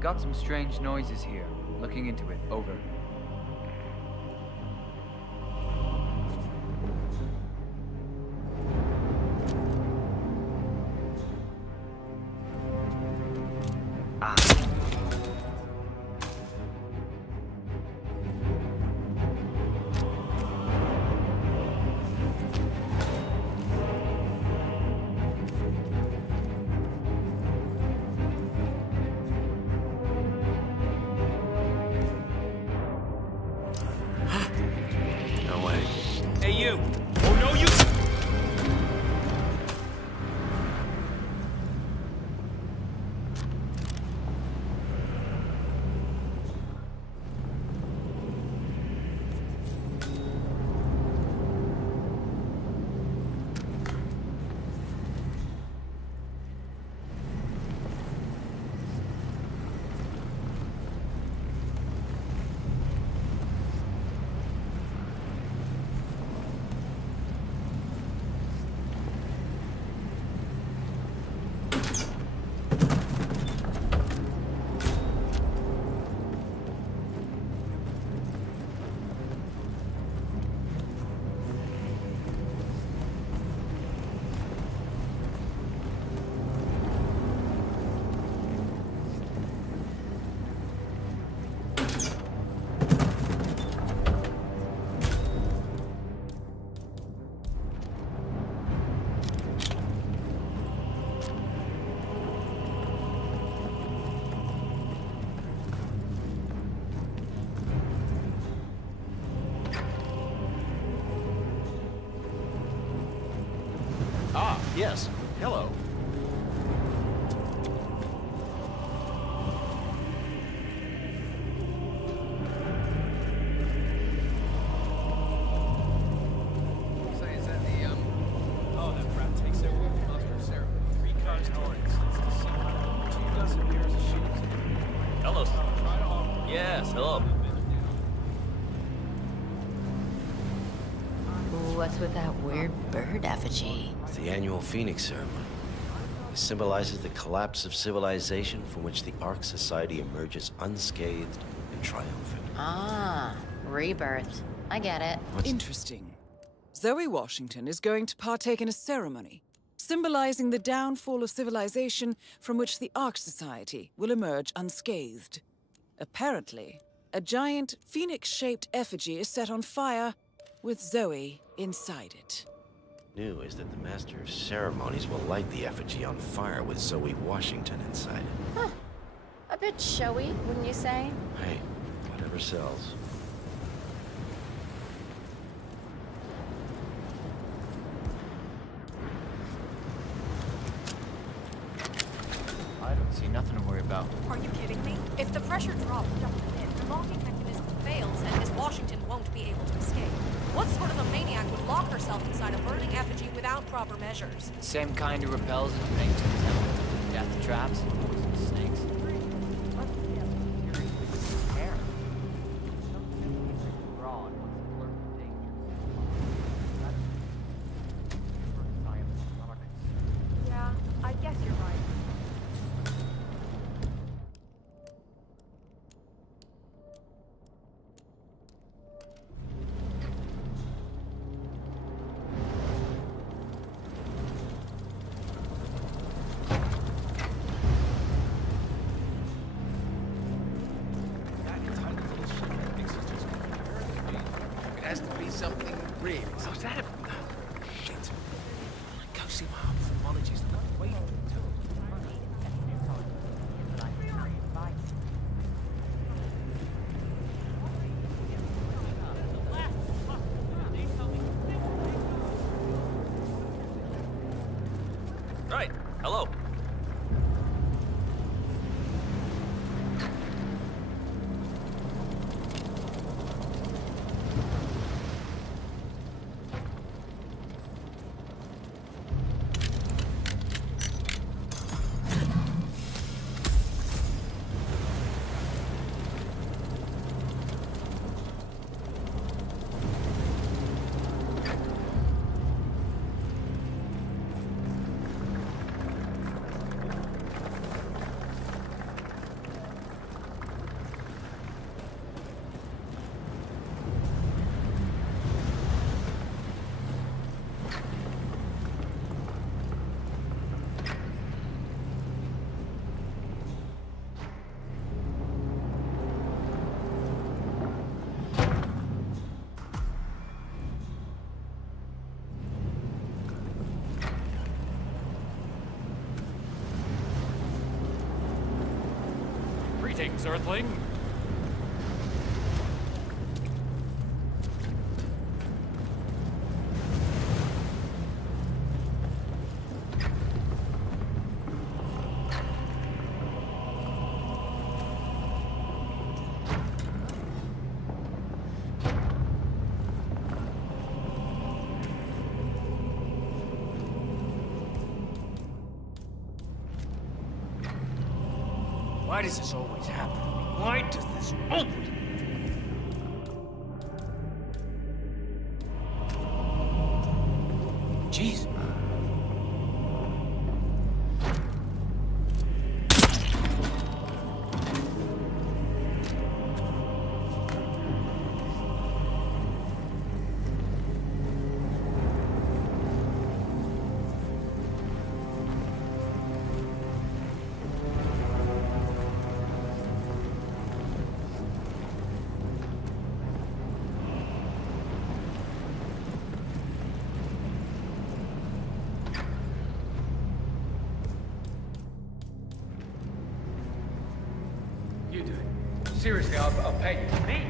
got some strange noises here. Looking into it. Over. Hey, you! Oh, no, you! Ah, yes. Hello. So is that the, Oh, that crap takes over the muster ceremony. 3 cars horns. 2 dozen pairs of shoes. Hello, sir. Yes, hello. What's with that weird bird effigy? It's the annual Phoenix ceremony. It symbolizes the collapse of civilization from which the Ark Society emerges unscathed and triumphant. Ah, rebirth. I get it. Interesting. Zoe Washington is going to partake in a ceremony symbolizing the downfall of civilization from which the Ark Society will emerge unscathed. Apparently, a giant phoenix-shaped effigy is set on fire with Zoe inside it. New is that the Master of Ceremonies will light the effigy on fire with Zoe Washington inside it. Huh. A bit showy, wouldn't you say? Hey, whatever sells. I don't see nothing to worry about. Are you kidding me? If the pressure drop doesn't hit, the locking mechanism fails and Miss Washington won't be able to escape. What sort of a maniac would lock herself inside a burning effigy without proper measures? Same kind who repels and makes death traps and poison snakes. Yeah, I guess you're right. Has to be something real. Oh, is that a... Shit. Go see what ophthalmologist. Wait. Right, hello. Greetings, Earthling. Why does this always happen to me? Why does this always... Jeez. You do it. Seriously, I'll pay you. Me?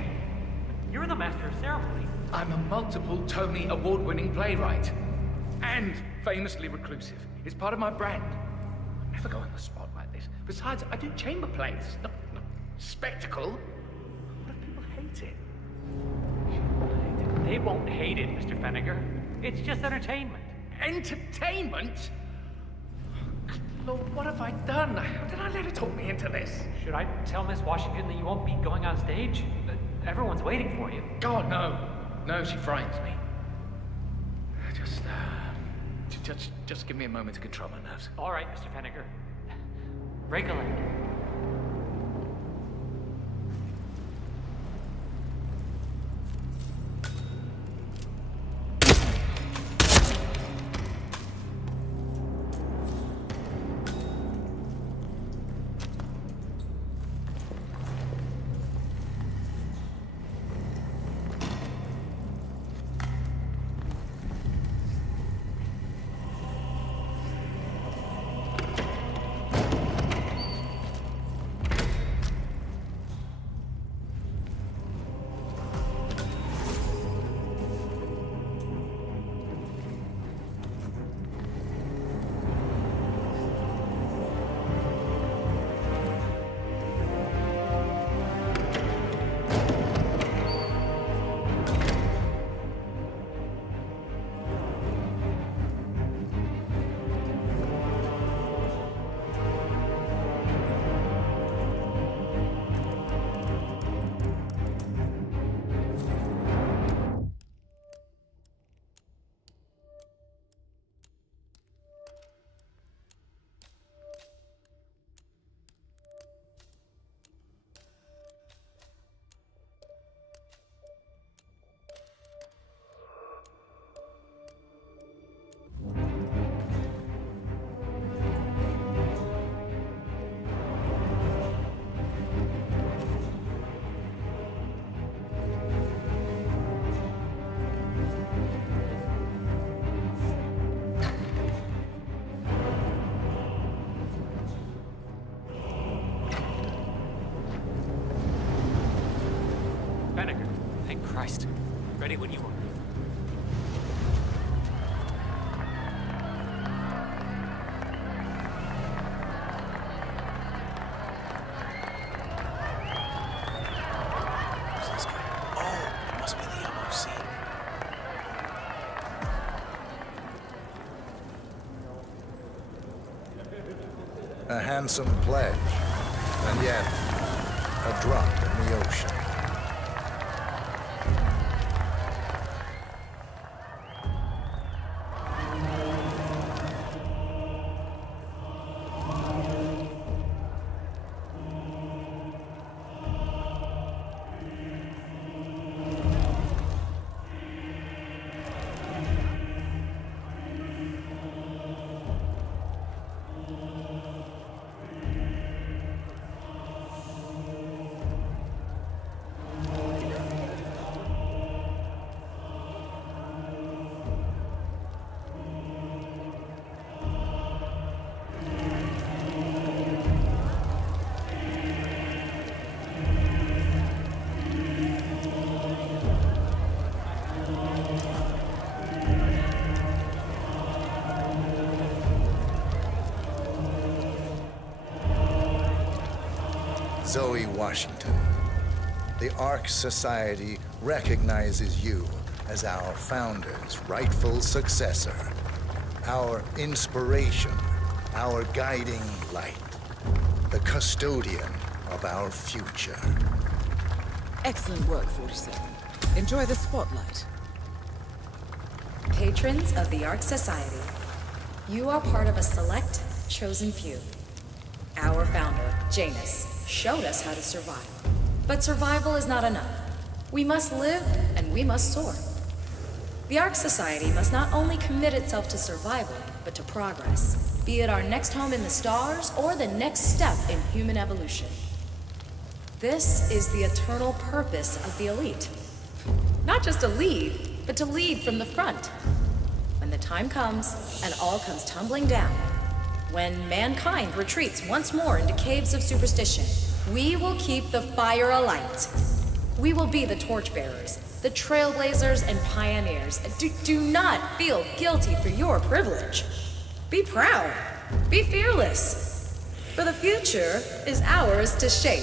You're the master of ceremony. I'm a multiple Tony award-winning playwright. And famously reclusive. It's part of my brand. I never go on the spot like this. Besides, I do chamber plays. No spectacle. What if people hate it? They won't hate it, Mr. Fenniger. It's just entertainment. Entertainment? Lord, what have I done? How did I let her talk me into this? Should I tell Miss Washington that you won't be going on stage? Everyone's waiting for you. God, no. No, she frightens me. Just give me a moment to control my nerves. All right, Mr. Fenniger. Break a leg. Fenniger. Thank Christ. Ready when you are. A handsome pledge, and yet a drop in the ocean. Zoe Washington. The Ark Society recognizes you as our founder's rightful successor, our inspiration, our guiding light, the custodian of our future. Excellent work, 47. Enjoy the spotlight. Patrons of the Ark Society, you are part of a select, chosen few. Our founder, Janus, showed us how to survive. But survival is not enough. We must live and we must soar. The Ark Society must not only commit itself to survival, but to progress, be it our next home in the stars or the next step in human evolution. This is the eternal purpose of the elite. Not just to lead, but to lead from the front. When the time comes and all comes tumbling down, when mankind retreats once more into caves of superstition, we will keep the fire alight. We will be the torchbearers, the trailblazers and pioneers. Do not feel guilty for your privilege. Be proud. Be fearless. For the future is ours to shape.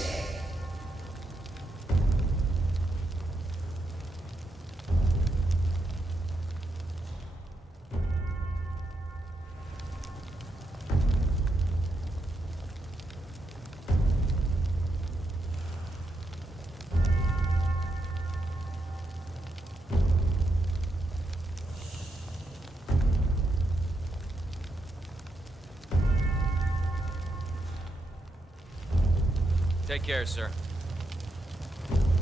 Take care, sir.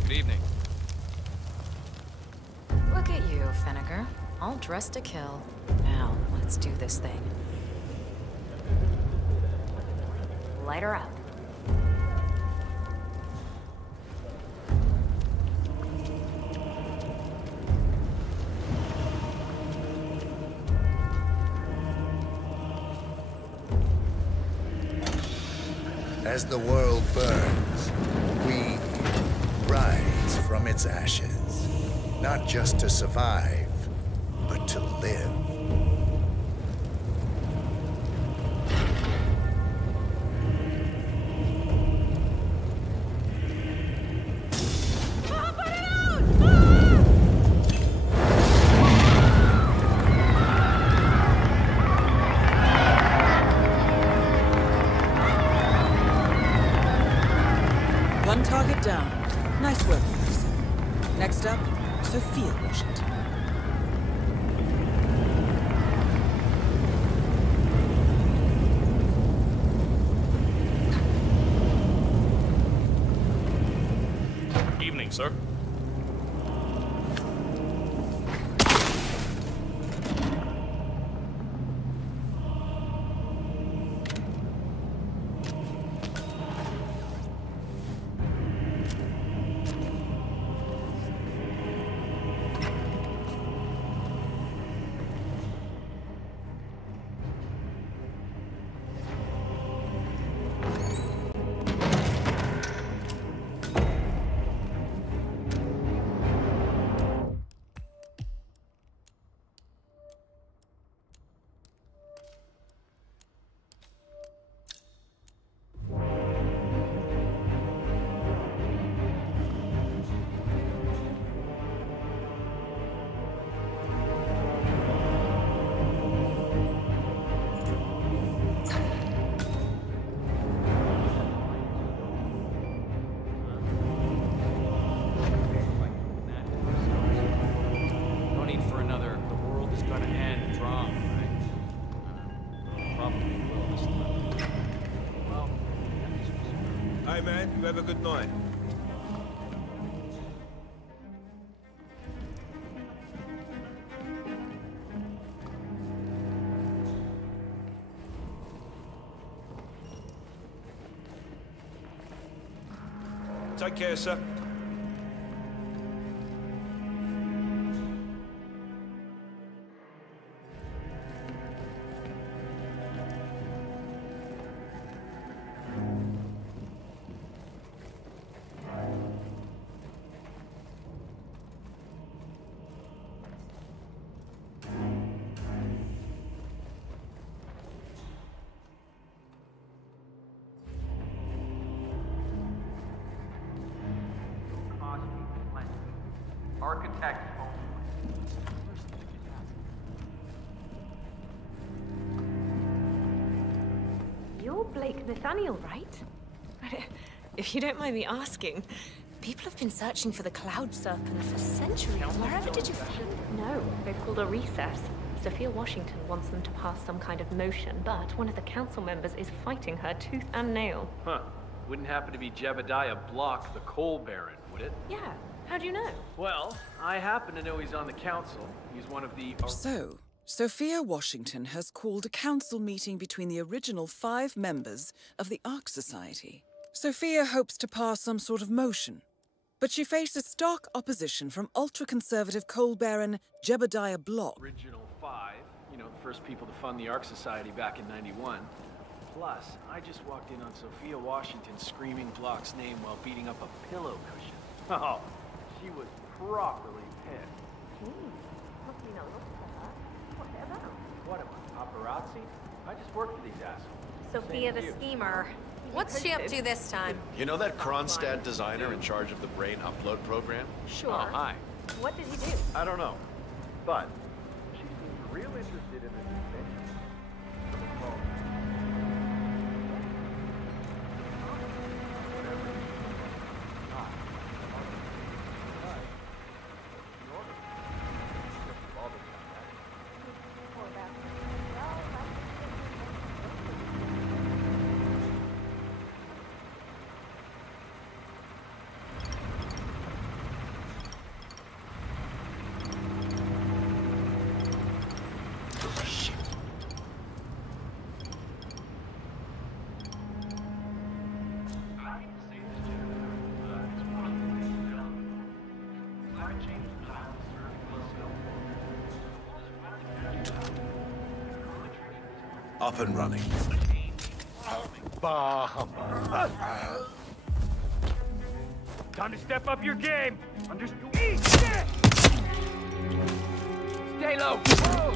Good evening. Look at you, Finnegar. All dressed to kill. Now, let's do this thing. Light her up. As the world burns, we rise from its ashes, not just to survive, but to live. One target down. Nice work, 47. Next up, Sophia Washington. Evening, sir. No need for another. The world is gonna end drama, right? Probably will this time. Well, Hey man, you have a good night. Take care, sir. Architect. You're Blake Nathaniel, right? If you don't mind me asking, people have been searching for the Cloud Serpent for centuries. Wherever did you find them? No, they've called a recess. Sophia Washington wants them to pass some kind of motion, but one of the council members is fighting her tooth and nail. Huh. Wouldn't happen to be Jebediah Block, the coal baron, would it? Yeah. How do you know? Well, I happen to know he's on the council. He's one of the... So, Sophia Washington has called a council meeting between the original 5 members of the Ark Society. Sophia hopes to pass some sort of motion, but she faces stark opposition from ultra-conservative coal baron Jebediah Block. Original 5, you know, the first people to fund the Ark Society back in '91. Plus, I just walked in on Sophia Washington screaming Block's name while beating up a pillow cushion. Oh, she was properly pissed. Must be no look for her. What's it about? What am I, paparazzi? I just work for these assholes. Sophia the schemer. What's she up to this time? You know that Kronstadt designer in charge of the brain upload program? Sure. Oh, hi. What did he do? I don't know, but she seemed real interested in this invention. Up and running. Bah humbug. Time to step up your game. Understood? Stay low! Whoa!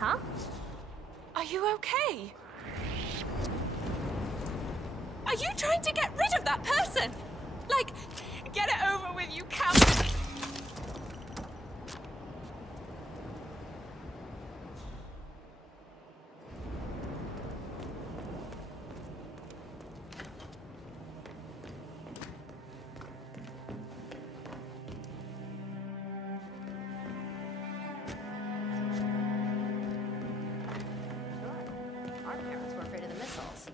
Huh? Are you okay? Are you trying to get rid of that person? Like, get it over with, you coward! Our parents were afraid of the missiles.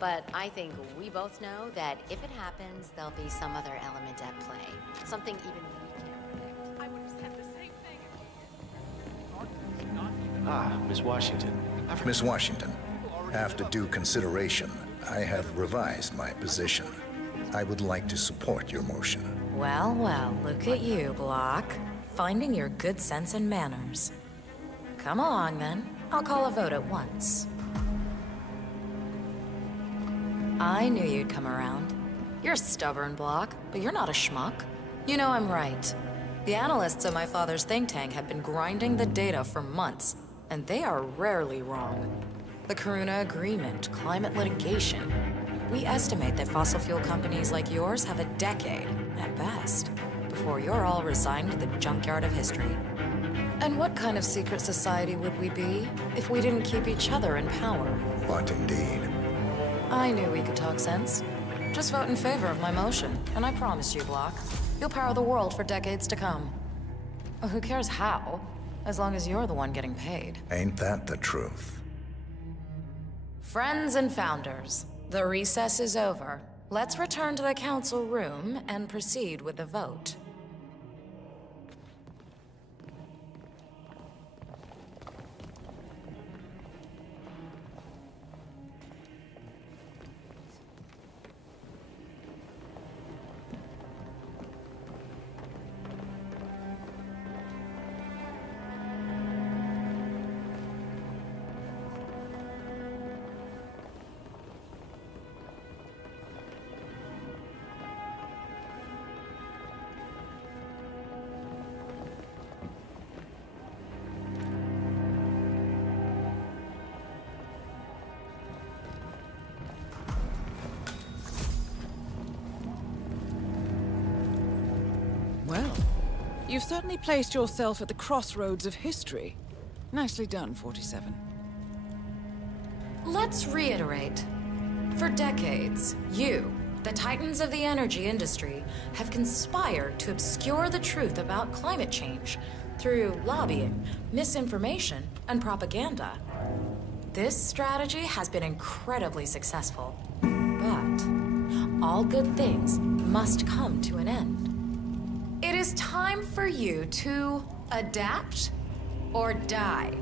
But I think we both know that if it happens, there'll be some other element at play. Something even we can't predict. I would have said the same thing. Ah, Miss Washington. Miss Washington, after due consideration, I have revised my position. I would like to support your motion. Well, well, look at you, Block. Finding your good sense and manners. Come along, then. I'll call a vote at once. I knew you'd come around. You're stubborn, Block, but you're not a schmuck. You know I'm right. The analysts at my father's think tank have been grinding the data for months, and they are rarely wrong. The Karuna Agreement, climate litigation. We estimate that fossil fuel companies like yours have a decade, at best, before you're all resigned to the junkyard of history. And what kind of secret society would we be if we didn't keep each other in power? What indeed? I knew we could talk sense. Just vote in favor of my motion, and I promise you, Block, you'll power the world for decades to come. Well, who cares how, as long as you're the one getting paid. Ain't that the truth? Friends and founders, the recess is over. Let's return to the council room and proceed with the vote. You've certainly placed yourself at the crossroads of history. Nicely done, 47. Let's reiterate. For decades, you, the titans of the energy industry, have conspired to obscure the truth about climate change through lobbying, misinformation, and propaganda. This strategy has been incredibly successful. But all good things must come to an end. It is time for you to adapt or die,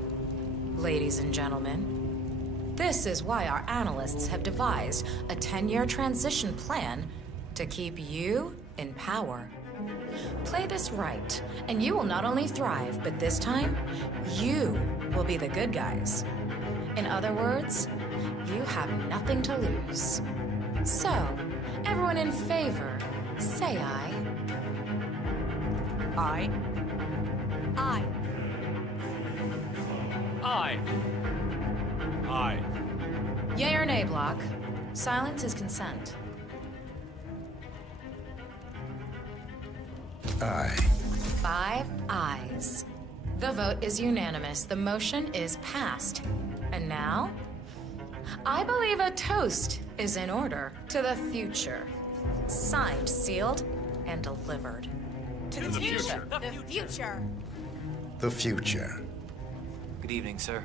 ladies and gentlemen. This is why our analysts have devised a 10-year transition plan to keep you in power. Play this right, and you will not only thrive, but this time, you will be the good guys. In other words, you have nothing to lose. So, everyone in favor, say aye. Aye. Aye. Aye. Aye. Yay or nay, Block? Silence is consent. Aye. 5 ayes. The vote is unanimous. The motion is passed. And now, I believe a toast is in order to the future. Signed, sealed, and delivered. To the future. The future. The future. Good evening, sir.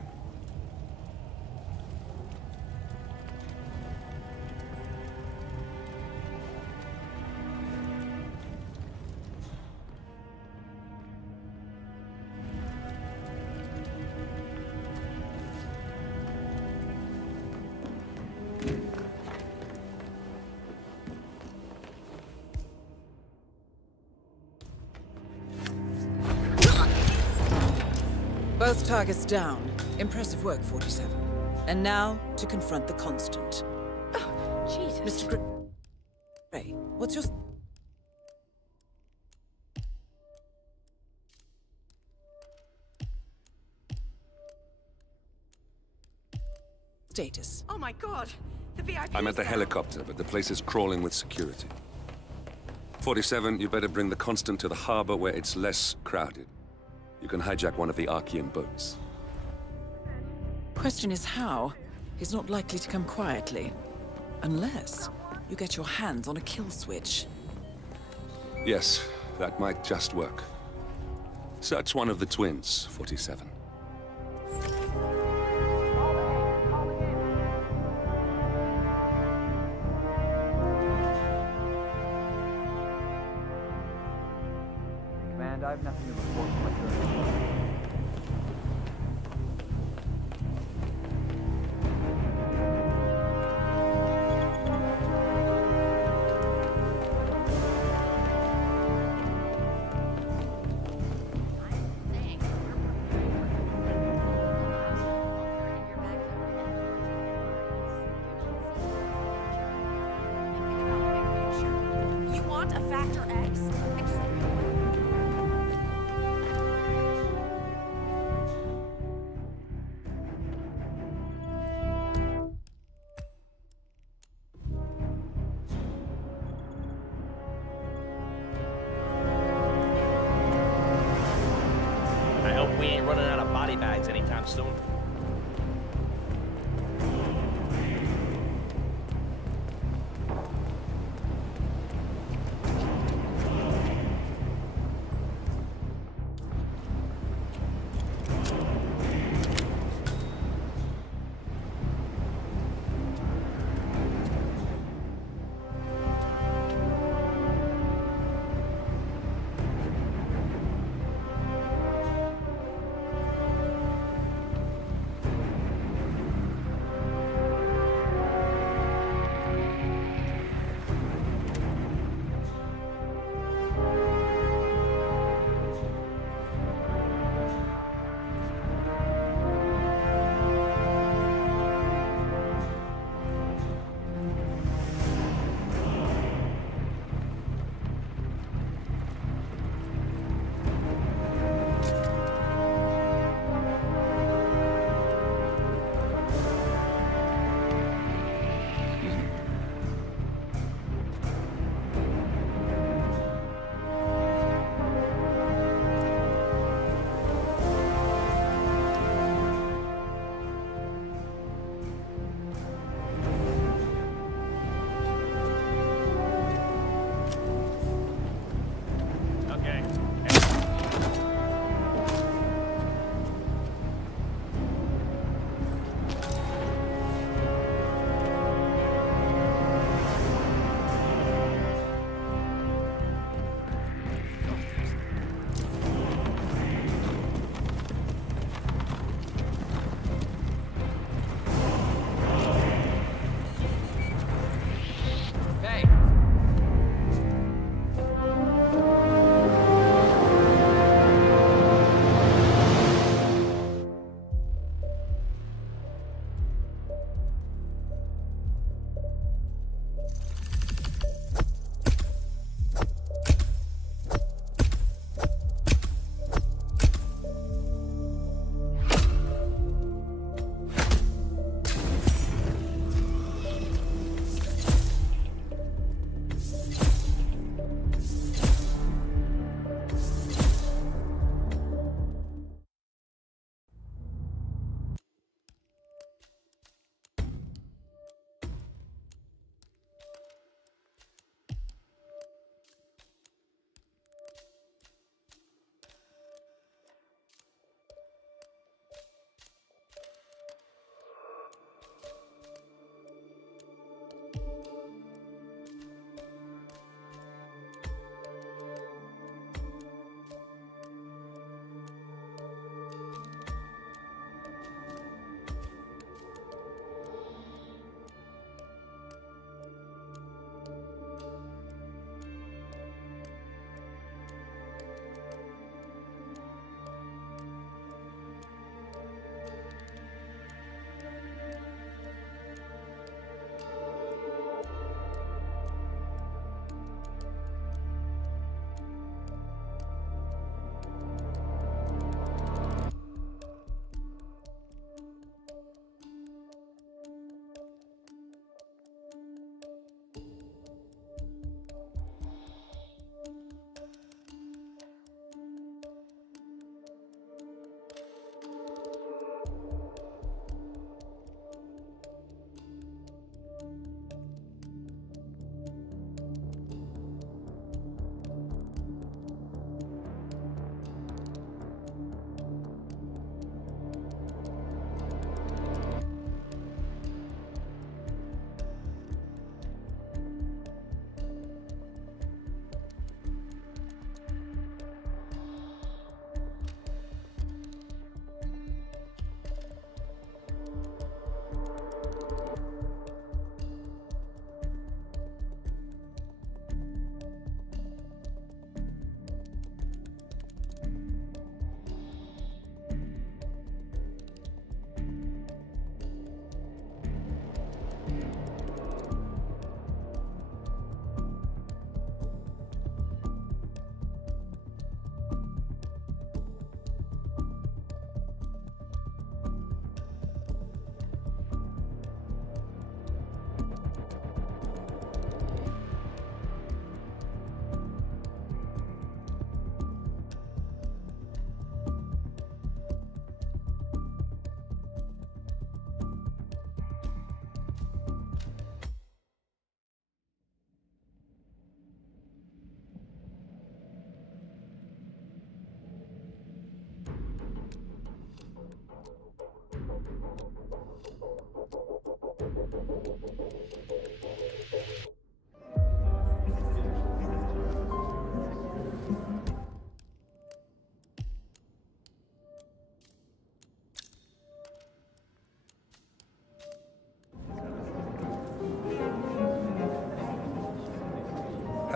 Both targets down. Impressive work, 47. And now, to confront the Constant. Oh, Jesus. Mr. Gray, what's your... status? Oh my god! The VIP. I'm at the helicopter, but the place is crawling with security. 47, you better bring the Constant to the harbor where it's less crowded. You can hijack one of the Archean boats. Question is how? He's not likely to come quietly. Unless you get your hands on a kill switch. Yes, that might just work. Search one of the twins, 47. Command, I have nothing to report from my third. You want a factor X? I hope we ain't running out of body bags anytime soon.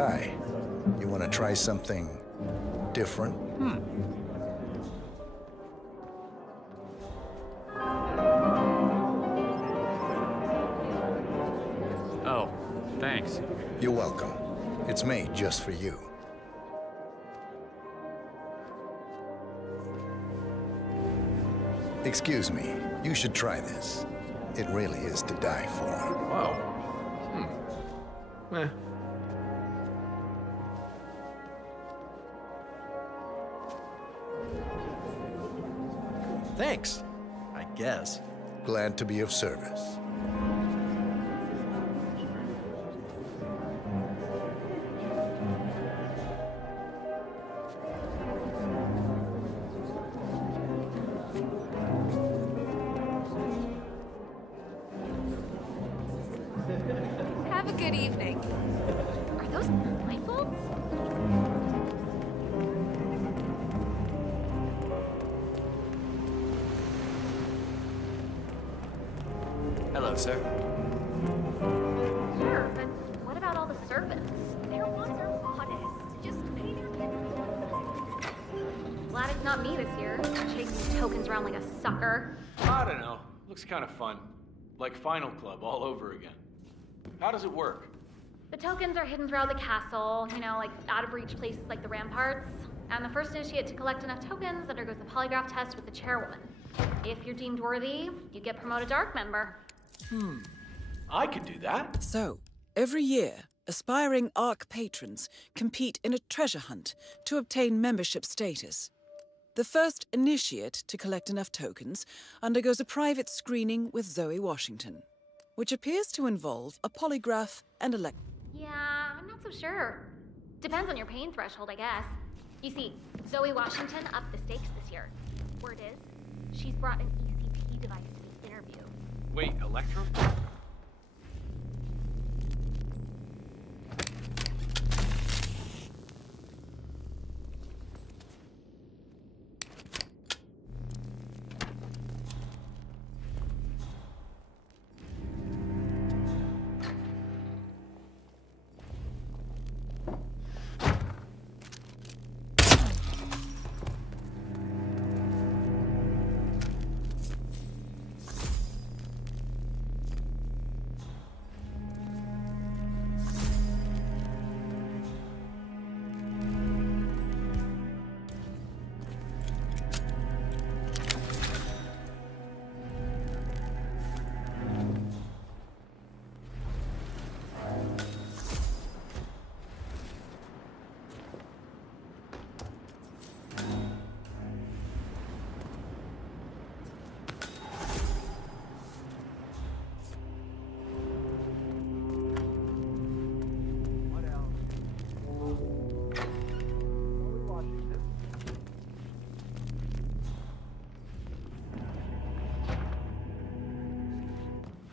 die. You want to try something different? Oh, thanks. You're welcome. It's made just for you. Excuse me, you should try this. It really is to die for. Wow. Eh. Thanks, I guess. Glad to be of service. Have a good evening. Are those blindfolds? Hello, sir. Sure, but what about all the servants? Their ones are honest. Just pay their kids. Glad it's not me this year, chasing tokens around like a sucker. I don't know. Looks kind of fun. Like Final Club all over again. How does it work? The tokens are hidden throughout the castle, you know, like out-of-reach places like the ramparts. And the first initiate to collect enough tokens undergoes a polygraph test with the chairwoman. If you're deemed worthy, you get promoted to ARC member. I could do that. So, every year, aspiring ARC patrons compete in a treasure hunt to obtain membership status. The first initiate to collect enough tokens undergoes a private screening with Zoe Washington, which appears to involve a polygraph and a Yeah, I'm not so sure. Depends on your pain threshold, I guess. You see, Zoe Washington upped the stakes this year. Word is, she's brought an ECP device to the interview. Wait, Electrum?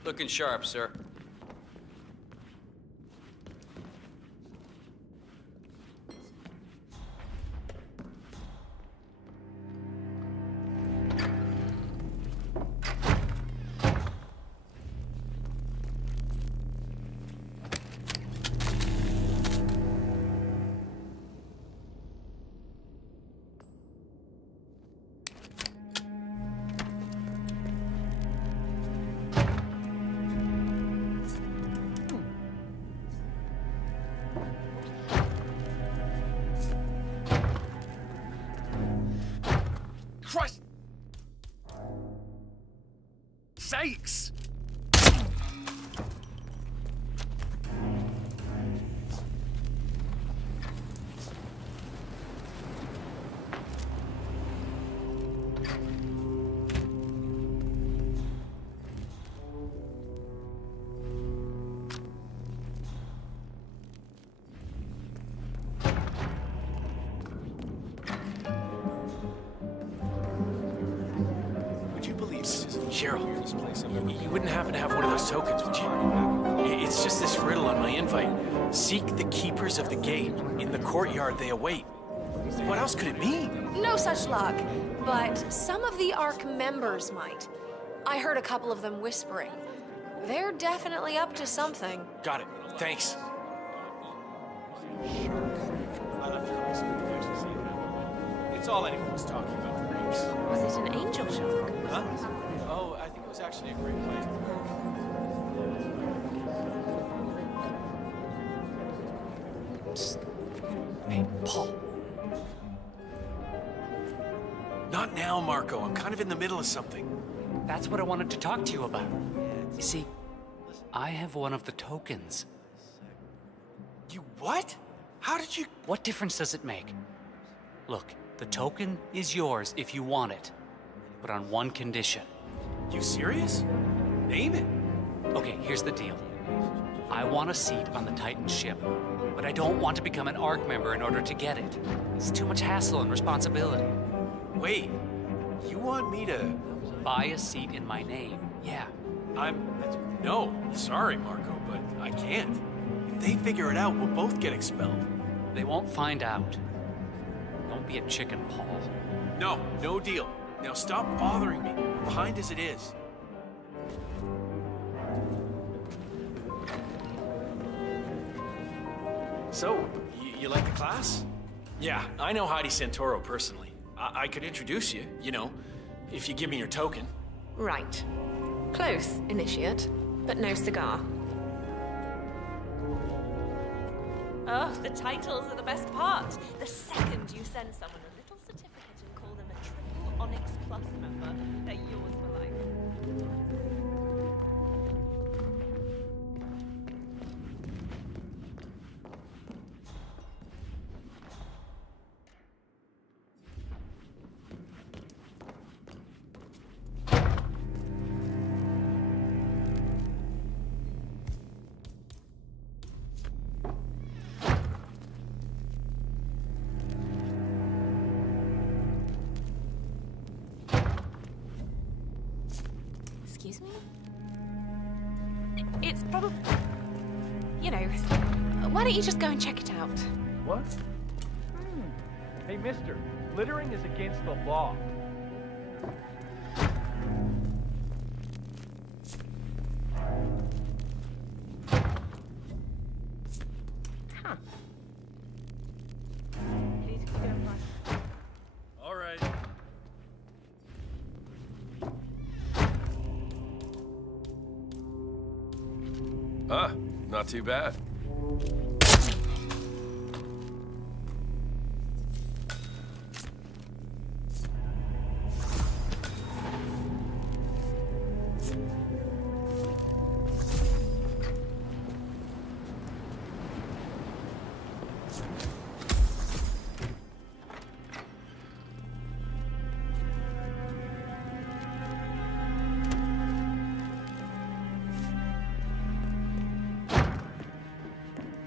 Looking sharp, sir. Christ! Sakes! Cheryl, you wouldn't happen to have one of those tokens, would you? It's just this riddle on my invite. Seek the keepers of the gate. In the courtyard they await. What else could it mean? No such luck, but some of the ARC members might. I heard a couple of them whispering. They're definitely up to something. Got it. Thanks. I left early so we could actually see it happen. It's all anyone was talking about for weeks. Was it an angel shark? Huh? Oh, I think it was actually a great place. Psst. Hey, Paul. Not now, Marco. I'm kind of in the middle of something. That's what I wanted to talk to you about. You see, I have one of the tokens. You what? How did you... What difference does it make? Look, the token is yours if you want it, but on one condition. You serious? Name it. Okay, here's the deal. I want a seat on the Titan ship, but I don't want to become an ARC member in order to get it. It's too much hassle and responsibility. Wait, you want me to... Buy a seat in my name, yeah. No, sorry, Marco, but I can't. If they figure it out, we'll both get expelled. They won't find out. Don't be a chicken, Paul. No, no deal. Now stop bothering me. I'm behind as it is. So, you like the class? Yeah, I know Heidi Santoro personally. I could introduce you, you know, if you give me your token. Right. Close, initiate, but no cigar. Oh, the titles are the best part. The second you send someone a little certificate and call them a triple Onyx Plus member, they're yours for life. Excuse me? It's probably... You know, why don't you just go and check it out? What? Hey, mister, littering is against the law. Huh. Please go right. All right. Huh, not too bad.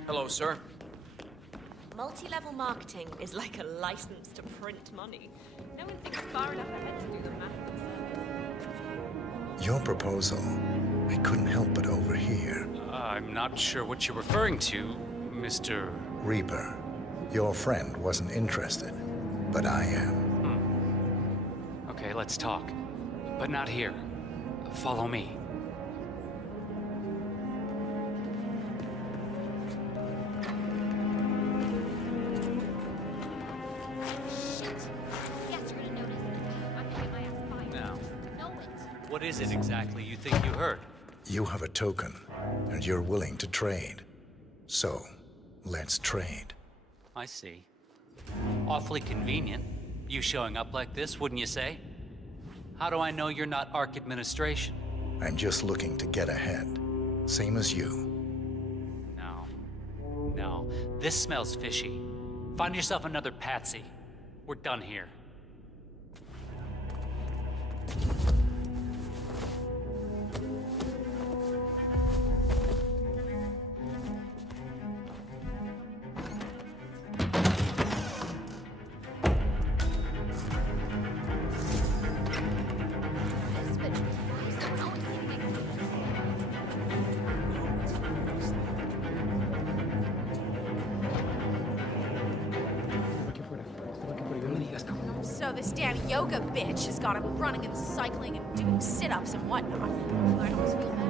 Hello, sir. Multi-level marketing is like a license to print money. No one thinks far enough ahead to do the math themselves. Your proposal, I couldn't help but overhear. I'm not sure what you're referring to, Mr. Reaper, your friend wasn't interested, but I am. Okay, let's talk. But not here. Follow me. What is it exactly you think you heard? You have a token, and you're willing to trade. So, let's trade. I see. Awfully convenient. You showing up like this, wouldn't you say? How do I know you're not ARC administration? I'm just looking to get ahead. Same as you. No. This smells fishy. Find yourself another patsy. We're done here. So this damn yoga bitch has got him running and cycling and doing sit-ups and whatnot. I always feel bad.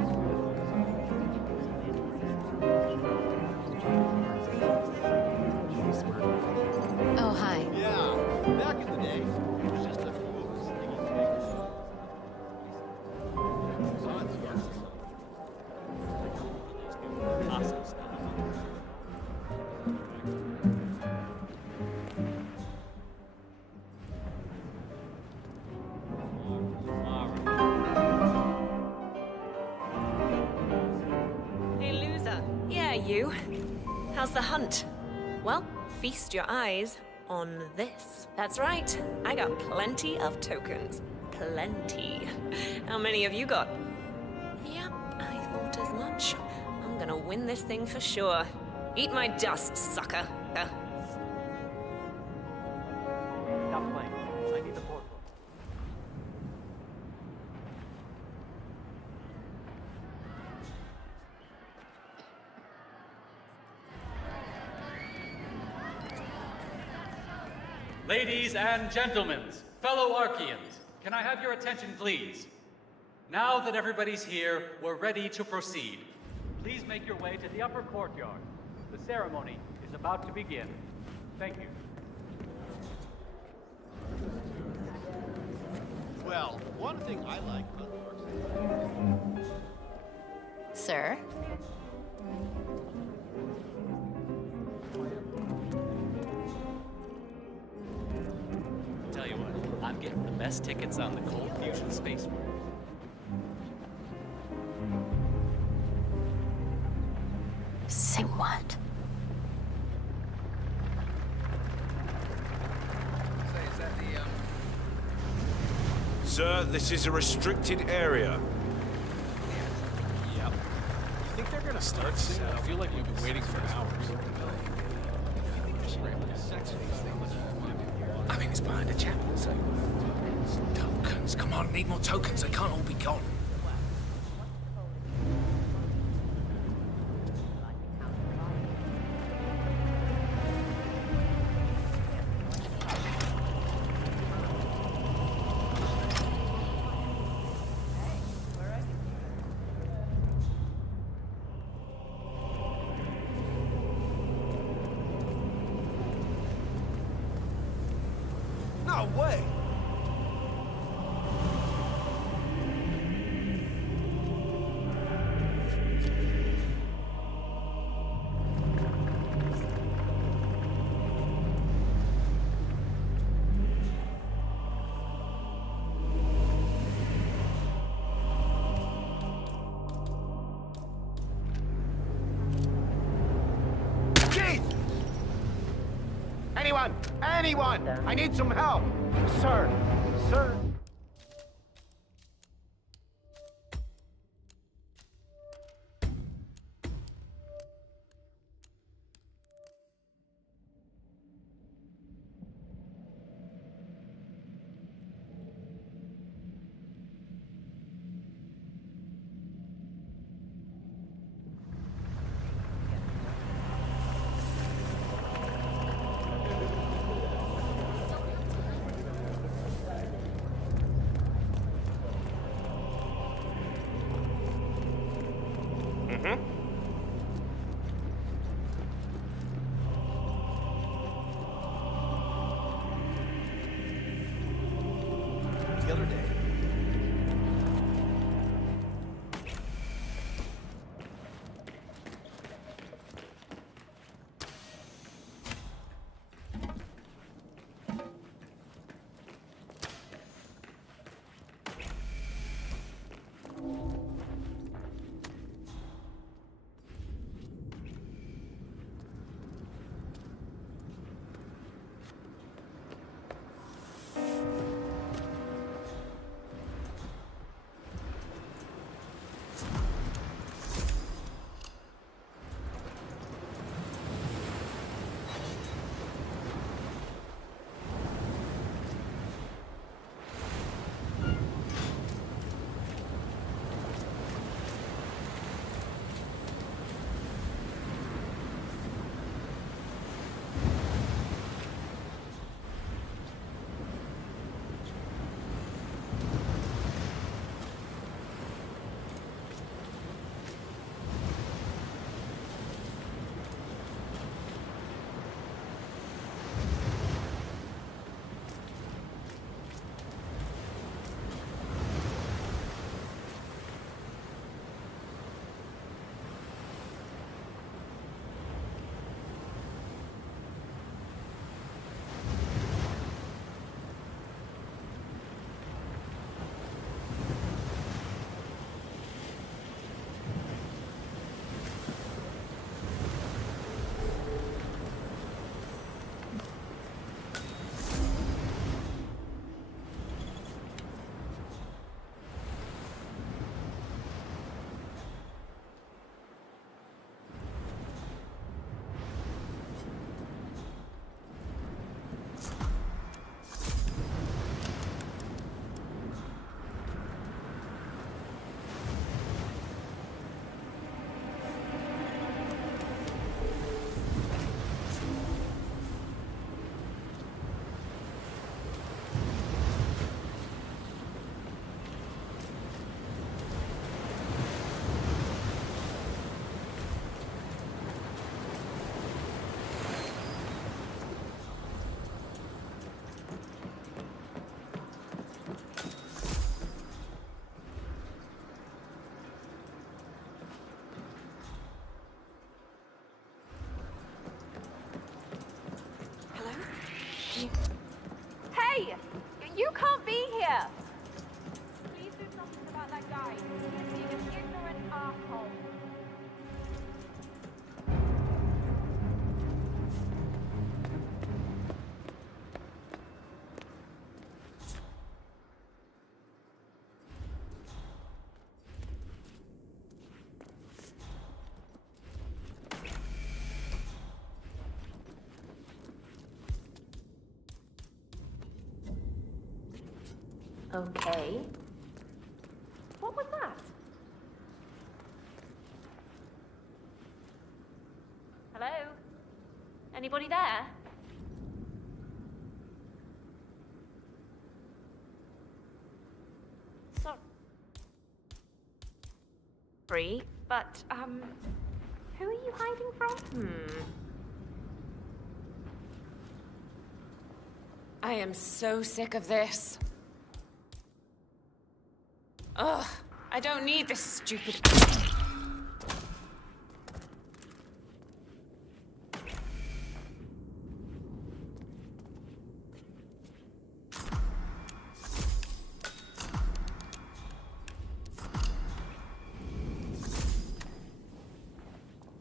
you. How's the hunt? Well, feast your eyes on this. That's right, I got plenty of tokens. Plenty. How many have you got? Yep, I thought as much. I'm gonna win this thing for sure. Eat my dust, sucker. Stop playing. I need the portal. Ladies and gentlemen, fellow Archeans, can I have your attention, please? Now that everybody's here, we're ready to proceed. Please make your way to the upper courtyard. The ceremony is about to begin. Thank you. Well, one thing I like about the Arcs... Sir? Tell you what, I'm getting the best tickets on the Cold Fusion Space War. Say what? Sir, this is a restricted area. Yep. You think they're gonna start soon? I feel like we've been waiting for hours. I mean, it's behind a chapel, so... Tokens, come on, need more tokens, they can't all be gone. No way! Anyone! I need some help! Sir! Sir! The other day, Okay. What was that? Hello? Anybody there? Sorry, but, who are you hiding from? I am so sick of this. Ugh, I don't need this stupid...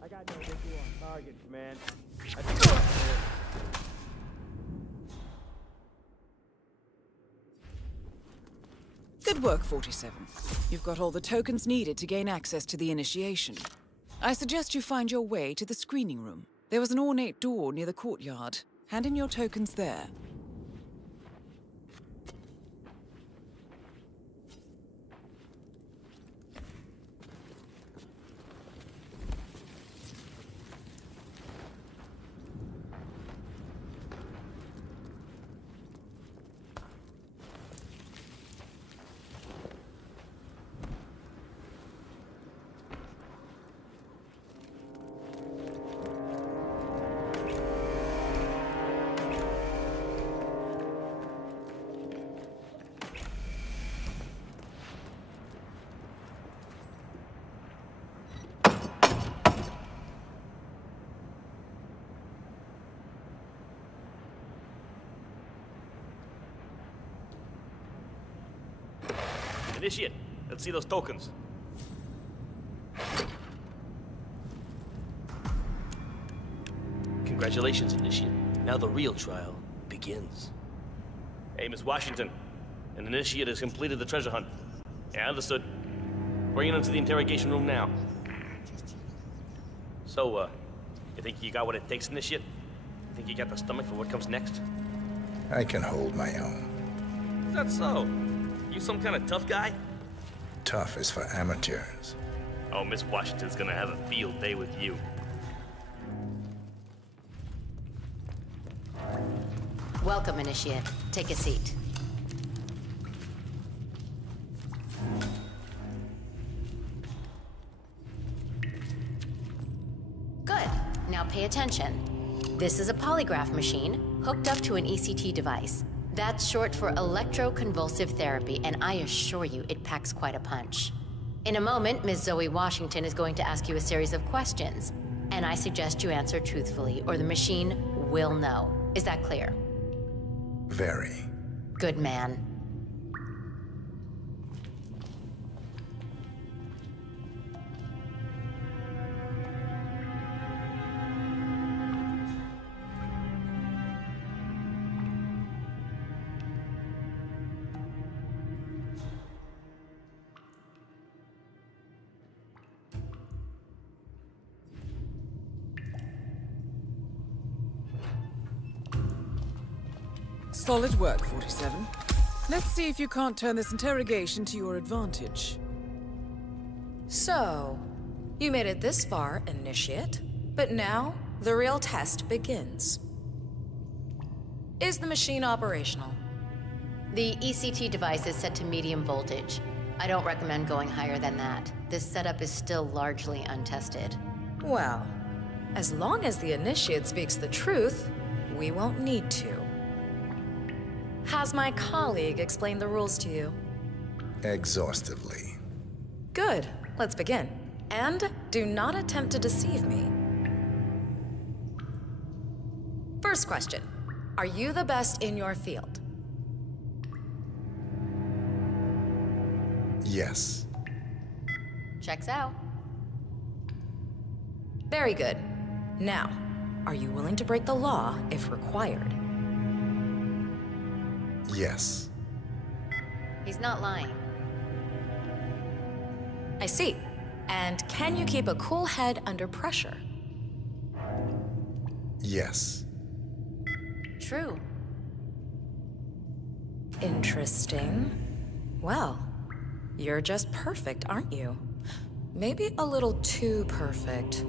I got no visual on target, man. Good work, 47. You've got all the tokens needed to gain access to the initiation. I suggest you find your way to the screening room. There was an ornate door near the courtyard. Hand in your tokens there. Initiate. Let's see those tokens. Congratulations, Initiate. Now the real trial begins. Hey, Miss Washington. An Initiate has completed the treasure hunt. Yeah, understood. Bringing him to the interrogation room now. So, you think you got what it takes, Initiate? You think you got the stomach for what comes next? I can hold my own. Is that so? You some kind of tough guy? Tough is for amateurs. Oh, Miss Washington's gonna have a field day with you. Welcome, Initiate. Take a seat. Good. Now pay attention. This is a polygraph machine hooked up to an ECT device. That's short for electroconvulsive therapy, and I assure you it packs quite a punch. In a moment, Ms. Zoe Washington is going to ask you a series of questions, and I suggest you answer truthfully, or the machine will know. Is that clear? Very. Good man. Solid work, 47. Let's see if you can't turn this interrogation to your advantage. So, you made it this far, Initiate, but now the real test begins. Is the machine operational? The ECT device is set to medium voltage. I don't recommend going higher than that. This setup is still largely untested. Well, as long as the Initiate speaks the truth, we won't need to. Has my colleague explained the rules to you? Exhaustively. Good. Let's begin. And do not attempt to deceive me. First question. Are you the best in your field? Yes. Checks out. Very good. Now, are you willing to break the law if required? Yes. He's not lying. I see. And can you keep a cool head under pressure? Yes. True. Interesting. Well, you're just perfect, aren't you? Maybe a little too perfect.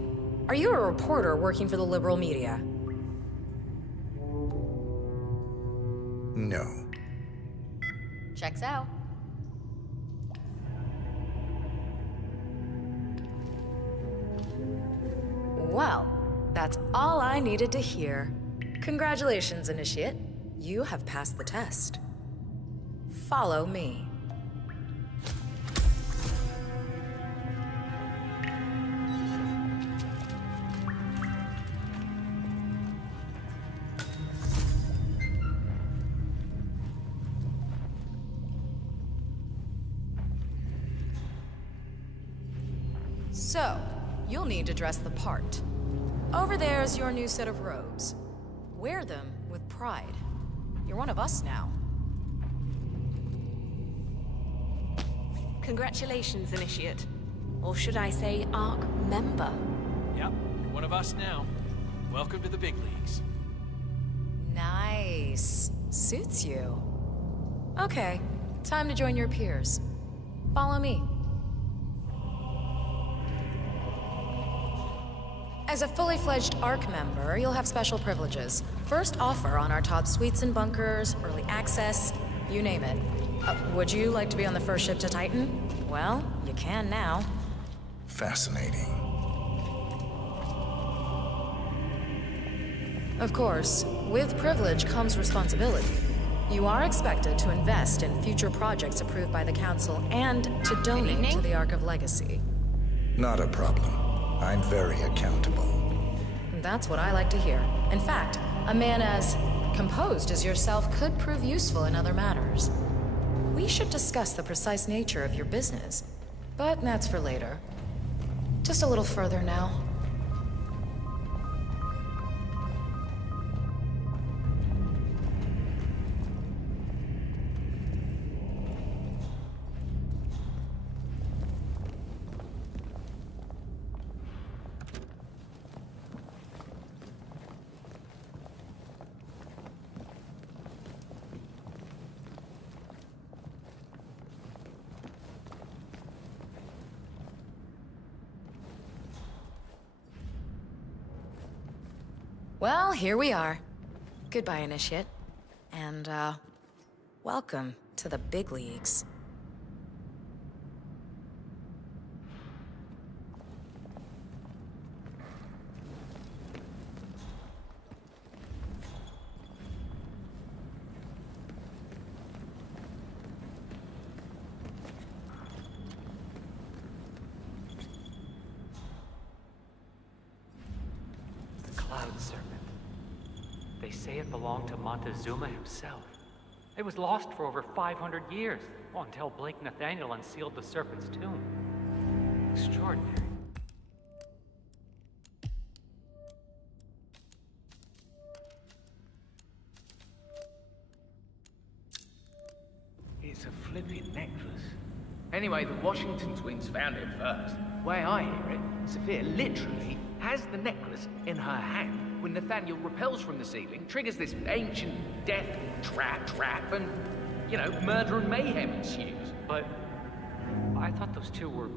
Are you a reporter working for the liberal media? No. Checks out. Well, that's all I needed to hear. Congratulations, Initiate. You have passed the test. Follow me. So, you'll need to dress the part. Over there's your new set of robes. Wear them with pride. You're one of us now. Congratulations, Initiate. Or should I say, ARC member? Yep, you're one of us now. Welcome to the big leagues. Nice. Suits you. Okay, time to join your peers. Follow me. As a fully fledged ARC member, you'll have special privileges. First offer on our top suites and bunkers, early access, you name it. Would you like to be on the first ship to Titan? Well, you can now. Fascinating. Of course, with privilege comes responsibility. You are expected to invest in future projects approved by the Council and to donate to the Ark of Legacy. Not a problem. I'm very accountable. That's what I like to hear. In fact, a man as composed as yourself could prove useful in other matters. We should discuss the precise nature of your business, but that's for later. Just a little further now. Well, here we are. Goodbye, Initiate. And, welcome to the big leagues. Cloud Serpent. They say it belonged to Montezuma himself. It was lost for over 500 years, until Blake Nathaniel unsealed the Serpent's tomb. Extraordinary. It's a flipping necklace. Anyway, the Washington twins found it first. Way I hear it, Sophia literally has the necklace in her hand when Nathaniel repels from the ceiling, triggers this ancient death trap, and, you know, murder and mayhem ensues. But I thought those two were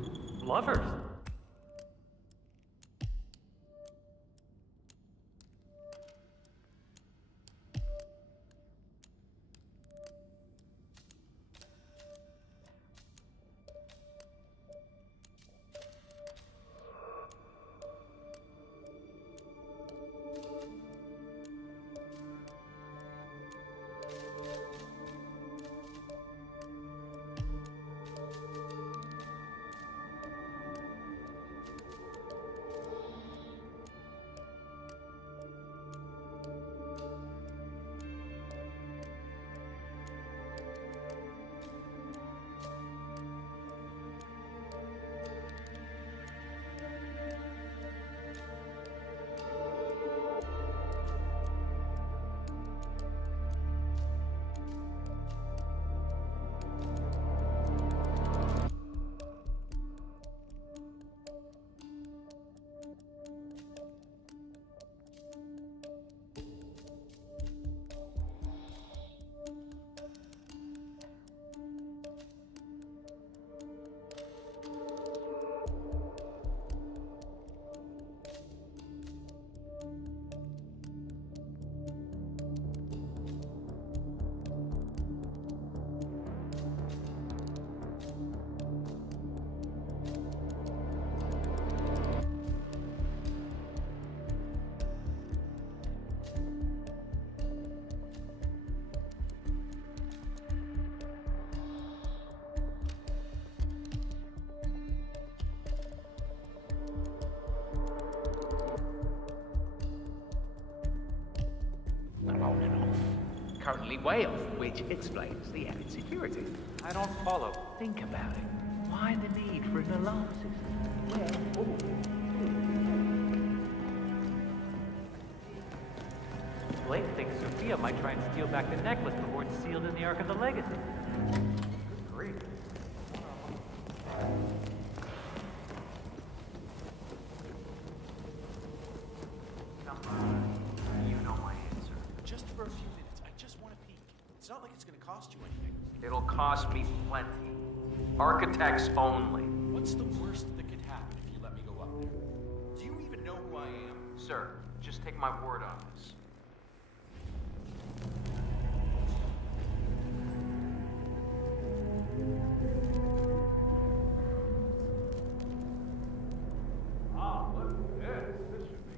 lovers. currently whale, which explains the added security. I don't follow. Think about it. Why the need for an alarm system? Well, Blake thinks Sophia might try and steal back the necklace before it's sealed in the Ark of the Legacy. Good grief. You know my answer. Just for a few minutes. I just want to peek. It's not like it's going to cost you anything. It'll cost me plenty. Architects only. What's the worst that could happen if you let me go up there? Do you even know who I am? Sir, just take my word on this. Ah, look at this. This should be.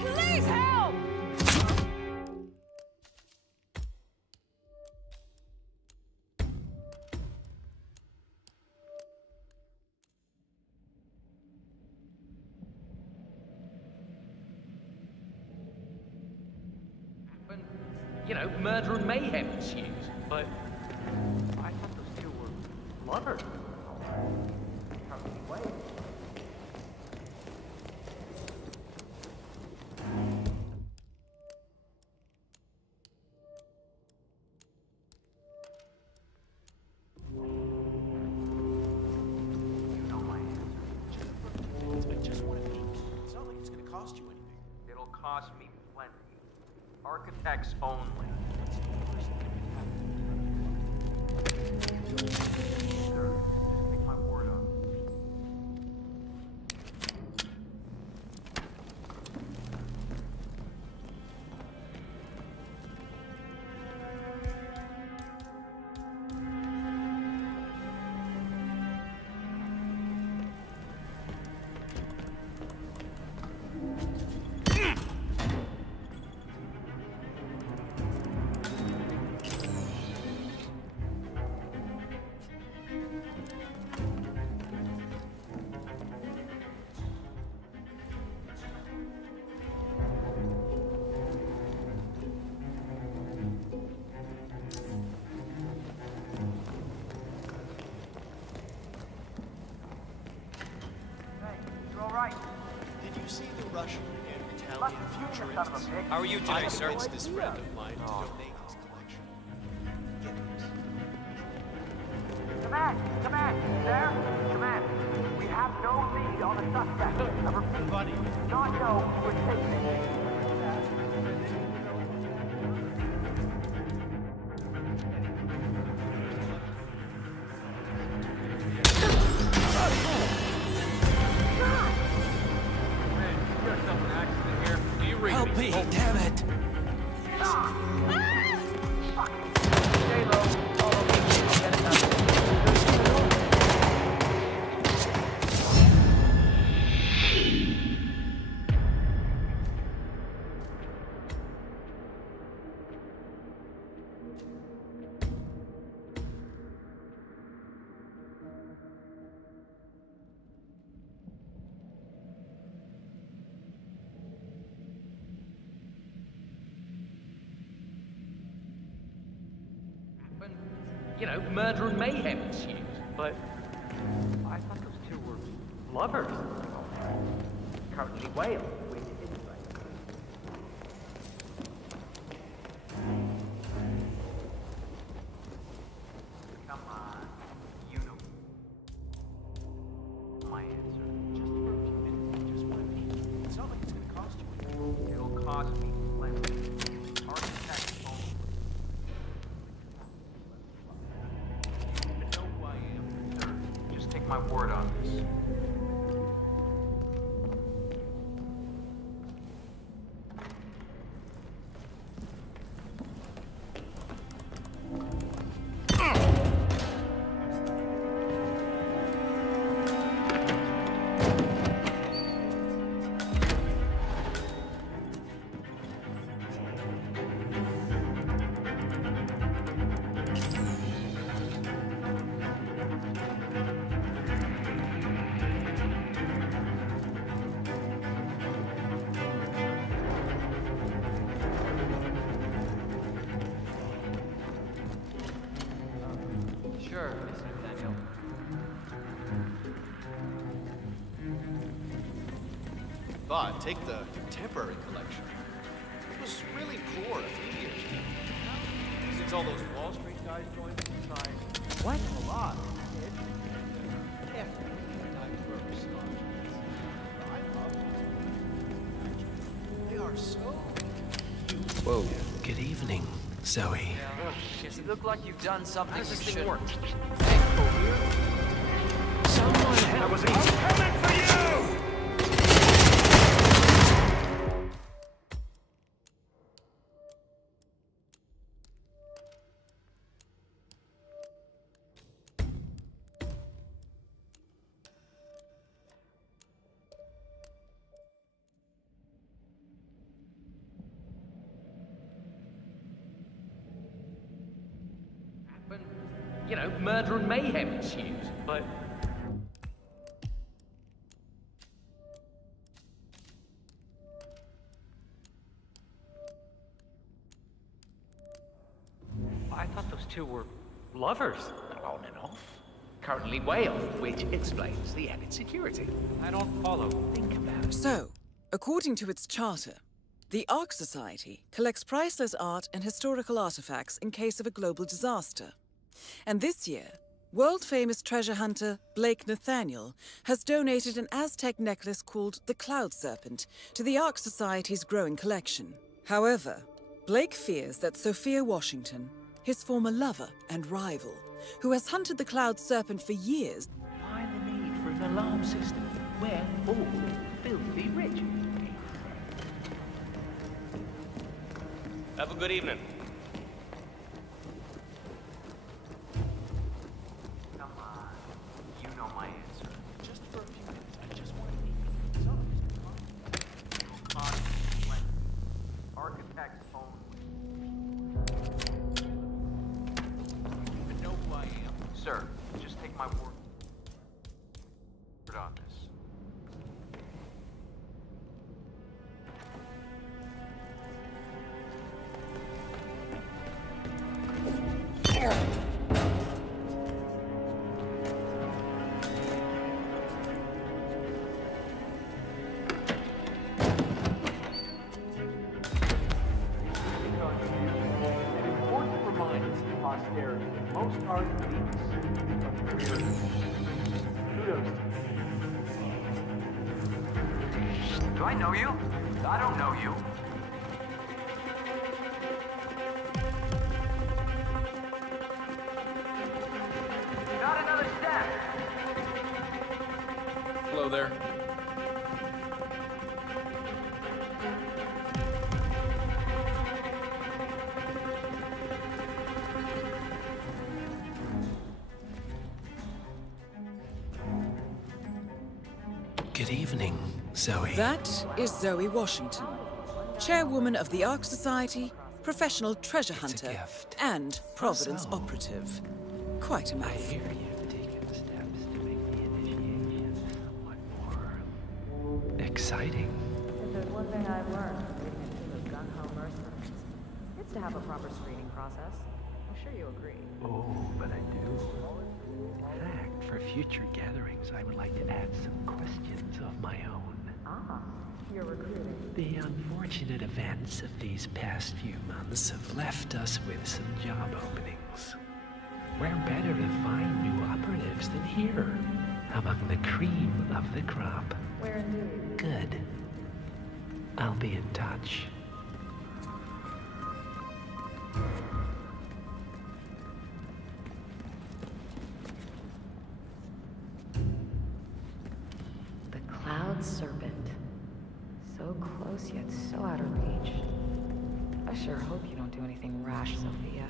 Please help! when, you know, murder and mayhem ensues. But I thought those two were lovers. Wait. Cost me plenty. Architects only. Sir, just take my word on it. Did you see the Russian and Italian futurists? How are you today, I sir? convinced this friend of mine to donate his collection. Get this. Command, sir, command. We have no lead on the suspect. I repeat, buddy. Not know who was taking it. Help me, damn it! When, you know, murder and mayhem ensues. But I thought those two were lovers. Currently whale, which is Come on. You know my answer. Just for a few minutes. I just want to peek. It's not like it's going to cost you anything. It'll cost me plenty. Architects only. my word on this. Sure, Miss Nathaniel. But take the contemporary collection. It was really poor a few years ago. Since all those Wall Street guys joined the society. What? A lot. Yeah. Diverse objects. I love them. They are so cute. Whoa. Good evening, Zoe. You look like you've done something you shouldn't. I was coming for you! You know, murder and mayhem ensued. But I thought those two were lovers. On and off. Currently way off, which explains the added security. I don't follow. Think about it. So, according to its charter, the Ark Society collects priceless art and historical artifacts in case of a global disaster. And this year, world-famous treasure hunter Blake Nathaniel has donated an Aztec necklace called the Cloud Serpent to the Ark Society's growing collection. However, Blake fears that Sophia Washington, his former lover and rival, who has hunted the Cloud Serpent for years... Why the need for an alarm system? We're all filthy rich. Have a good evening. Come on. You know my answer. Just for a few minutes, I just want to meet Architects only. you know who I am. Sir, just take my word on this. Posterity. Most art leaks from career. Kudos to you. Do I know you? I don't know you. Not another step. Hello there. Good evening, Zoe. That is Zoe Washington, chairwoman of the Ark Society, professional treasure hunter, and Providence operative. Quite a mouthful. Exciting. If there's one thing I've learned reading into those gun-ho mercenaries, it's to have a proper screening process. I'm sure you agree. Oh, but I do. In fact, for future gatherings, I would like to add some questions of my own. Ah, you're recruiting. The unfortunate events of these past few months have left us with some job openings. Where better to find new operatives than here, among the cream of the crop? Where indeed? Good. I'll be in touch. close yet so out of reach. I sure hope you don't do anything rash, Sophia.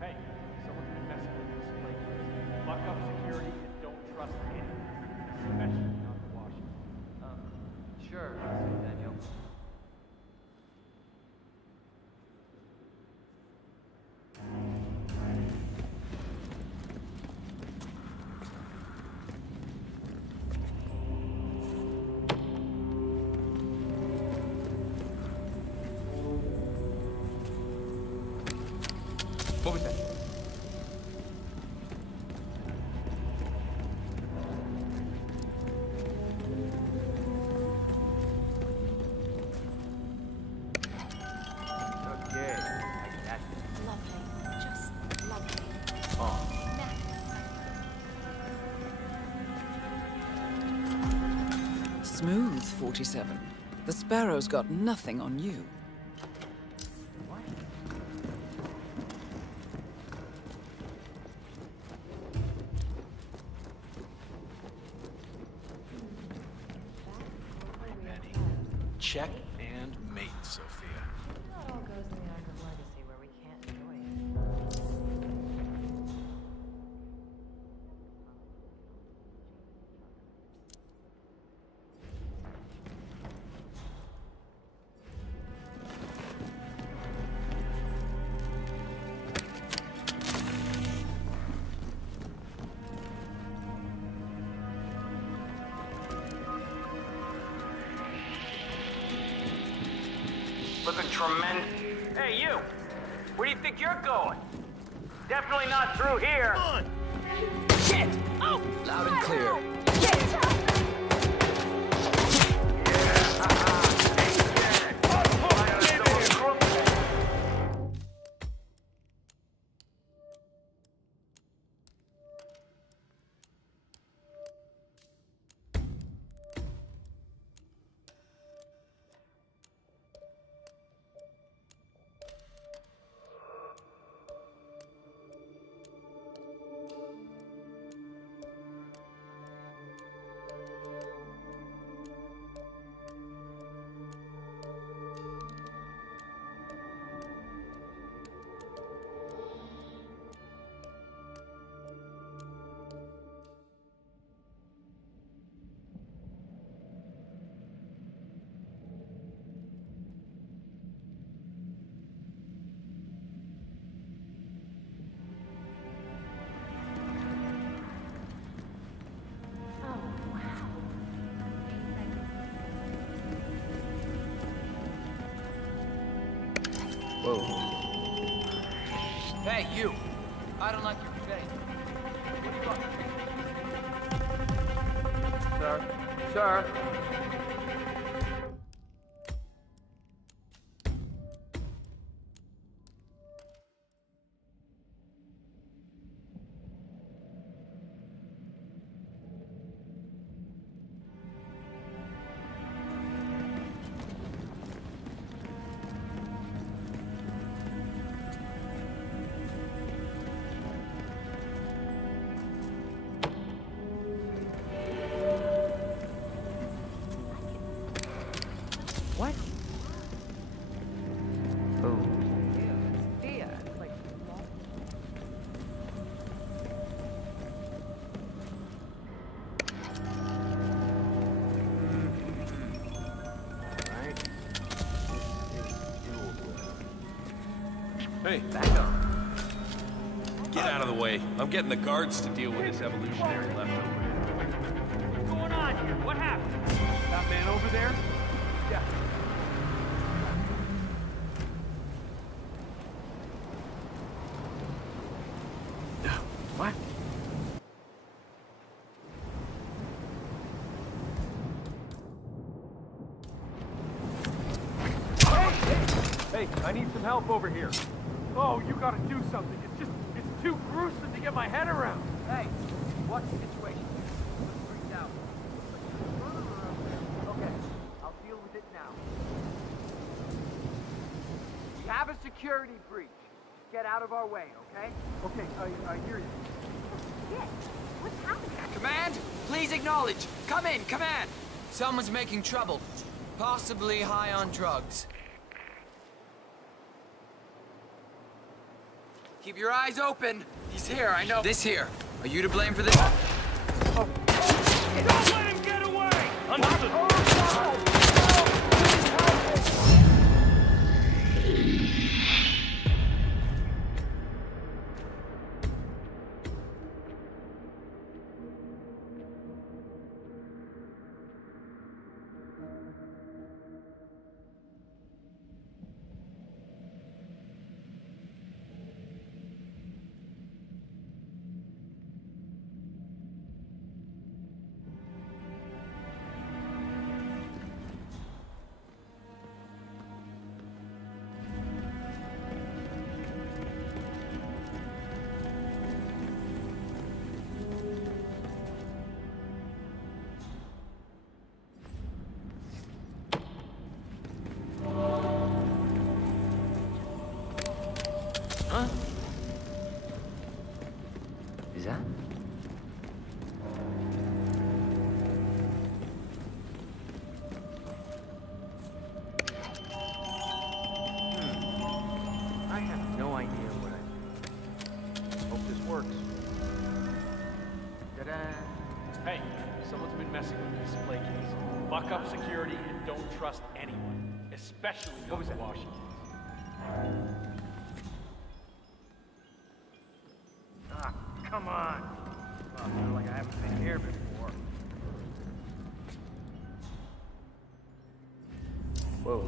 Hey, someone's been messing with this place. Lock up security and don't trust anyone, especially not the Washington. Sure, Daniel. What was that? Okay, I got it. Lovely. Just lovely. Oh. Smooth, 47. The Sparrow's got nothing on you. Check and mate, Sophia. It all goes in the act of legacy where we can't enjoy it. Looking tremendous. Hey, you! Where do you think you're going? Definitely not through here. Come on. Shit! Oh! Loud and clear. Whoa. Hey, you! I don't like your face. What do you want? Sir? Sir? What? Oh. Thea, like, Hey, Back up. Get out of the way. I'm getting the guards to deal with this evolutionary leftover. What's going on here? What happened? That man over there? Yeah. What? Hey, I need some help over here. Oh, you gotta do something. It's too gruesome to get my head around. Hey, what's the situation? What's freaked out? Okay, I'll deal with it now. We have a security breach. Get out of our way, okay? Okay, I hear you. What's happening? Command, please acknowledge. Come in, command. Someone's making trouble. Possibly high on drugs. Keep your eyes open. He's here, I know. This here. Are you to blame for this? Don't let him get away! Understood. Is that? I have no idea what I... Hope this works. Ta-da! Hey, someone's been messing with this display case. Buck up security and don't trust anyone, especially those in Washington. Ah, come on! Oh, I feel like I haven't been here before. Whoa.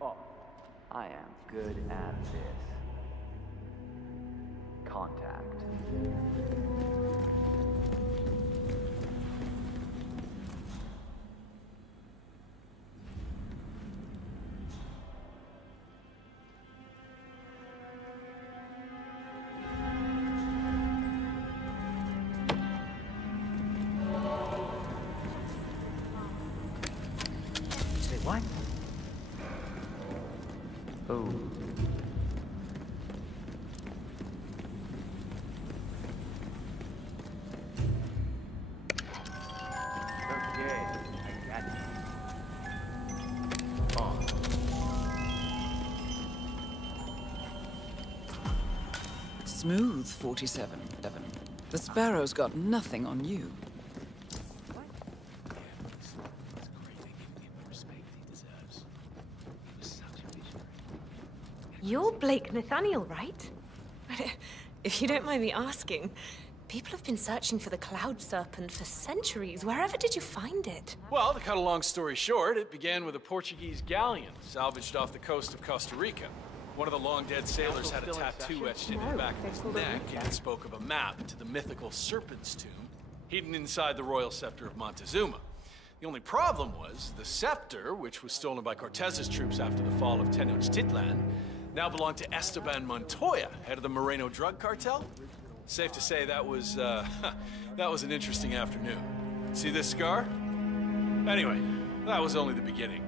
Oh, I am good at this. Contact. Say what? Oh. Okay, I got it. Oh. Smooth, 47. The Sparrow's got nothing on you. You're Blake Nathaniel, right? If you don't mind me asking, people have been searching for the Cloud Serpent for centuries. Wherever did you find it? Well, to cut a long story short, it began with a Portuguese galleon salvaged off the coast of Costa Rica. One of the long-dead sailors had a tattoo etched into the back of his neck, and it spoke of a map to the mythical Serpent's Tomb, hidden inside the royal scepter of Montezuma. The only problem was, the scepter, which was stolen by Cortez's troops after the fall of Tenochtitlan, now belonged to Esteban Montoya, head of the Moreno drug cartel. Safe to say that was an interesting afternoon. See this scar? Anyway, that was only the beginning.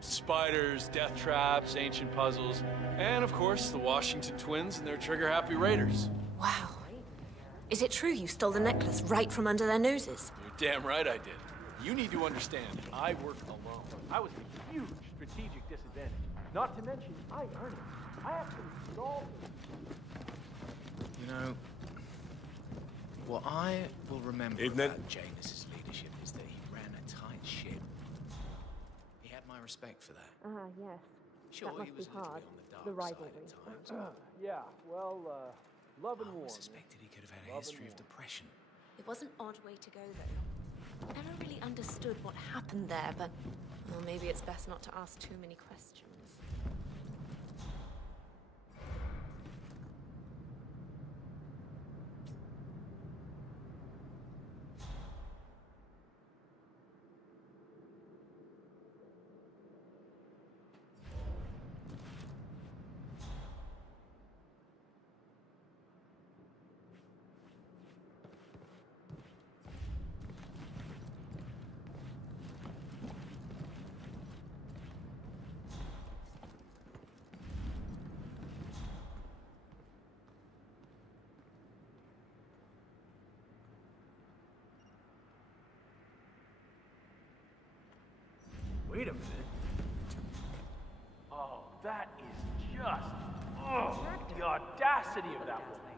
Spiders, death traps, ancient puzzles, and of course, the Washington twins and their trigger-happy raiders. Wow. Is it true you stole the necklace right from under their noses? You're damn right I did. You need to understand, I work alone. I was at a huge strategic disadvantage. Not to mention, I earned it. I actually did all... You know, what I will remember Evening. about Janus's leadership is that he ran a tight ship respect for that. Yes. Sure, that must he was be a little hard. bit on the dark The side rivalry. at times. Yeah, well, love and war. I suspected he could have had a Love history and of war. depression. It was an odd way to go, though. Never really understood what happened there, but well, maybe it's best not to ask too many questions. Wait a minute. Oh, that is just... Oh, the audacity of that woman.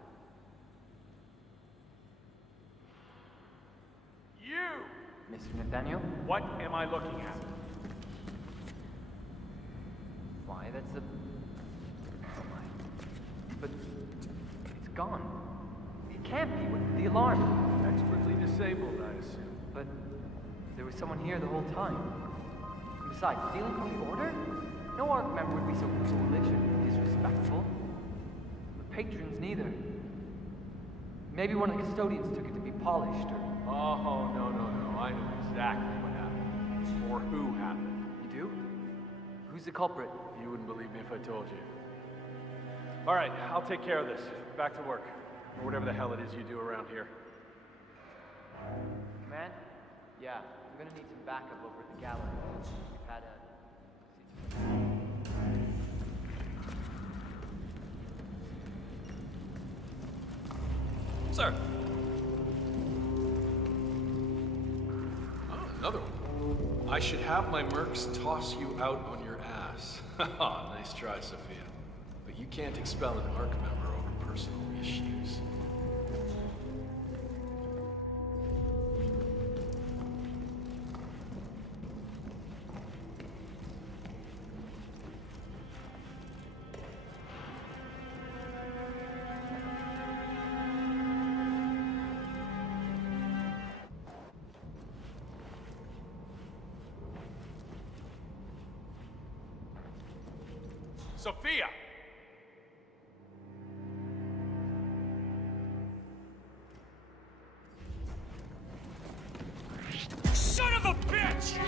You! Mr. Nathaniel? What am I looking at? Why, that's the... Oh my... But... it's gone. It can't be with the alarm. Expertly disabled, I assume. But... there was someone here the whole time. Besides, stealing from the Order? No ARC member would be so foolish and disrespectful. The patrons neither. Maybe one of the custodians took it to be polished, or... Oh, no. I know exactly what happened. Or who happened. You do? Who's the culprit? You wouldn't believe me if I told you. All right, I'll take care of this. Back to work. Or whatever the hell it is you do around here. Command? Yeah, I'm gonna need some backup over at the gallery. We've had a... Sir. Oh, another one. I should have my mercs toss you out on your ass. Nice try, Sophia. But you can't expel an ARC member over personal issues. Sophia! Son of a bitch!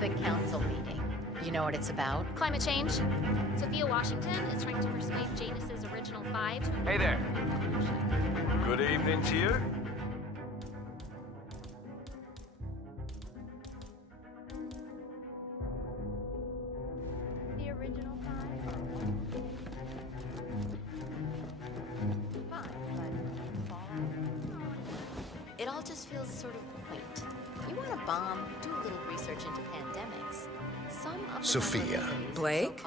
The council meeting. You know what it's about? Climate change. Sophia Washington is trying to persuade Janus's original 5 to... Hey there! Good evening to you. The original time? It all just feels sort of quaint. You want a bomb, do a little research into pandemics. Some of the Sophia. Blake?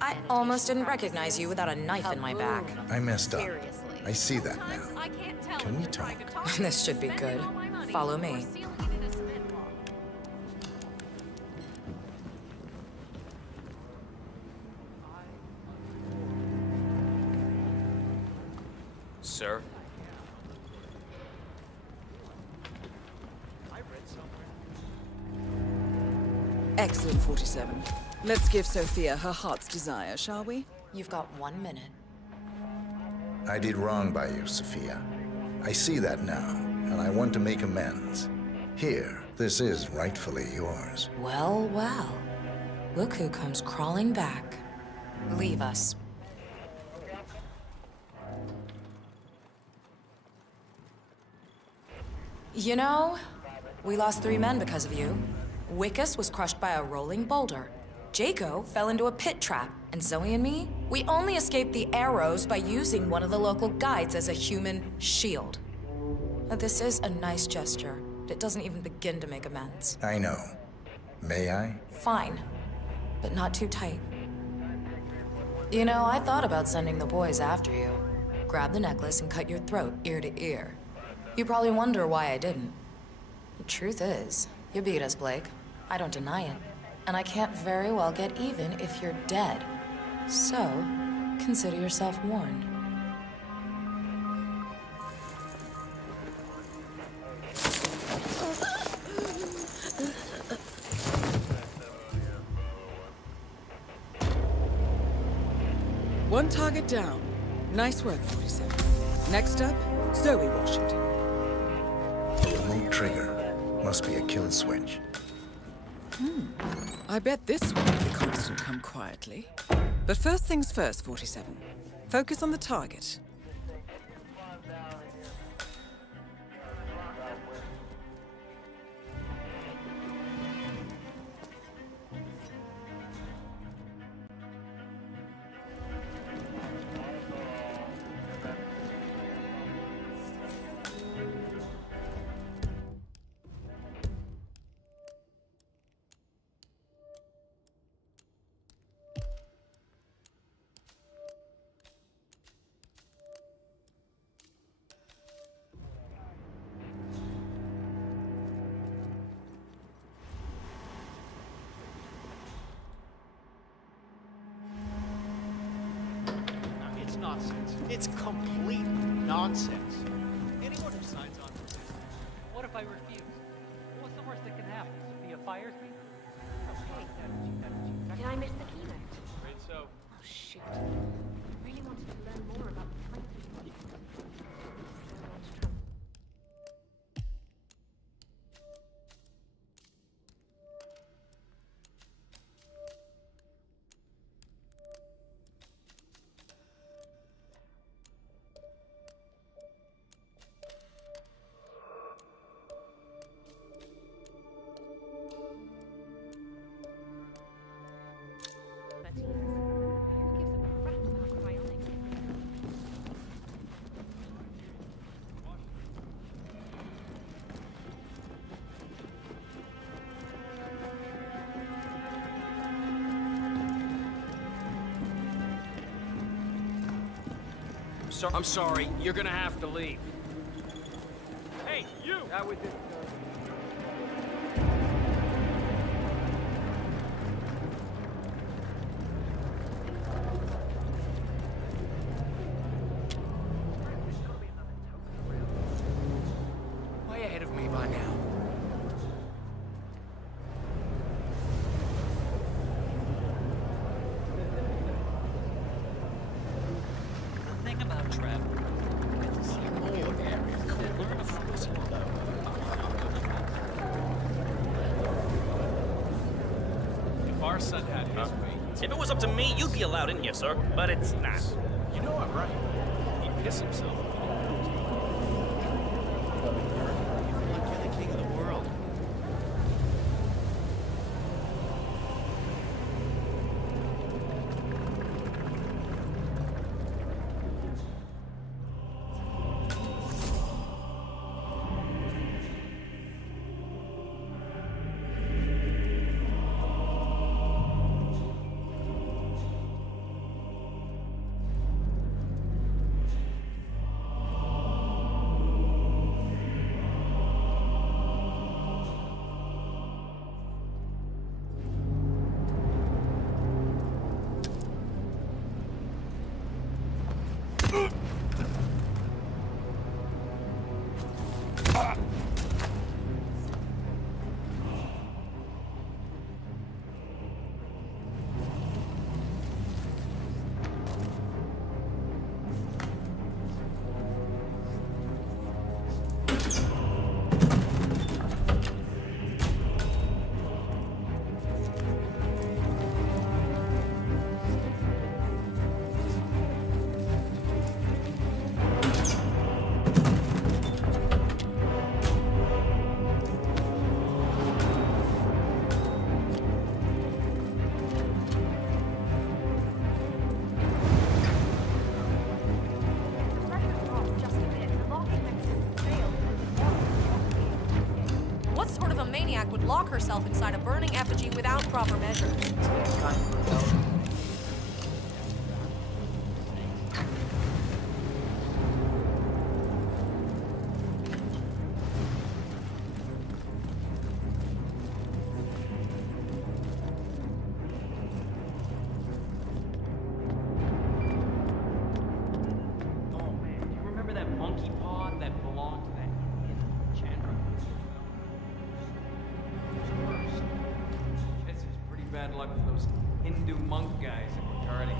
I almost didn't recognize you without a knife in my back. I messed up. I see that now. Can we talk? This should be good. Follow me. Sir? Excellent, 47. Let's give Sophia her heart's desire, shall we? You've got 1 minute. I did wrong by you, Sophia. I see that now, and I want to make amends. Here, this is rightfully yours. Well, well. Look who comes crawling back. Leave us. You know, we lost 3 men because of you. Wickus was crushed by a rolling boulder. Jaco fell into a pit trap, and Zoe and me, we only escaped the arrows by using one of the local guides as a human shield. Now, this is a nice gesture, but it doesn't even begin to make amends. I know. May I? Fine, but not too tight. You know, I thought about sending the boys after you. Grab the necklace and cut your throat ear to ear. You probably wonder why I didn't. The truth is, you beat us, Blake. I don't deny it. And I can't very well get even if you're dead. So, consider yourself warned. One target down. Nice work, 47. Next up, Zoe Washington. Remote trigger. Must be a kill switch. I bet this will make the constant come quietly. But first things first, 47. Focus on the target. It's nonsense. It's complete nonsense. Anyone who signs on for this. What if I refuse? What's the worst that can happen? Sophia fires me? Did I miss the keynote? Afraid so. Oh, shoot. I really wanted to learn more about the Franklin. I'm sorry, you're gonna have to leave. Hey, you! That was it. Way ahead of me by now. The thing about travel, you get to see more areas and learn a force and If our son had his way, If it was up to me, you'd be allowed in here, sir. But it's not. you know I'm right. He'd piss himself. herself inside a burning effigy without proper measure. Bad luck for those Hindu monk guys that were guarding.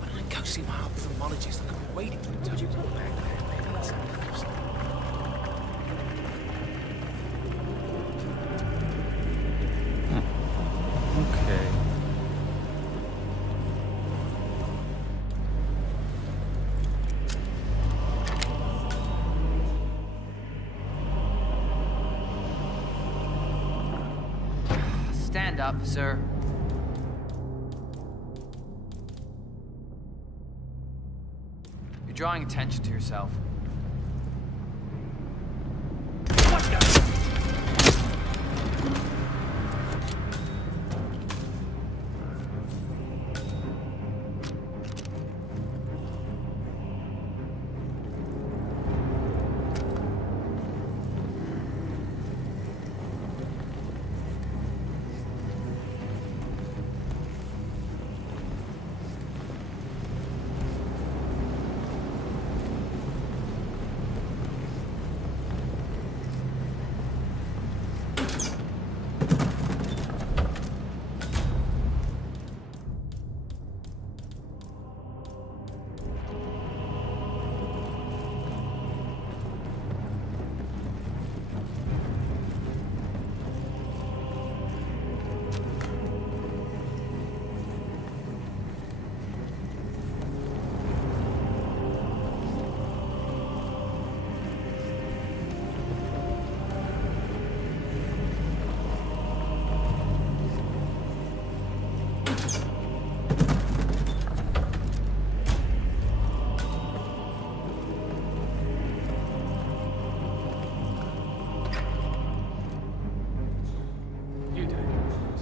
Why don't I go see my ophthalmologist? I've been waiting for him to go back there. Maybe that's something. Okay. Stand up, sir. You're drawing attention to yourself. What the?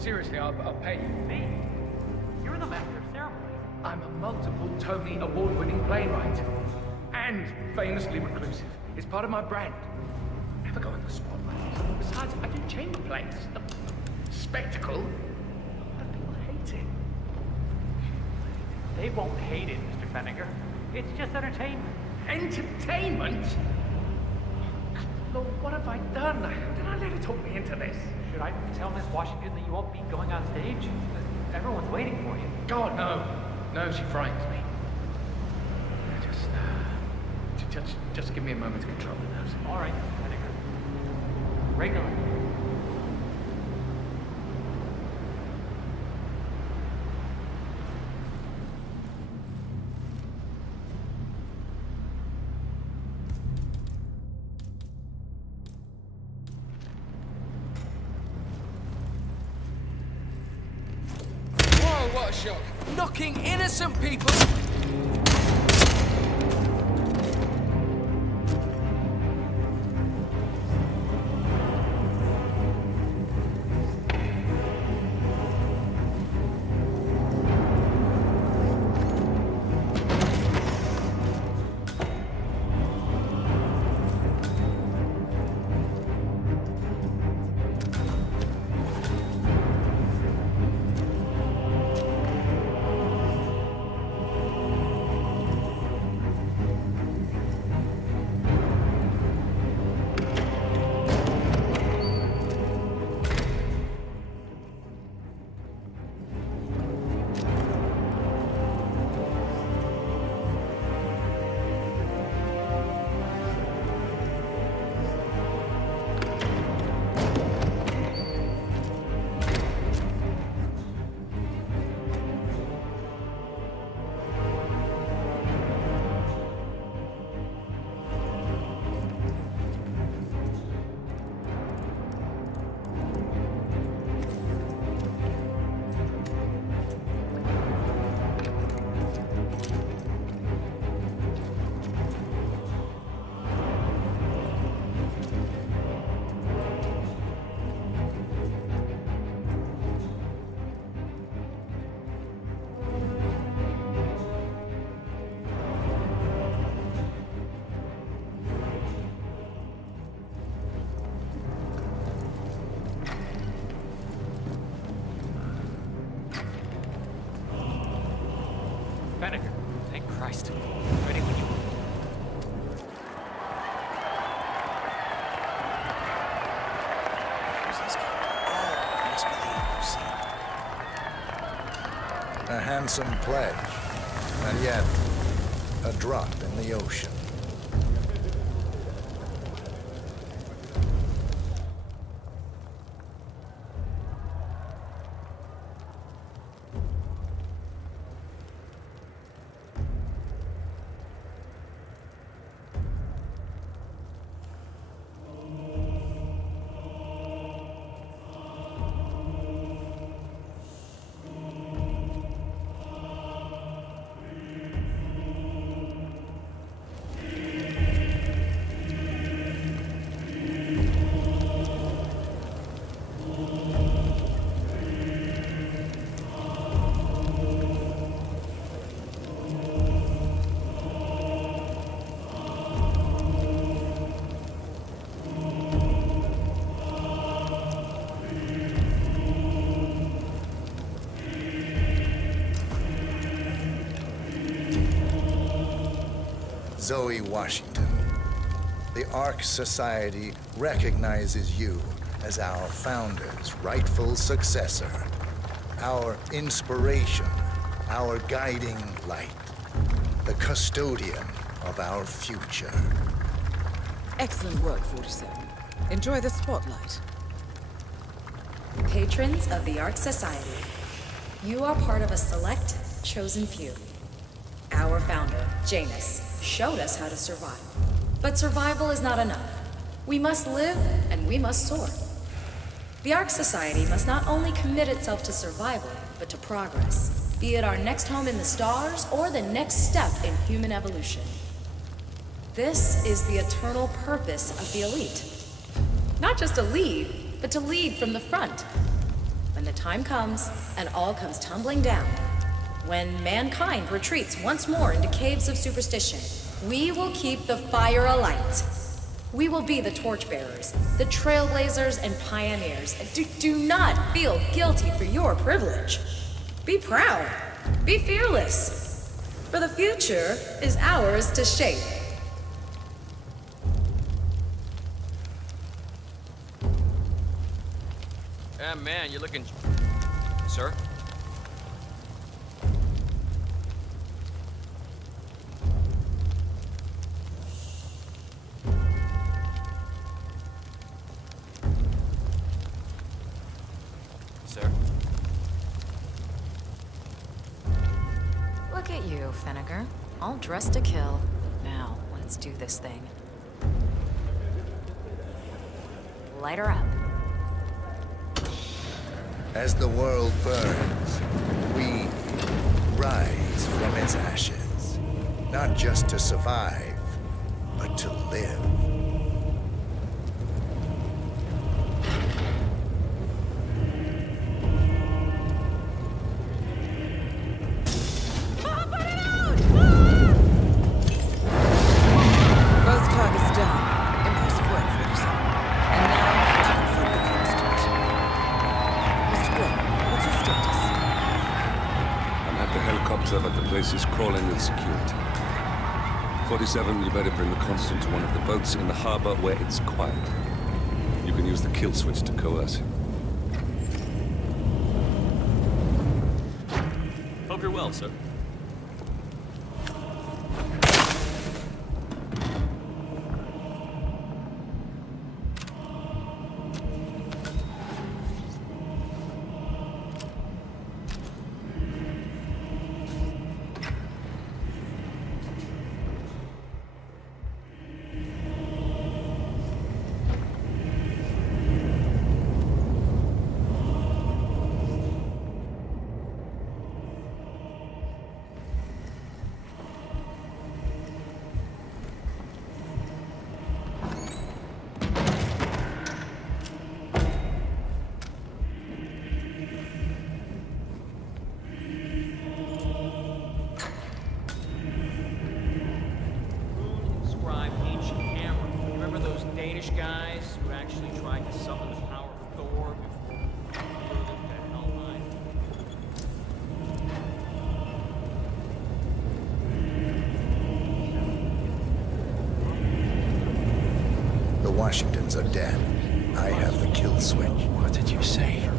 Seriously, I'll pay you. Me? You're the master of ceremonies. I'm a multiple Tony award-winning playwright. And famously reclusive. It's part of my brand. I never go in the spotlight. Besides, I do chamber plays. Spectacle. A lot of people hate it. They won't hate it, Mr. Fenninger. It's just entertainment. Entertainment? Lord, what have I done? Did I let her talk me into this? Should I tell Miss Washington that you won't be going on stage? Everyone's waiting for you. God, no. No, she frightens me. Just give me a moment to control the nerves. All right, Fenninger. Regular. What a shock! Knocking innocent people! Vinegar. Thank Christ. Ready when you are. A handsome pledge, and yet a drop in the ocean. Zoe Washington, the Ark Society recognizes you as our founder's rightful successor, our inspiration, our guiding light, the custodian of our future. Excellent work, 47. Enjoy the spotlight. Patrons of the Ark Society, you are part of a select, chosen few. Our founder, Janus, showed us how to survive. But survival is not enough. We must live and we must soar. The Ark Society must not only commit itself to survival, but to progress, be it our next home in the stars or the next step in human evolution. This is the eternal purpose of the elite. Not just to lead, but to lead from the front. When the time comes and all comes tumbling down, when mankind retreats once more into caves of superstition, we will keep the fire alight. We will be the torchbearers, the trailblazers and pioneers. Do not feel guilty for your privilege. Be proud. Be fearless. For the future is ours to shape. Man, you're looking... Sir? Sir? Look at you, Vinegar. All dressed to kill. Now, let's do this thing. Light her up. As the world burns, we rise from its ashes, not just to survive, but to live. Both targets down. Impressive work, 47. And now, to confront the constant. Mr. Gray, what's your status? I'm at the helicopter, but the place is crawling with security. 47, you better bring the constant to one of the boats in the harbor where it's quiet. You can use the kill switch to coerce him. Hope you're well, sir. Washingtons are dead. I have the kill switch. What did you say?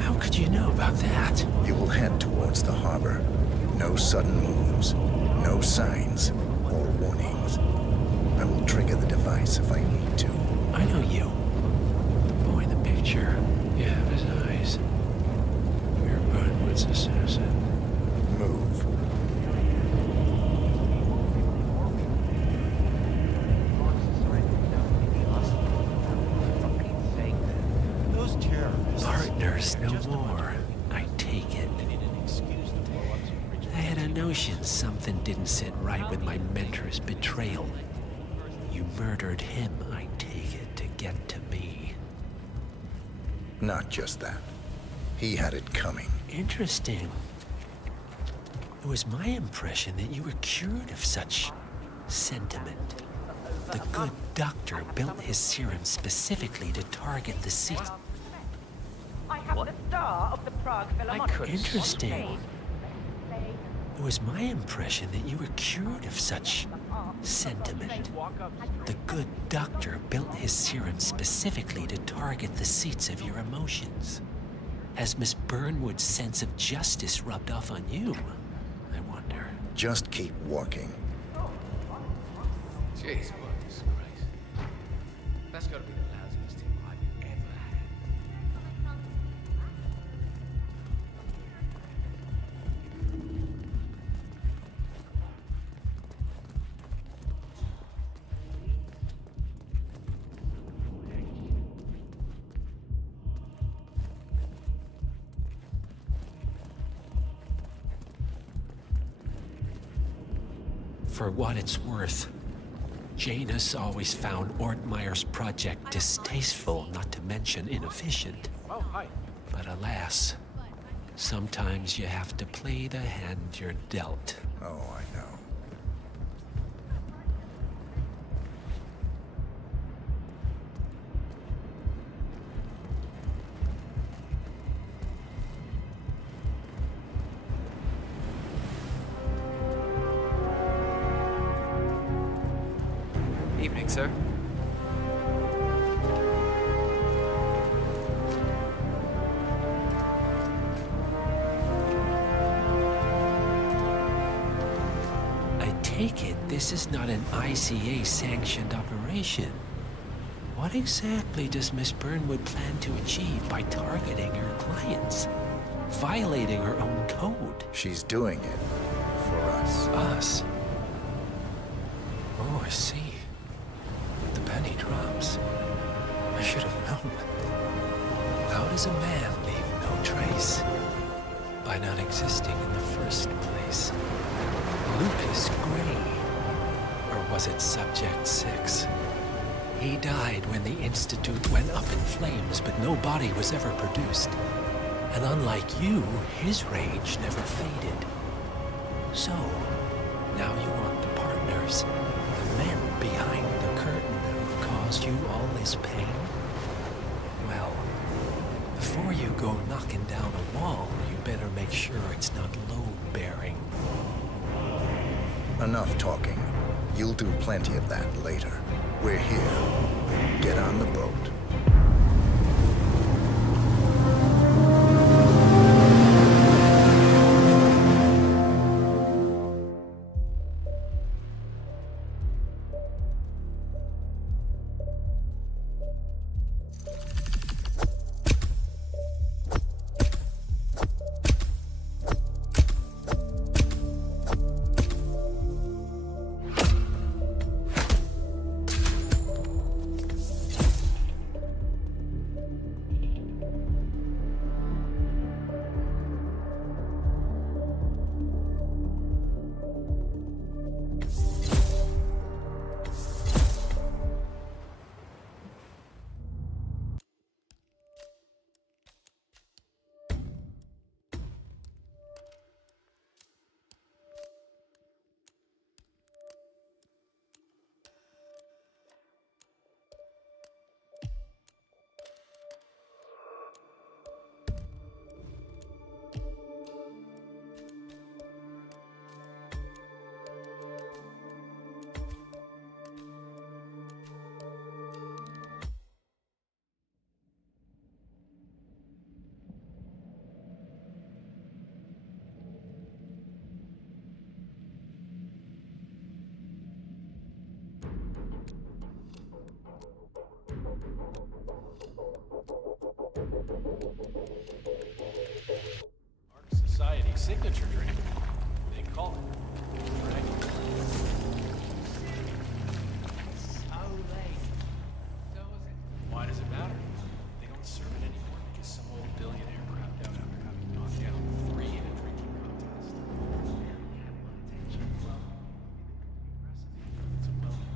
How could you know about that? You will head towards the harbor. No sudden moves, no signs or warnings. I will trigger the device if I need to. I know you. The boy in the picture. You have his eyes. You're Burnwood's assassin. Move. Those terrorists. Partners no more, I take it. I had a notion something didn't sit right with my mentor's betrayal. You murdered him, I take it, to get to me. Not just that. He had it coming. Interesting. It was my impression that you were cured of such sentiment. The good doctor built his serum specifically to target the seat. I have the star of the Prague Philharmonic. Interesting. It was my impression that you were cured of such sentiment. The good doctor built his serum specifically to target the seats of your emotions. Has Miss Burnwood's sense of justice rubbed off on you? I wonder. Just keep walking. Jeez, goodness Christ. That's gotta be the lousiest tip I've ever had. For what it's worth, Janus always found Ortmeyer's project distasteful, not to mention inefficient. Oh, hi. But alas, sometimes you have to play the hand you're dealt. Oh, I know. Evening, sir. I take it this is not an ICA-sanctioned operation. What exactly does Miss Burnwood plan to achieve by targeting her clients? Violating her own code? She's doing it for us. Us? Oh, I see. The penny drops. I should have known. How does a man leave no trace? By not existing in the first place. Lucas Gray. Or was it Subject 6? He died when the Institute went up in flames, but no body was ever produced. And unlike you, his rage never faded. So, now you want the partners, the men behind the curtain who've caused you all this pain? Well, before you go knocking down a wall, you better make sure it's not load-bearing. Enough talking. You'll do plenty of that later. We're here. Get on the boat. signature drink. They call it Dragon. So late. Why does it matter? They don't serve it anymore because some old billionaire crapped out after having knocked down 3 in a drinking contest. It's a wellness.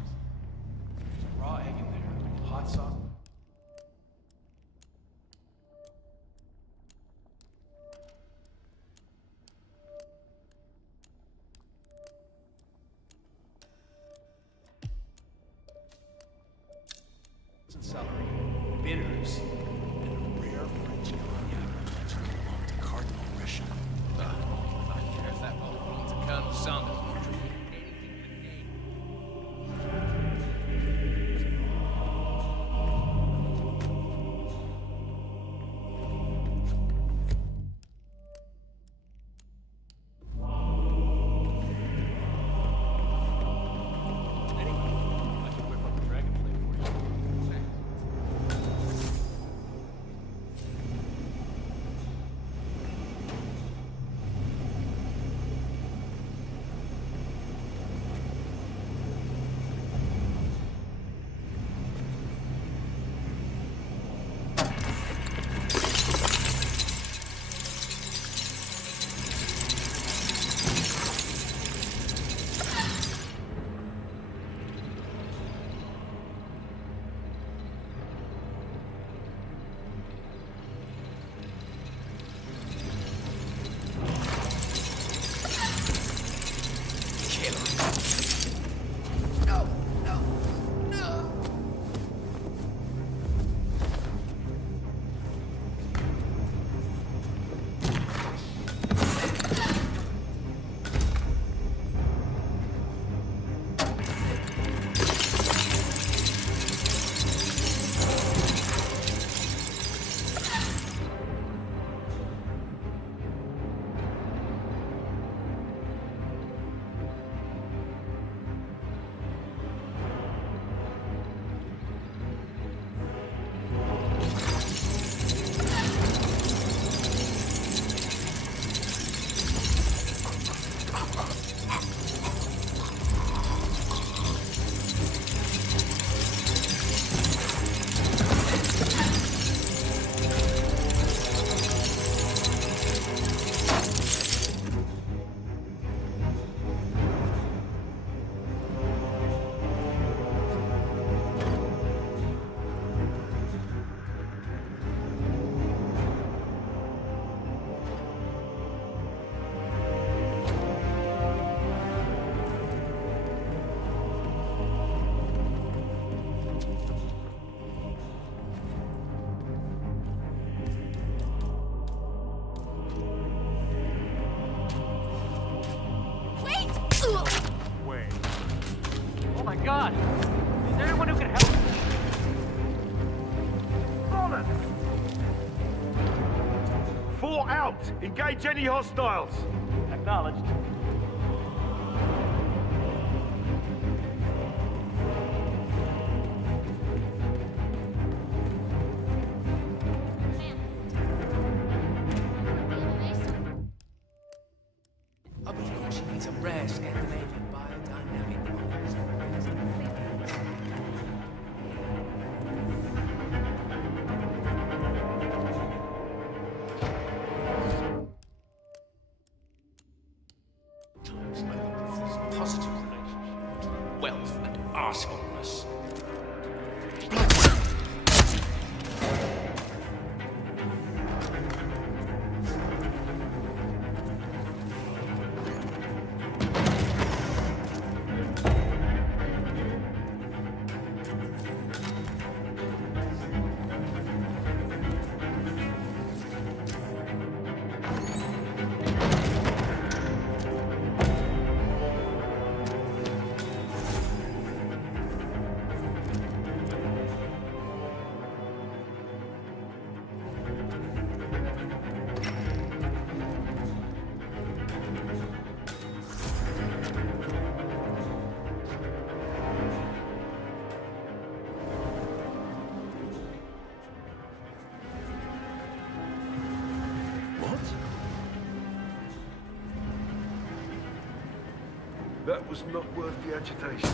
There's a raw egg in there, hot sauce. And celery, bitters, and a rare French cognac that belonged to Cardinal Richelieu. I don't care if that bottle belonged to Colonel Sanders. God! Is there anyone who can help? Rollins! Fall out! Engage any hostiles! Acknowledged. Of course, she needs a rare Scandinavian biodynamic models. Times I think that there's a positive relationship between wealth and arseholeness. That was not worth the agitation.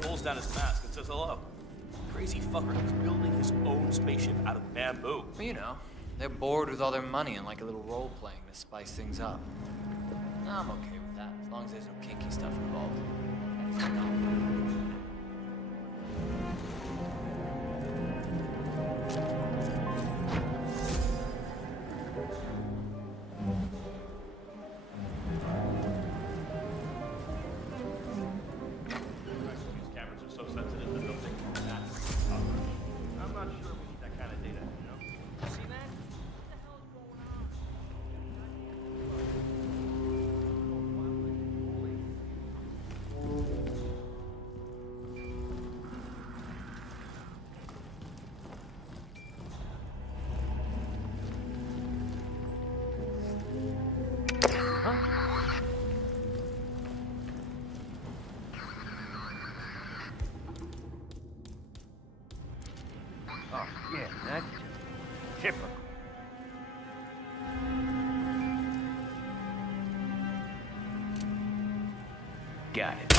Pulls down his mask and says hello. Crazy fucker, he's building his own spaceship out of bamboo. Well, you know, they're bored with all their money and like a little role-playing to spice things up. I'm okay with that, as long as there's no kinky stuff involved. Oh, yeah, that's typical. Got it.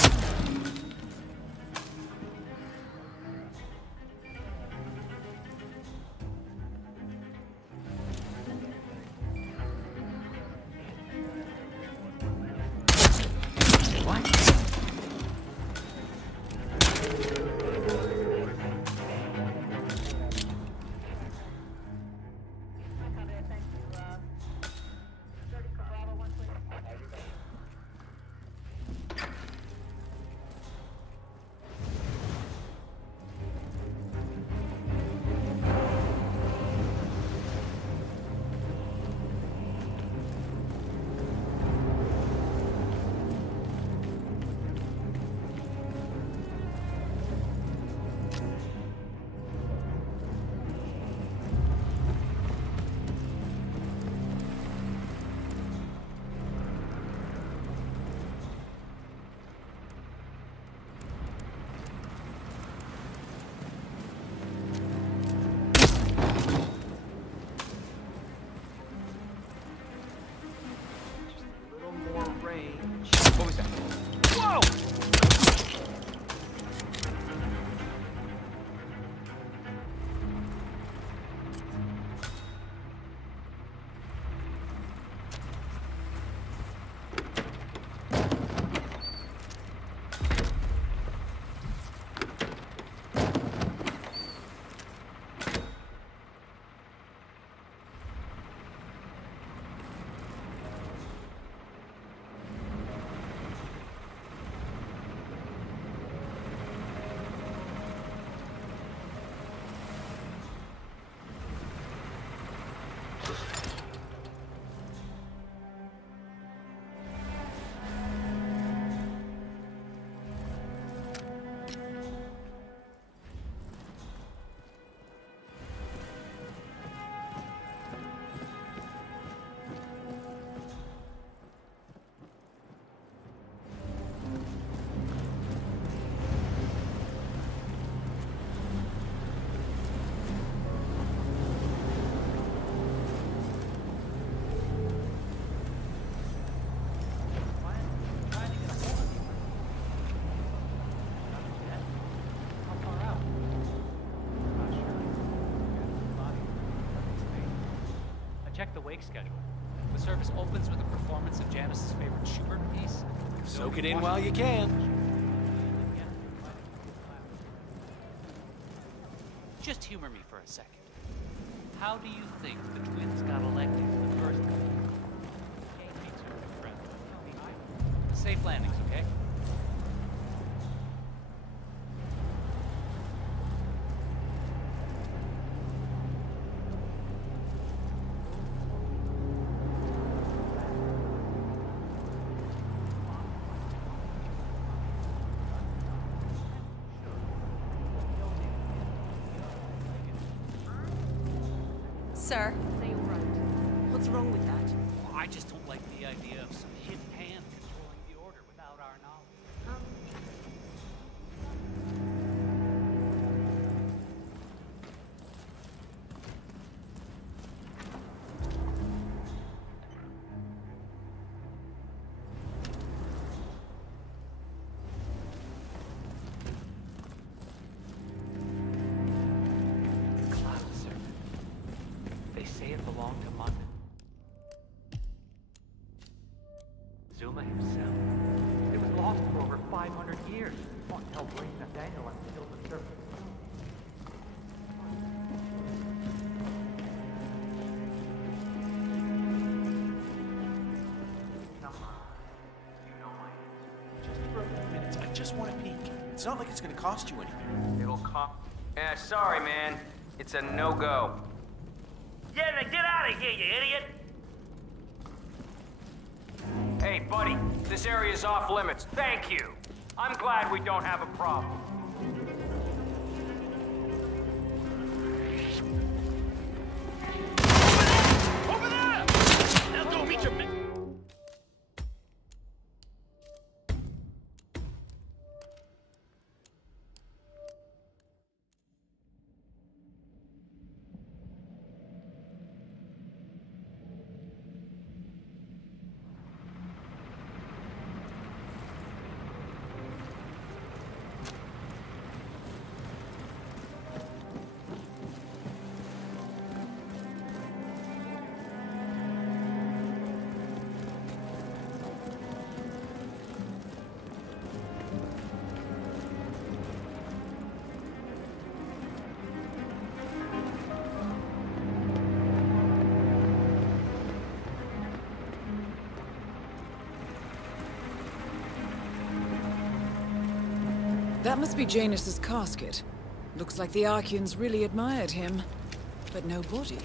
check the wake schedule. The service opens with a performance of Janice's favorite Schubert piece. Soak it in while you can. Just humor me for a second. How do you think the twins got elected in the first place? Safe landings, okay? Sir? What's wrong with that? I just don't like the idea of some hidden hand controlling the order without our knowledge. They say it belonged to Montezuma himself. It was lost for over 500 years. Until bringing Nathaniel and killed the serpent. Just for a few minutes, I just want to peek. It's not like it's gonna cost you anything. It'll cost. Sorry, man. It's a no-go. Yeah, then get out of here, you idiot! Hey, buddy, this area's off limits. Thank you. I'm glad we don't have a problem. Over there! Now go meet your man. That must be Janus's casket. Looks like the Archeans really admired him, but no body.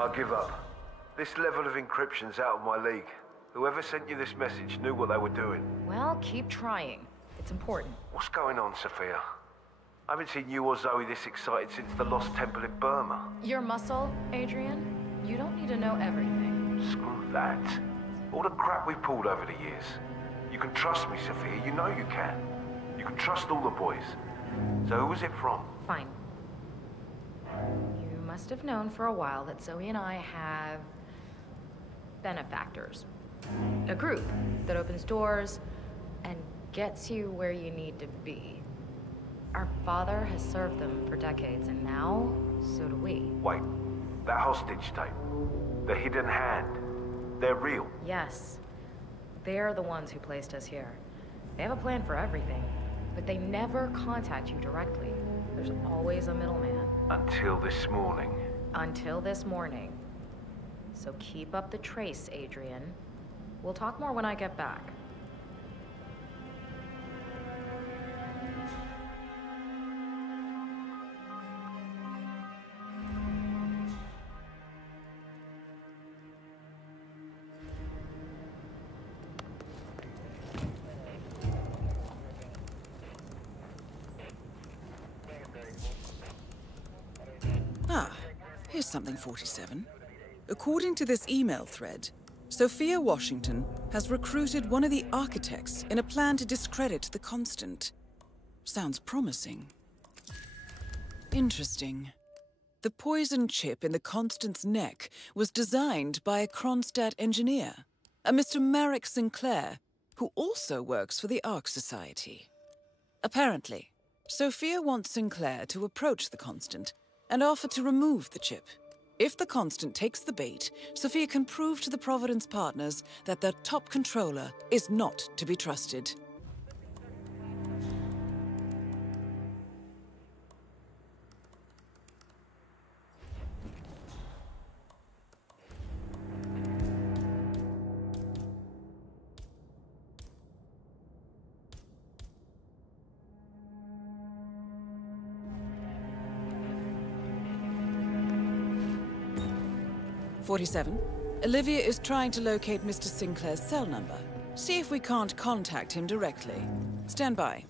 I give up. This level of encryption's out of my league. Whoever sent you this message knew what they were doing. Well, keep trying. It's important. What's going on, Sophia? I haven't seen you or Zoe this excited since the Lost Temple in Burma. Your muscle, Adrian? You don't need to know everything. Screw that. All the crap we pulled over the years. You can trust me, Sophia. You know you can. You can trust all the boys. So who was it from? Fine. You must have known for a while that Zoe and I have benefactors. A group that opens doors and gets you where you need to be. Our father has served them for decades, and now, so do we. Wait, that hostage tape. The hidden hand. They're real. Yes. They're the ones who placed us here. They have a plan for everything, but they never contact you directly. There's always a middleman. Until this morning. Until this morning. So keep up the trace, Adrian. We'll talk more when I get back. Ah, here's something, 47. According to this email thread, Sophia Washington has recruited one of the architects in a plan to discredit the Constant. Sounds promising. Interesting. The poison chip in the Constant's neck was designed by a Kronstadt engineer, a Mr. Marek Sinclair, who also works for the Ark Society. Apparently, Sophia wants Sinclair to approach the Constant and offer to remove the chip. If the Constant takes the bait, Sophia can prove to the Providence partners that their top controller is not to be trusted. "47. Olivia is trying to locate Mr. Sinclair's cell number. See if we can't contact him directly. Stand by."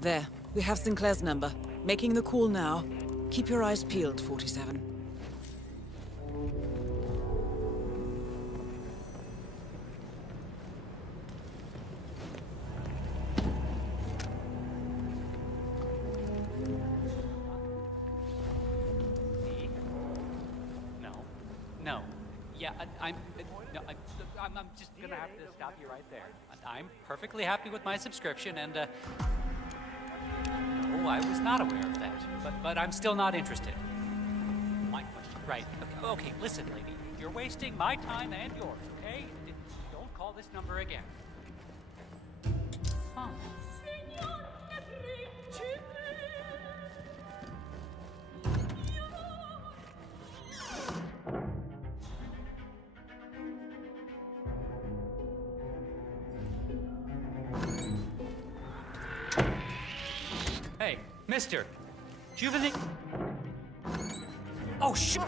There, we have Sinclair's number. Making the call now. Keep your eyes peeled, 47. I'm just gonna have to stop you right there. I'm perfectly happy with my subscription, and no, I was not aware of that. But I'm still not interested. My question, right? Okay, listen, lady, you're wasting my time and yours. Okay? Don't call this number again. Huh. Hey, mister. Juvenile. Oh, shit!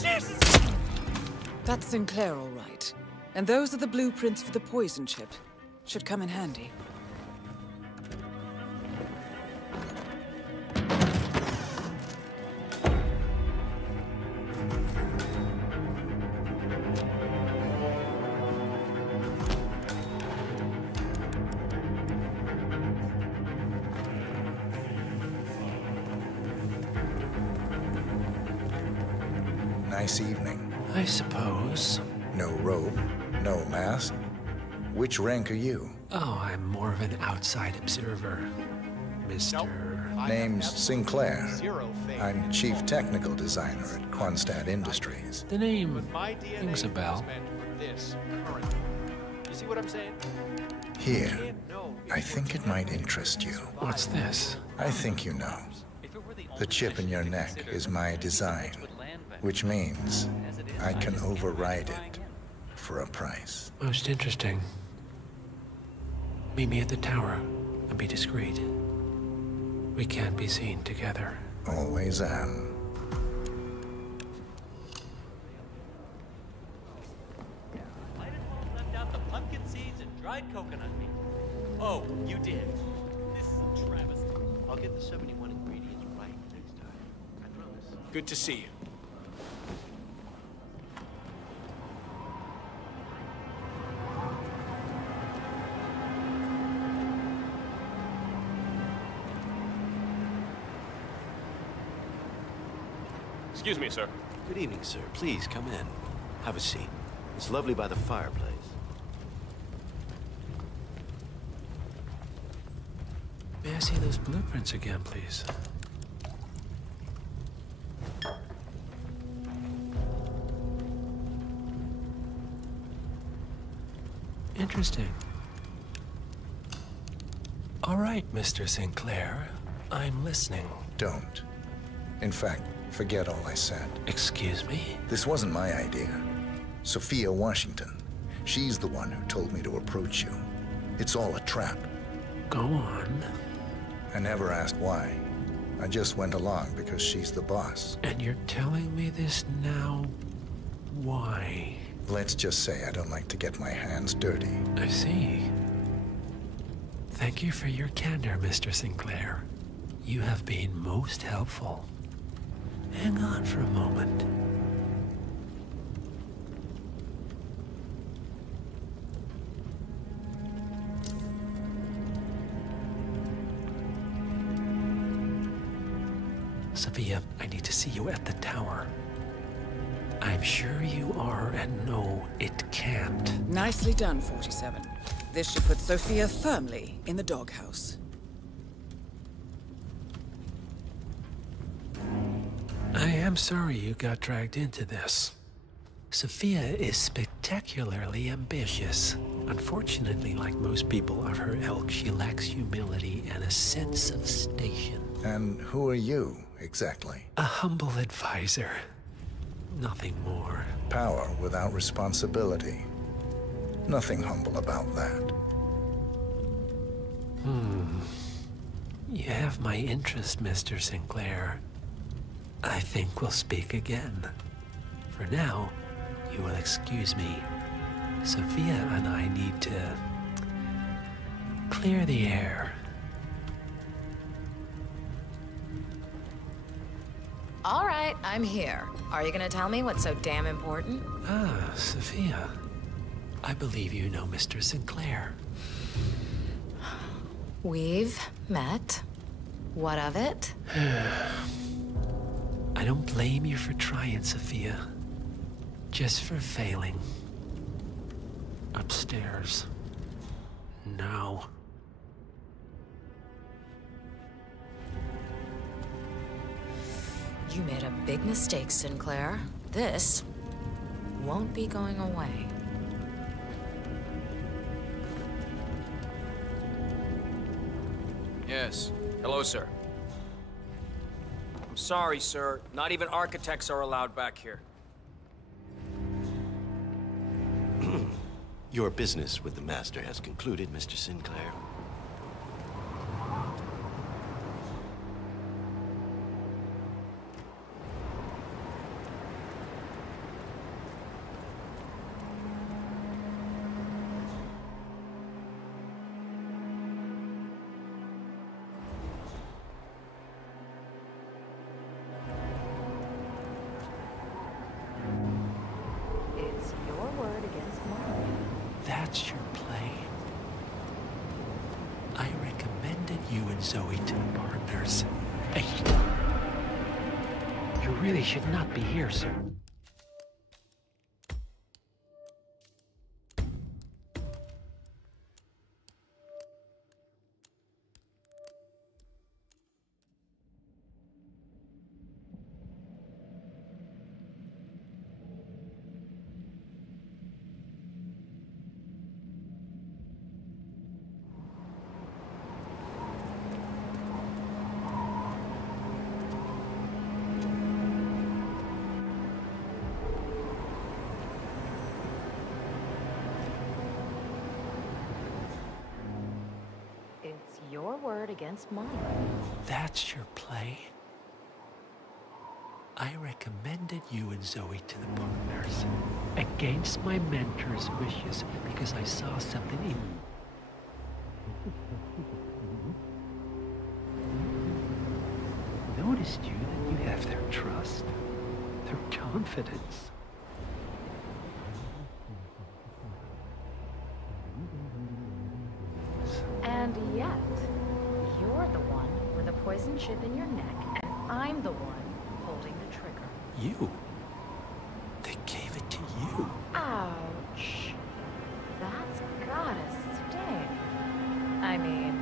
Jesus! That's Sinclair, all right. And those are the blueprints for the poison chip. Should come in handy. Nice evening. I suppose. No robe, no mask. Which rank are you? Oh, I'm more of an outside observer, Mr. Name's Sinclair. I'm Chief Technical Designer at Kronstadt Industries. The name rings a bell. You see what I'm saying? Here, I think it might interest you. What's this? I think you know. The chip in your neck is my design, which means I can override it for a price. Most interesting. Meet me at the tower and be discreet. We can't be seen together. Always am. Left out the pumpkin seeds and dried coconut meat. Oh, you did. This is a travesty. I'll get the 71 ingredients right next time. I promise. Good to see you. Excuse me, sir. Good evening, sir. Please come in. Have a seat. It's lovely by the fireplace. May I see those blueprints again, please? Interesting. All right, Mr. Sinclair. I'm listening. Don't. In fact, forget all I said. Excuse me? This wasn't my idea. Sophia Washington. She's the one who told me to approach you. It's all a trap. Go on. I never asked why. I just went along because she's the boss. And you're telling me this now? Why? Let's just say I don't like to get my hands dirty. I see. Thank you for your candor, Mr. Sinclair. You have been most helpful. Hang on for a moment. Sophia, I need to see you at the tower. I'm sure you are, and no, it can't. Nicely done, 47. This should put Sophia firmly in the doghouse. I am sorry you got dragged into this. Sophia is spectacularly ambitious. Unfortunately, like most people of her ilk, she lacks humility and a sense of station. And who are you, exactly? A humble advisor. Nothing more. Power without responsibility. Nothing humble about that. You have my interest, Mr. Sinclair. I think we'll speak again. For now, you will excuse me. Sophia and I need to clear the air. All right, I'm here. Are you gonna tell me what's so damn important? Ah, Sophia. I believe you know Mr. Sinclair. We've met. What of it? I don't blame you for trying, Sophia. Just for failing. Upstairs. Now. You made a big mistake, Sinclair. This won't be going away. Yes. Hello, sir. I'm sorry, sir. Not even architects are allowed back here. Your business with the Master has concluded, Mr. Sinclair. It's your word against mine. That's your play. I recommended you and Zoe to partners. Hey. You really should not be here, sir. word against mine. That's your play? I recommended you and Zoe to the partners against my mentor's wishes because I saw something in you. Noticed you that you have their trust, their confidence. And yet, you're the one with a poison chip in your neck, and I'm the one holding the trigger. You? They gave it to you. Ouch. That's gotta sting. I mean,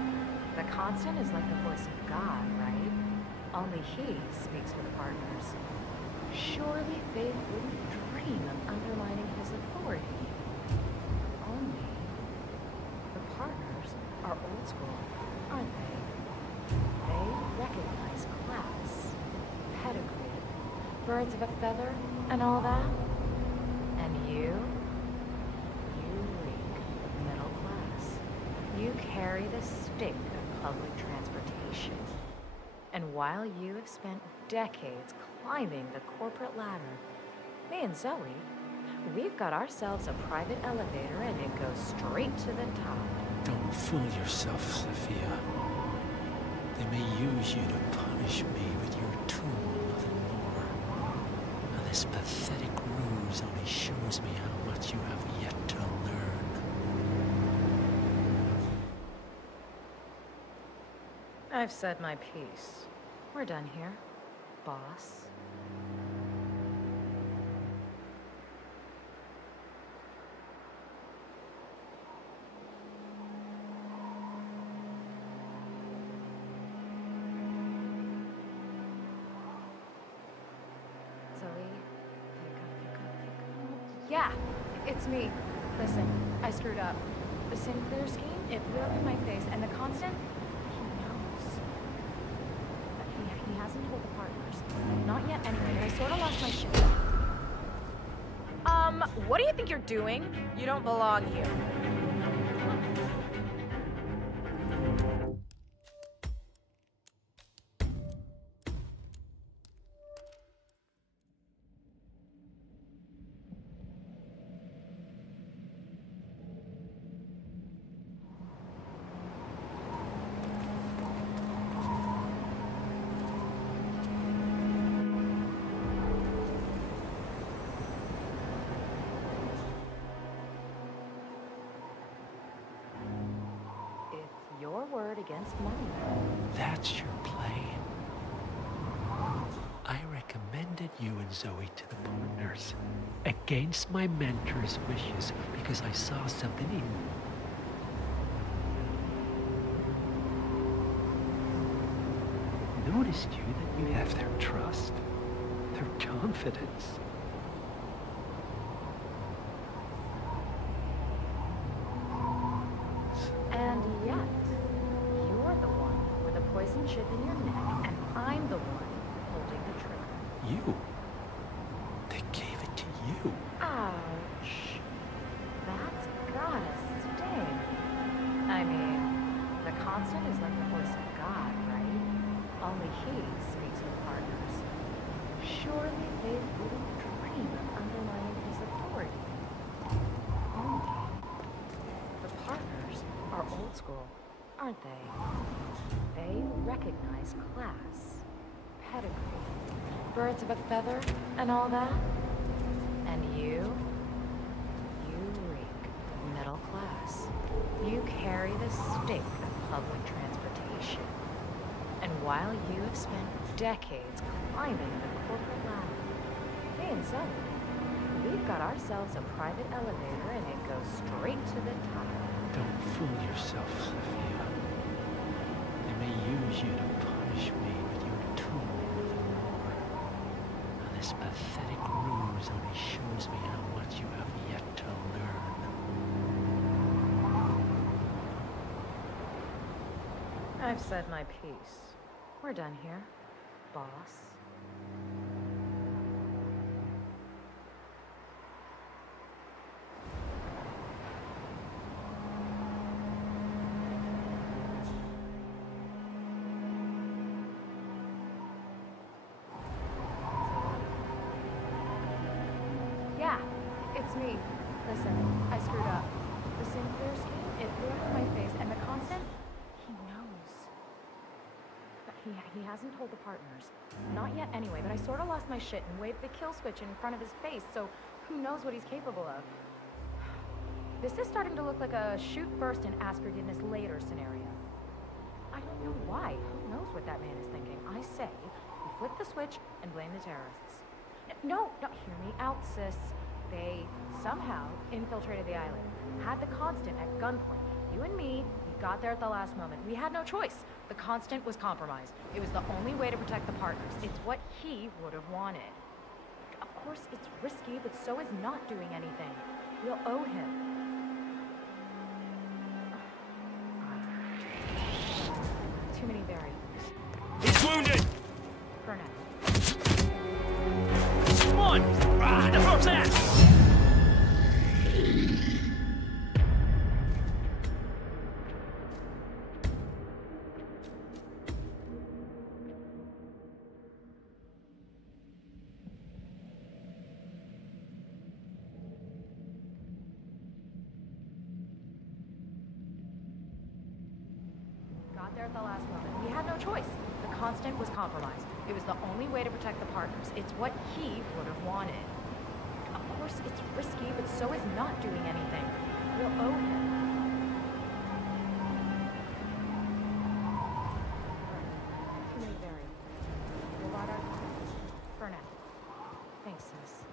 the Constant is like the voice of God, right? Only he speaks for the partners. Surely Faith wouldn't dream of undermining his authority. Only the partners are old school, aren't they? They recognize class, pedigree, birds of a feather, and all that. And you reek middle class. You carry the stink of public transportation. And while you have spent decades climbing the corporate ladder, me and Zoe, we've got ourselves a private elevator and it goes straight to the top. Don't fool yourself, Sophia. They may use you to punish me, but you're a tool, nothing more. And this pathetic ruse only shows me how much you have yet to learn. I've said my piece. We're done here, boss. Zoe, pick up. Yeah, it's me. Listen, I screwed up. The Sinclair scheme, it blew up in my face, and the Constant, he knows. He hasn't told the partners. Not yet, anyway, but I sort of lost my shit. What do you think you're doing? You don't belong here. Your word against mine. That's your play. I recommended you and Zoe to the partners against my mentor's wishes because I saw something in you. Noticed you that you have their trust, their confidence. And yet, you're the one with a poison chip in your neck, and I'm the one holding the trigger. You? They gave it to you. Ouch. That's gotta sting. I mean, the Constant is like the voice of God, right? Only he speaks with partners. Surely they wouldn't dream of undermining his authority. Only the partners are old school, aren't they? They recognize class, pedigree, birds of a feather, and all that. And you reek middle class. You carry the stink of public transportation. And while you have spent decades climbing the corporate ladder, me and Zoe, we've got ourselves a private elevator and it goes straight to the top. Don't fool yourself, Sophia. They may use you to punish me, but you're a tool, nothing more. And this pathetic ruse only shows me how much you have yet to learn. I've said my piece. We're done here, boss. me. Listen, I screwed up. The Sinclair scheme, it blew up in my face, and the Constant, he knows. But he hasn't told the partners. Not yet anyway, but I sort of lost my shit and waved the kill switch in front of his face, so who knows what he's capable of. This is starting to look like a shoot first and ask forgiveness later scenario. I don't know why. Who knows what that man is thinking? I say, we flip the switch and blame the terrorists. No, hear me out, sis. They somehow infiltrated the island, had the Constant at gunpoint. You and me, we got there at the last moment. We had no choice. The Constant was compromised. It was the only way to protect the partners. It's what he would have wanted. Of course, it's risky, but so is not doing anything. We'll owe him. Too many variables. He's wounded! For now. Come on! Ah, the rope's that! Got there at the last moment. We had no choice. The Constant was compromised. It was the only way to protect the partners. It's what he would have wanted. Of course, it's risky, but so is not doing anything. We'll owe him. Too many variables. We'll ride our for now. Thanks, sis.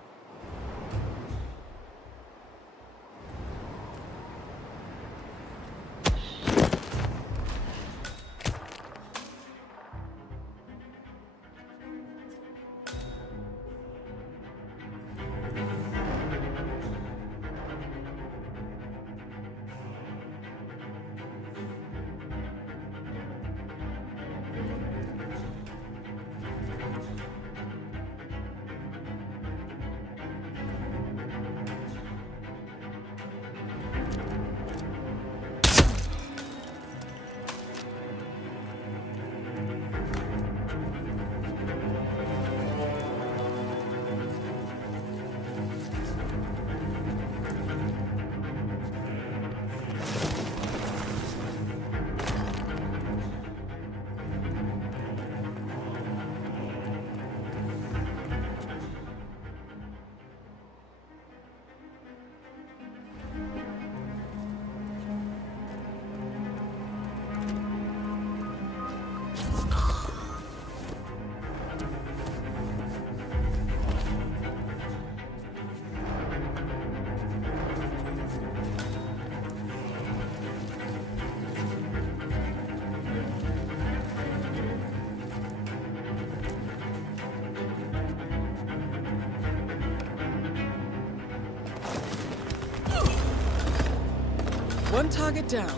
One target down.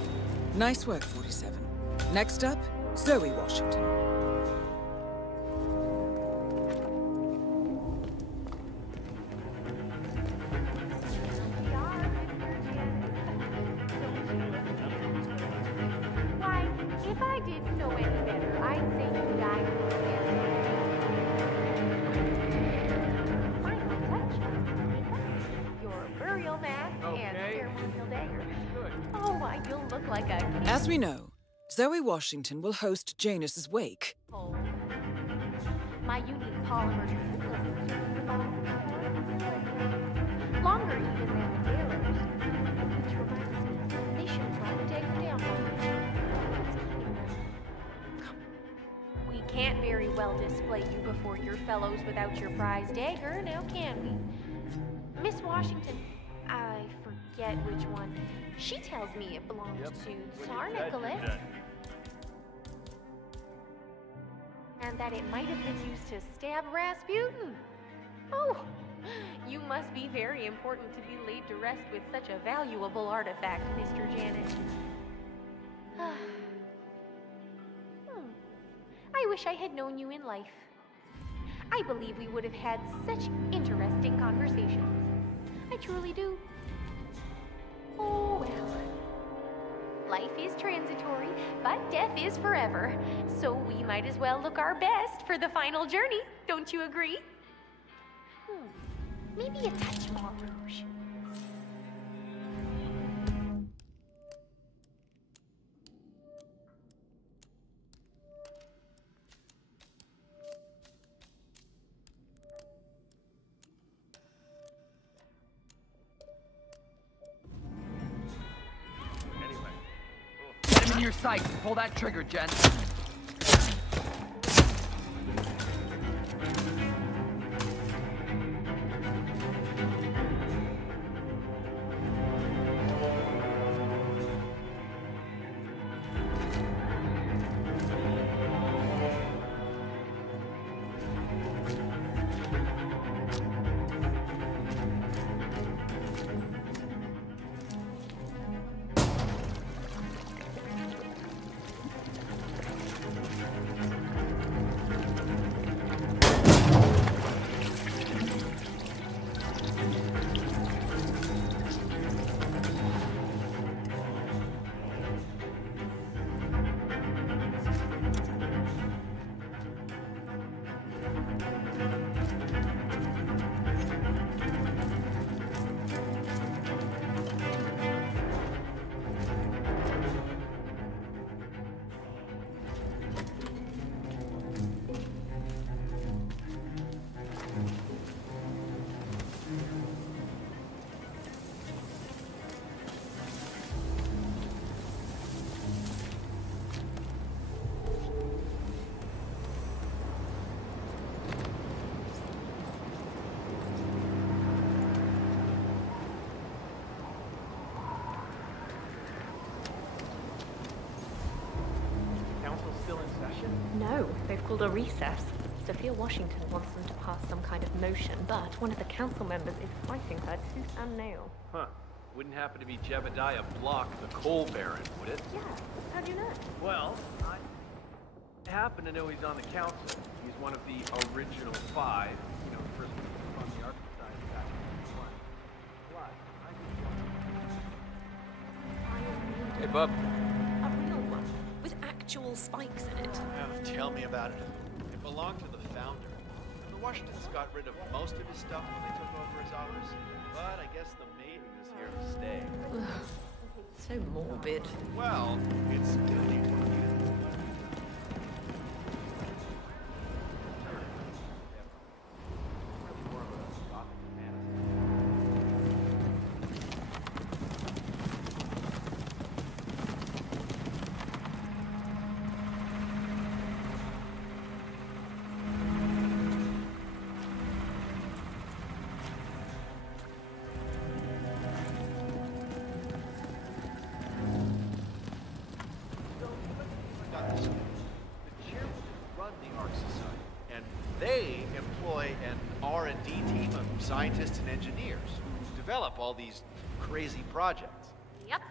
Nice work, 47. Next up, Zoe Washington. Why, if I didn't know any better, I'd say you died for Final touch. Your burial mat and ceremonial dagger. Oh, why, you'll look like a king. As we know, Zoe Washington will host Janus's wake. My unique polymer longer even than the Galers. Which reminds me, they should probably take her down. We can't very well display you before your fellows without your prize dagger, now can we? Miss Washington, I forget which one. She tells me it belongs to Tsar Nicholas. And that it might have been used to stab Rasputin. Oh, you must be very important to be laid to rest with such a valuable artifact, Mr. Janet. I wish I had known you in life. I believe we would have had such interesting conversations. I truly do. Oh, well. Life is transitory, but death is forever. So we might as well look our best for the final journey. Don't you agree? Maybe a touch more rouge. Open your sights and pull that trigger, Jen. No, they've called a recess. Sophia Washington wants them to pass some kind of motion, but one of the council members is fighting her tooth and nail. Huh. Wouldn't happen to be Jebediah Block, the coal baron, would it? Yeah. How do you know? Well, I happen to know he's on the council. He's one of the original 5, you know, the first one on the Ark side back in 1. Plus, I Hey, bub. A real one, with actual spikes in it. Oh, tell me about it. It belonged to the founder. The Washingtons got rid of most of his stuff when they took over his office, but I guess the maiden is here to stay. So morbid. Well, it's guilty working. They employ an R&D team of scientists and engineers who develop all these crazy projects. Yep.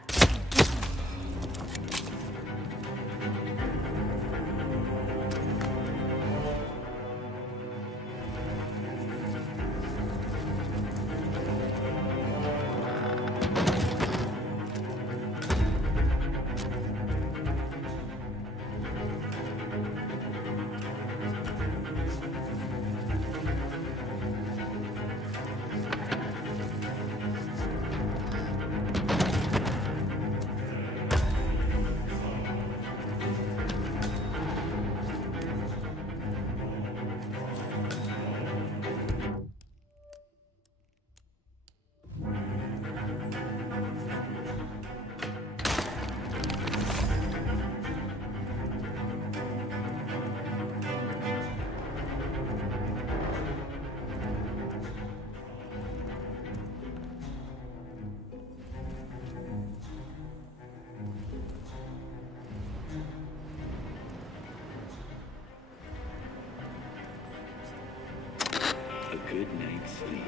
A good night's sleep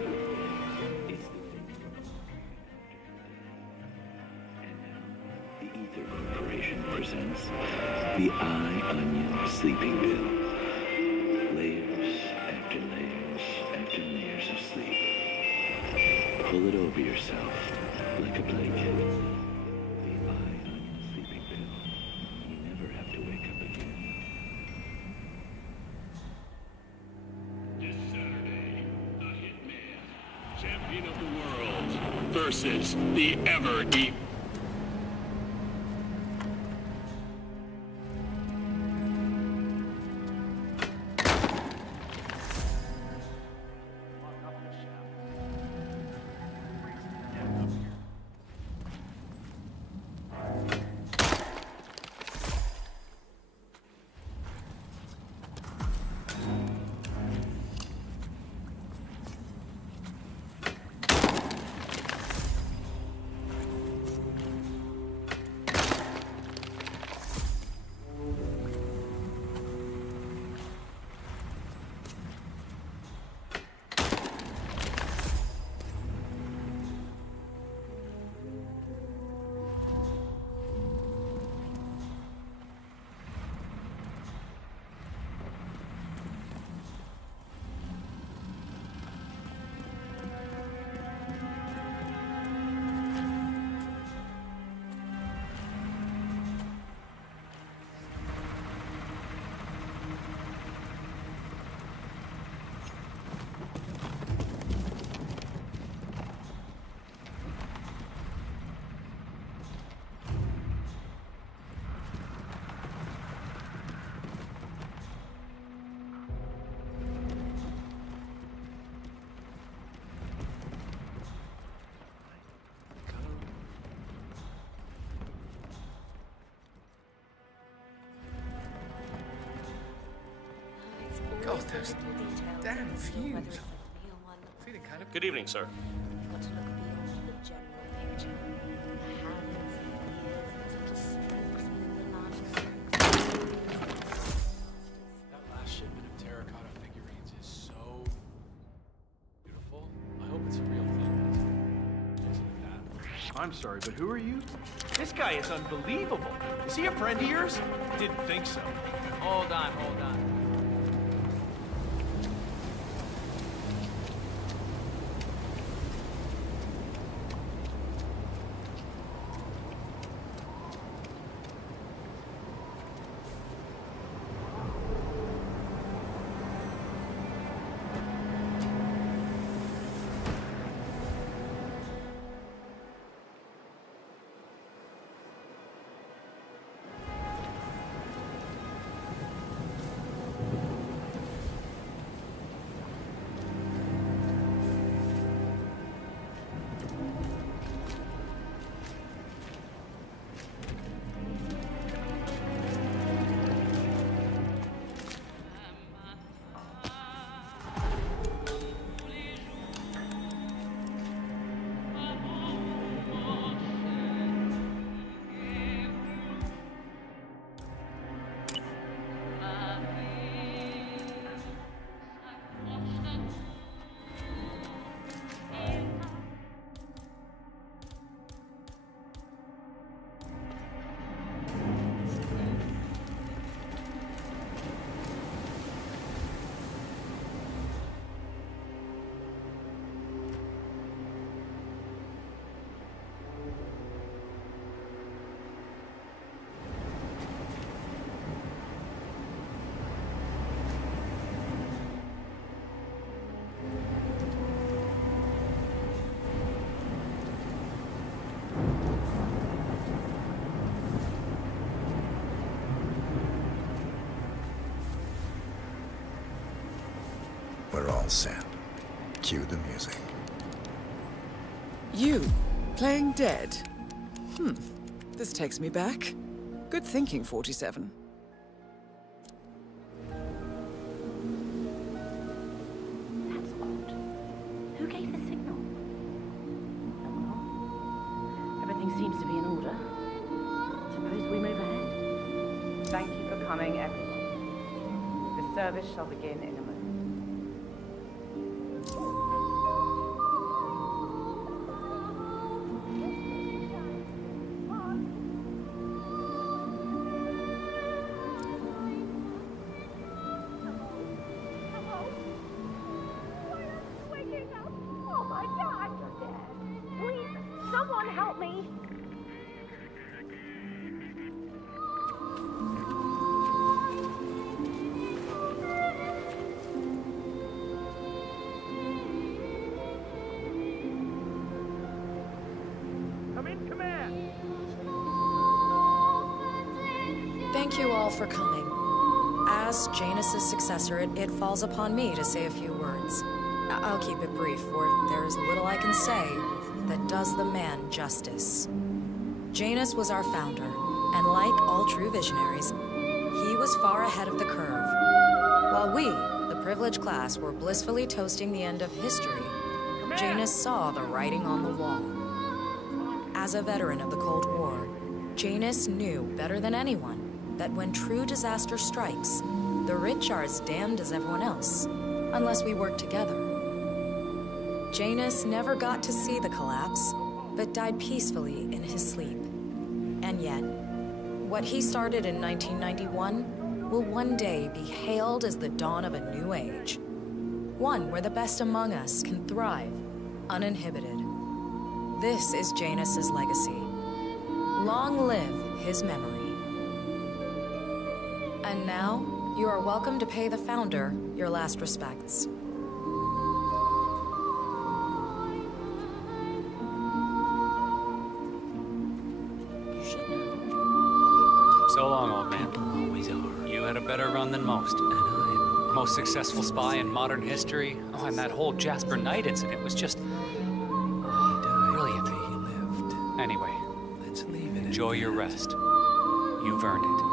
is the thing. And now, the Ether Corporation presents the Eye Onion Sleeping Pill. Layers after layers after layers of sleep. Pull it over yourself like a blanket. The Eye Onion Sleeping Pill. You never have to wake up again. This Saturday, the Hitman, champion of the world, versus the ever-deep. Oh, those damn views. Feeling kind of... Good evening, sir. That last shipment of terracotta figurines is so beautiful. I hope it's a real thing. Isn't that? I'm sorry, but who are you? This guy is unbelievable. Is he a friend of yours? Didn't think so. Hold on, hold on. We're all set. Cue the music. You, playing dead? This takes me back. Good thinking, 47. That's odd. Who gave the signal? Oh well. Everything seems to be in order. Suppose we move ahead. Thank you for coming, everyone. The service shall begin in a moment. Thank you all for coming. As Janus's successor, it falls upon me to say a few words. I'll keep it brief, for there is little I can say that does the man justice. Janus was our founder, and like all true visionaries, he was far ahead of the curve. While we, the privileged class, were blissfully toasting the end of history, Janus saw the writing on the wall. As a veteran of the Cold War, Janus knew better than anyone that when true disaster strikes, the rich are as damned as everyone else, unless we work together. Janus never got to see the collapse, but died peacefully in his sleep. And yet, what he started in 1991 will one day be hailed as the dawn of a new age. One where the best among us can thrive, uninhibited. This is Janus's legacy. Long live his memory. And now, you are welcome to pay the founder your last respects. So long, old man. Always are. You had a better run than most. And I'm most successful spy in modern history. Oh, and that whole Jasper Knight incident was just brilliant. He lived. Anyway, Let's leave it. enjoy your rest. You've earned it.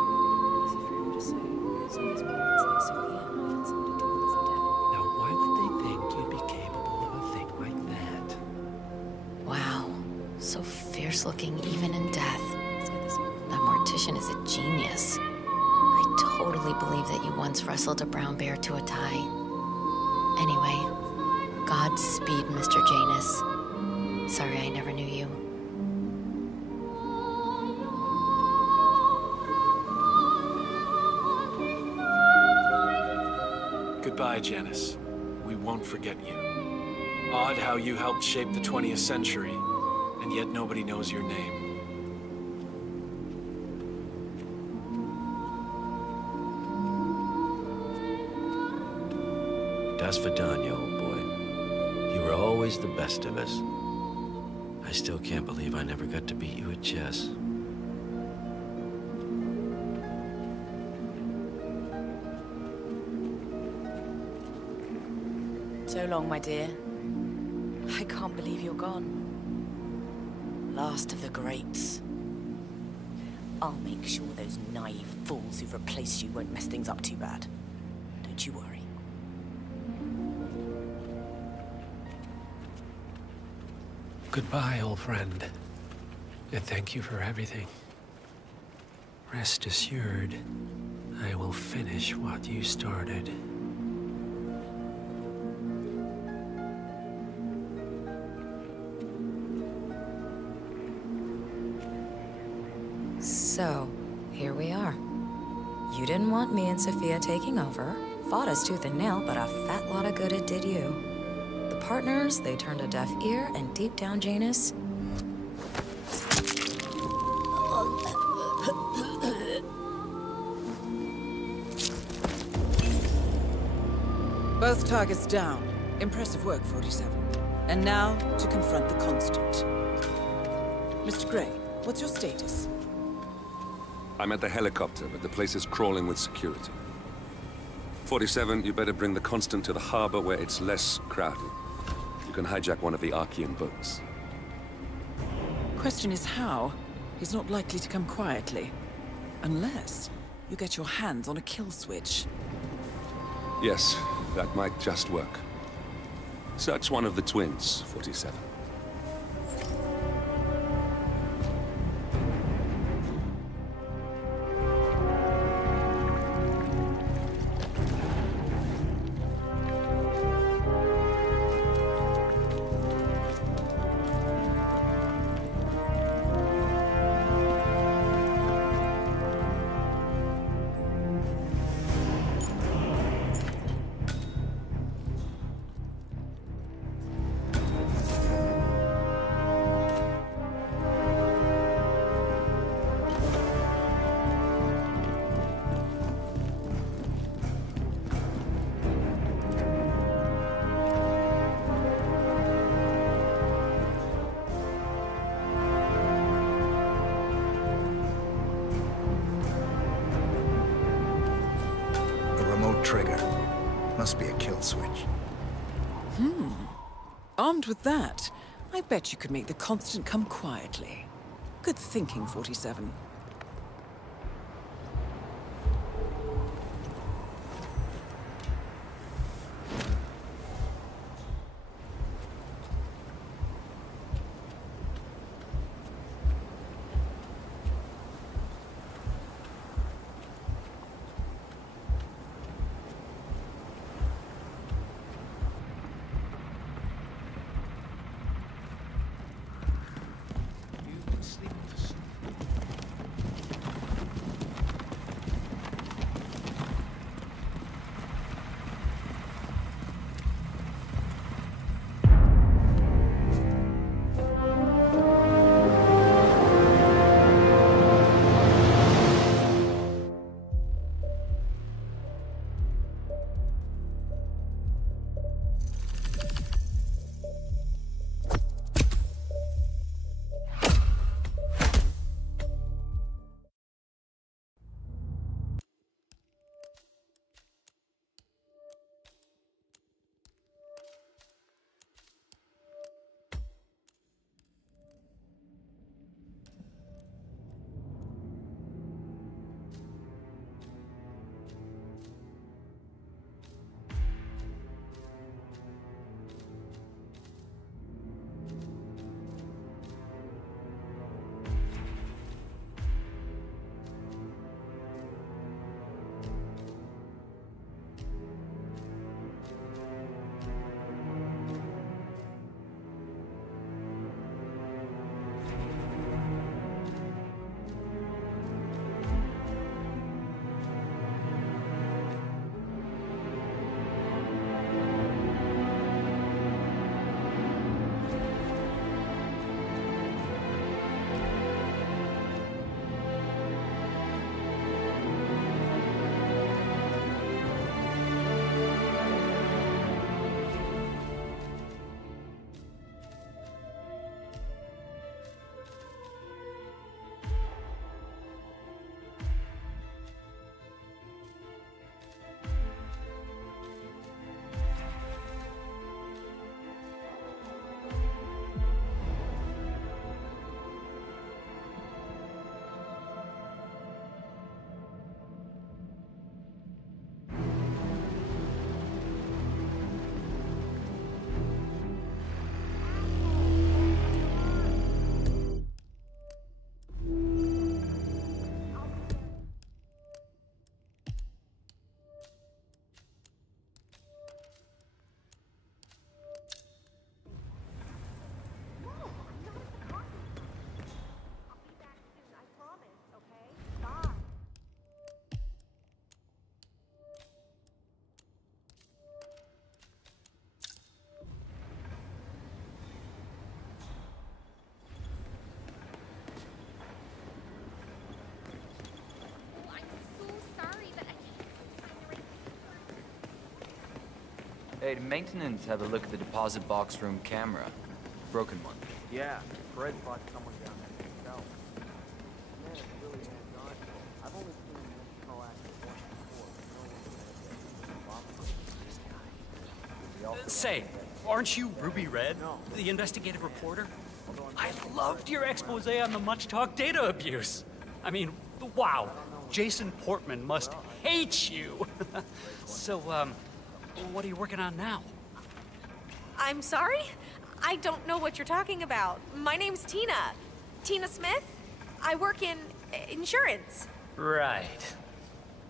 fierce looking even in death. That mortician is a genius. I totally believe that you once wrestled a brown bear to a tie. Anyway, Godspeed, Mr. Janus. Sorry I never knew you. Goodbye, Janice. We won't forget you. Odd how you helped shape the 20th century, and yet nobody knows your name. Das Vidania, old boy. You were always the best of us. I still can't believe I never got to beat you at chess. So long, my dear. I can't believe you're gone. Last of the greats. I'll make sure those naive fools who've replaced you won't mess things up too bad. Don't you worry. Goodbye, old friend. And thank you for everything. Rest assured, I will finish what you started. So, here we are. You didn't want me and Sophia taking over, fought us tooth and nail, but a fat lot of good it did you. The partners, they turned a deaf ear, and deep down, Janus... Both targets down. Impressive work, 47. And now, to confront the Constant. Mr. Gray, what's your status? I'm at the helicopter, but the place is crawling with security. 47, you better bring the Constant to the harbor where it's less crowded. You can hijack one of the Archean boats. Question is how? He's not likely to come quietly. Unless you get your hands on a kill switch. Yes, that might just work. Search one of the twins, 47. Trigger. Must be a kill switch. Armed with that, I bet you could make the Constant come quietly. Good thinking, 47. Hey, did maintenance have a look at the deposit box room camera? Broken one. Yeah, Fred brought someone down there himself. Man, it's really hands-on. I've only seen him proactive once before. Say, aren't you Ruby Red, the investigative reporter? I loved your expose on the much-talked data abuse. I mean, wow, Jason Portman must hate you. So, what are you working on now? I'm sorry? I don't know what you're talking about. My name's Tina. Tina Smith. I work in insurance. Right.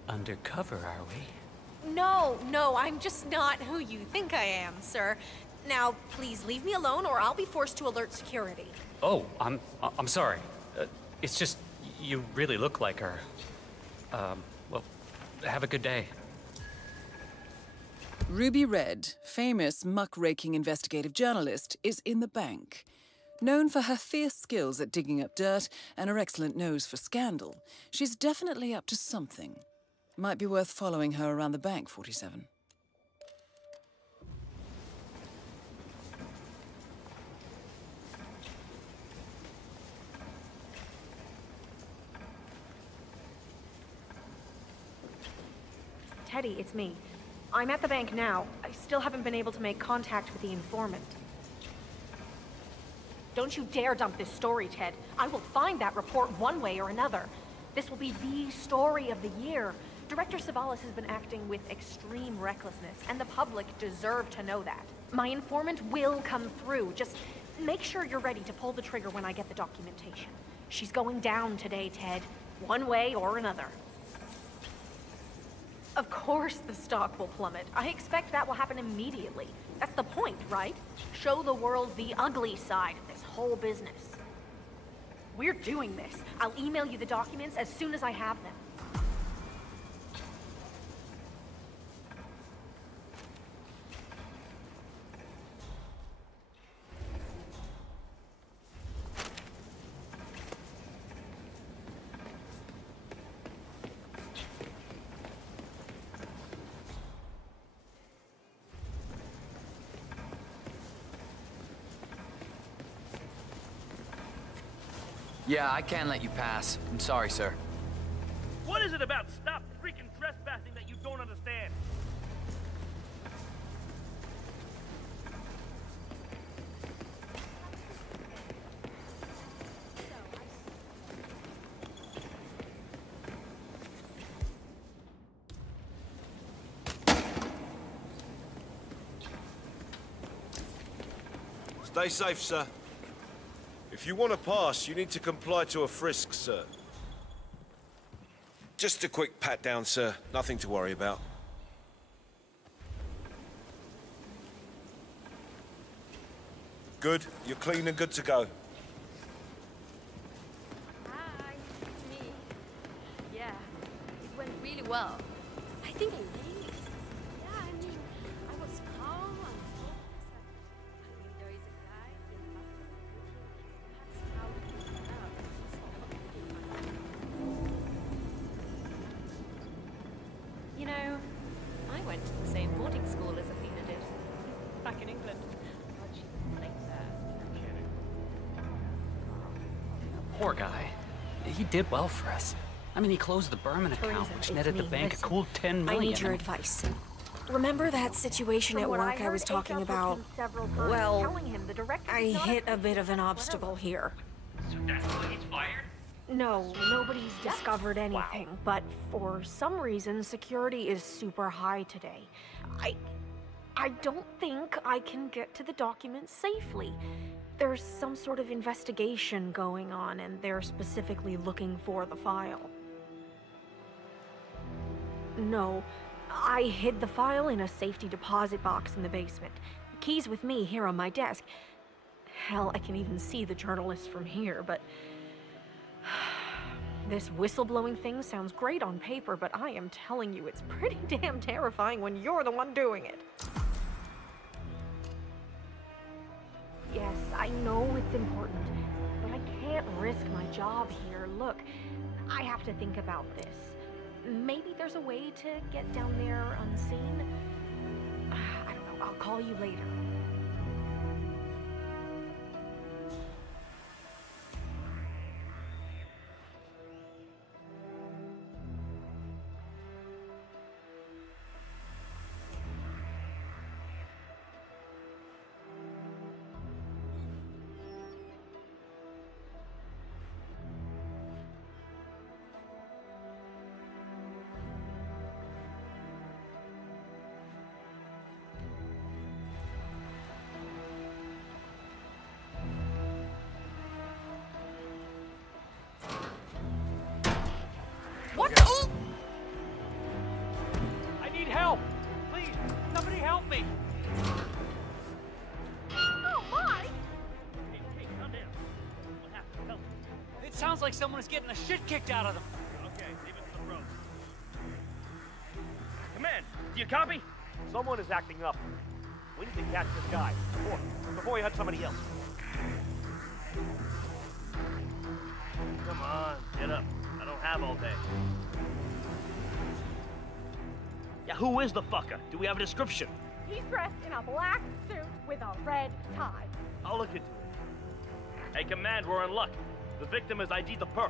Undercover, are we? No, I'm just not who you think I am, sir. Now, please leave me alone or I'll be forced to alert security. Oh, I'm sorry. It's just, you really look like her. Well, have a good day. Ruby Red, famous muckraking investigative journalist, is in the bank. Known for her fierce skills at digging up dirt and her excellent nose for scandal, she's definitely up to something. Might be worth following her around the bank, 47. Teddy, it's me. I'm at the bank now. I still haven't been able to make contact with the informant. Don't you dare dump this story, Ted. I will find that report one way or another. This will be the story of the year. Director Savalas has been acting with extreme recklessness, and the public deserve to know that. My informant will come through. Just make sure you're ready to pull the trigger when I get the documentation. She's going down today, Ted. One way or another. Of course the stock will plummet. I expect that will happen immediately. That's the point, right? Show the world the ugly side of this whole business. We're doing this. I'll email you the documents as soon as I have them. Yeah, I can't let you pass. I'm sorry, sir. What is it about stop freaking trespassing that you don't understand? Stay safe, sir. If you want to pass, you need to comply to a frisk, sir. Just a quick pat down, sir. Nothing to worry about. Good. You're clean and good to go. Hi, it's me. Yeah, it went really well. I think I nailed it. Yeah, I mean, I was calm and focused. I mean, there is a guy in the You know, I went to the same boarding school as Athena did, back in England. But she didn't think that. Poor guy. He did well for us. I mean, he closed the Berman account, which netted the bank a cool $10 million. I need your advice. Remember that situation at work I was talking about? Well, I hit a bit of an obstacle here. So that's why he's fired? No, nobody's discovered anything, but for some reason, security is super high today. I don't think I can get to the documents safely. There's some sort of investigation going on, and they're specifically looking for the file. No, I hid the file in a safety deposit box in the basement. Keys with me here on my desk. Hell, I can even see the journalist from here, but... This whistleblowing thing sounds great on paper, but I am telling you, it's pretty damn terrifying when you're the one doing it. Yes, I know it's important, but I can't risk my job here. Look, I have to think about this. Maybe there's a way to get down there unseen? I don't know. I'll call you later. What? I need help! Please, somebody help me! Oh, Mike! Hey, calm down. What happened? Help me. It sounds like someone is getting the shit kicked out of them. Okay, leave it to the pros. Command, do you copy? Someone is acting up. We need to catch this guy before he hurts somebody else. Come on, get up. I don't have all day. Yeah, who is the fucker? Do we have a description? He's dressed in a black suit with a red tie. I'll look into it. Hey, Command, we're in luck. The victim is ID the perp.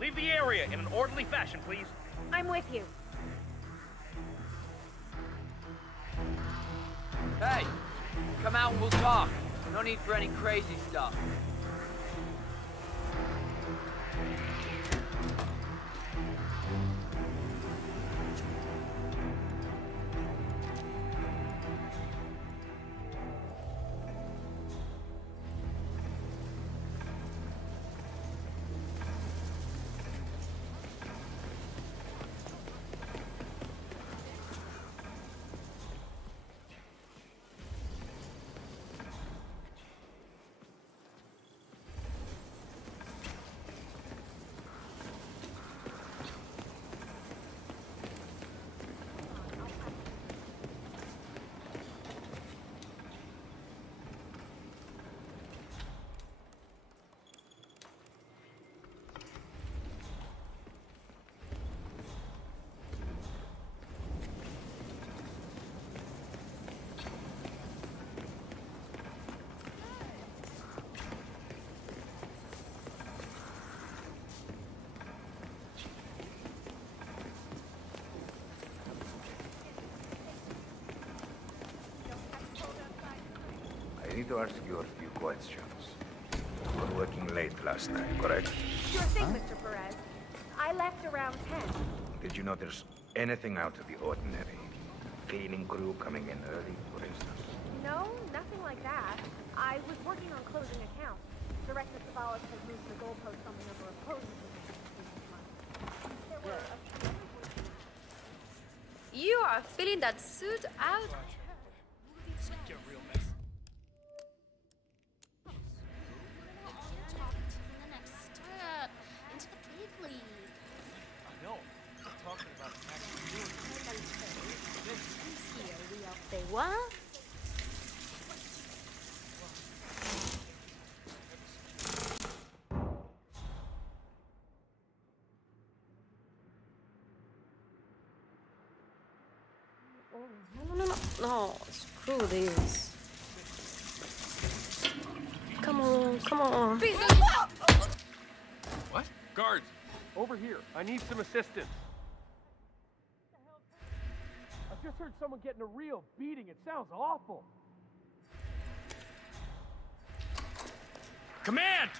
Leave the area in an orderly fashion, please. I'm with you. Hey, come out and we'll talk. No need for any crazy stuff. I need to ask you a few questions. You were working late last night, correct? Sure thing, Mr. Perez. I left around 10. Did you notice anything out of the ordinary? Cleaning crew coming in early, for instance? No, nothing like that. I was working on closing accounts. Director Savalas has moved the goalpost on the number of closings. There were a few other workers. You are filling that suit out. It's like a real mess. Into the big league. I know. I'm talking about actually doing Here we are. Say what? No, screw this. Come on. What? Guards, over here. I need some assistance. I've just heard someone getting a real beating. It sounds awful. Command!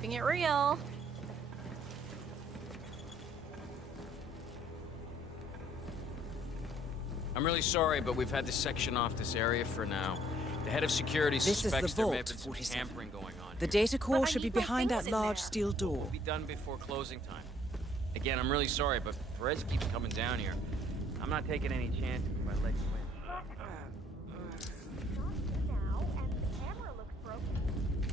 Keeping it real. I'm really sorry, but we've had to section off this area for now. The head of security This is the suspects there may vault, have been some 47. tampering going on. The data core should be behind that large steel door. We'll be done before closing time. Again, I'm really sorry, but Perez keeps coming down here. I'm not taking any chances if I let you in.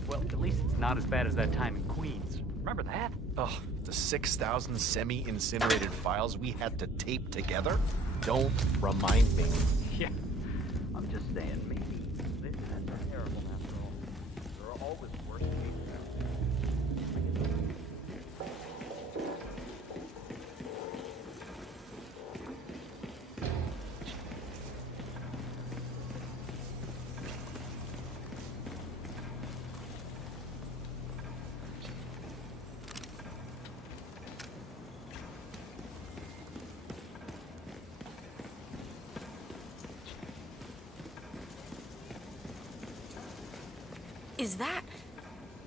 Well, at least it's not as bad as that time in Queens. Remember that? Oh, the 6,000 semi-incinerated files we had to tape together? Don't remind me. Yeah. I'm just saying, maybe this isn't terrible after all. There are always worse cases.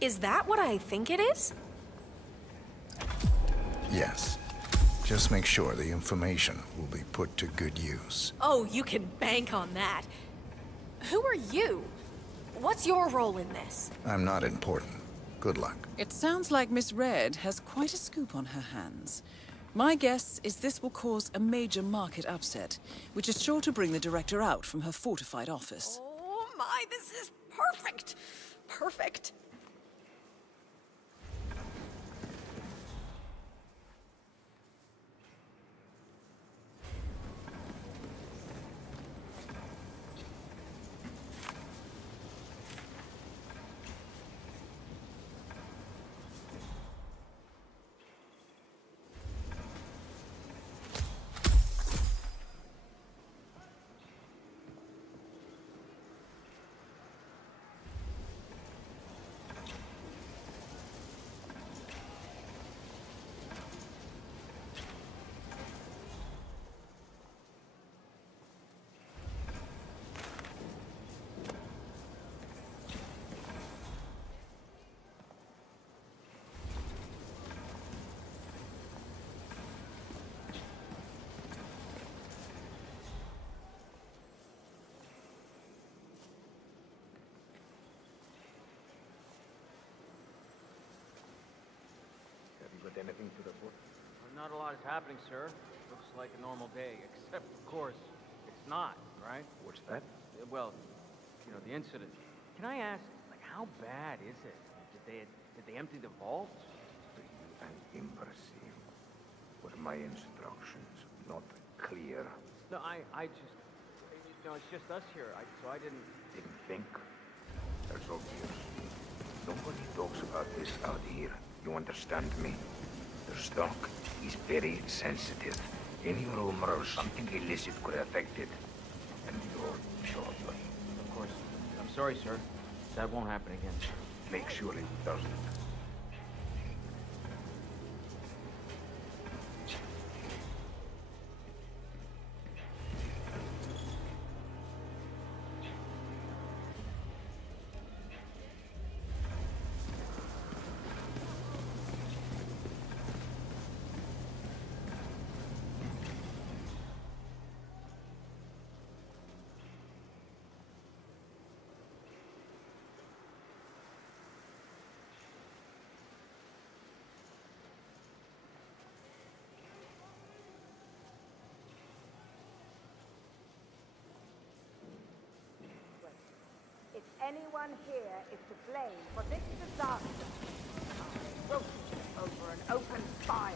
Is that what I think it is? Yes. Just make sure the information will be put to good use. Oh, you can bank on that. Who are you? What's your role in this? I'm not important. Good luck. It sounds like Miss Red has quite a scoop on her hands. My guess is this will cause a major market upset, which is sure to bring the director out from her fortified office. Oh my, this is perfect! Perfect. Anything to report? Not a lot is happening, sir. Looks like a normal day, except, of course, it's not, right? What's that? Well, you know, the incident. Can I ask, like, how bad is it? Did they empty the vaults? And impressive. Were my instructions not clear? No, I just, you know, it's just us here, so I didn't... Didn't think? That's obvious. Nobody talks about this out here. You understand me? The stock is very sensitive. Any rumor or something illicit could affect it. And you're shortly. Of course. I'm sorry, sir. That won't happen again. Make sure it doesn't. If anyone here is to blame for this disaster, roast over an open fire.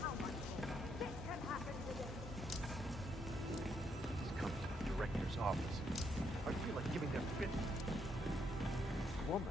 How much more? This can happen today. This comes from the director's office. I feel like giving them fit. Woman.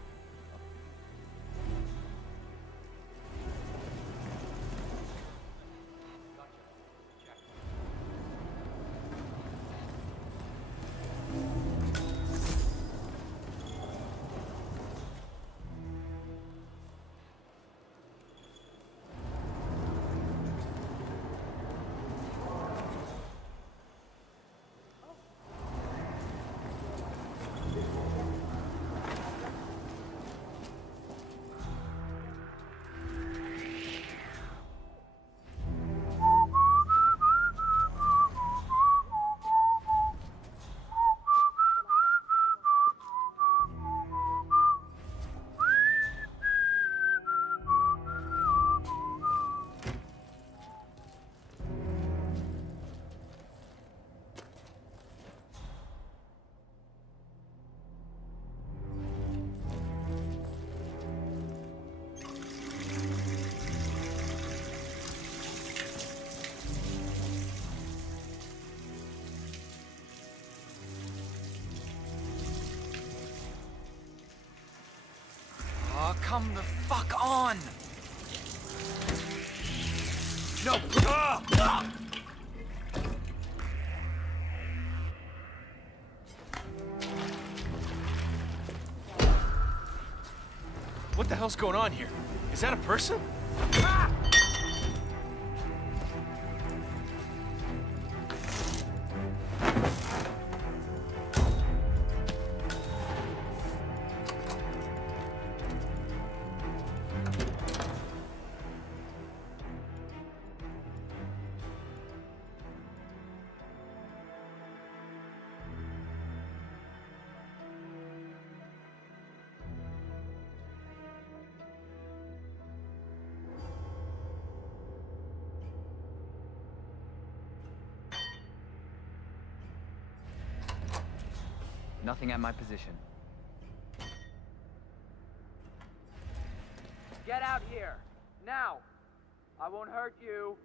Come the fuck on! No! What the hell's going on here? Is that a person? Nothing at my position. Get out here! Now! I won't hurt you.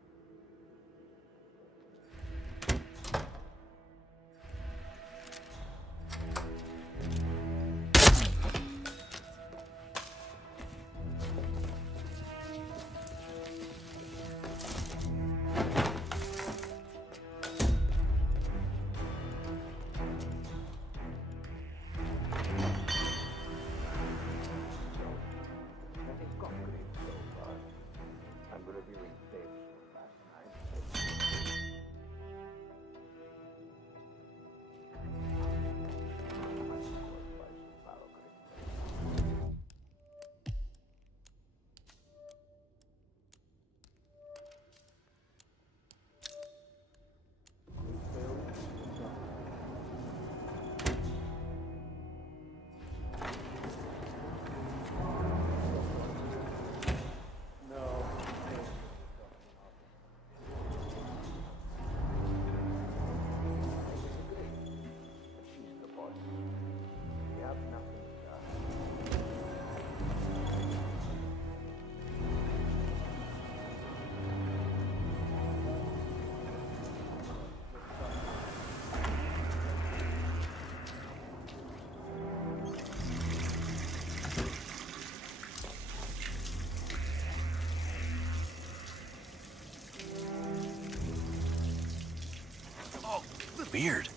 Weird.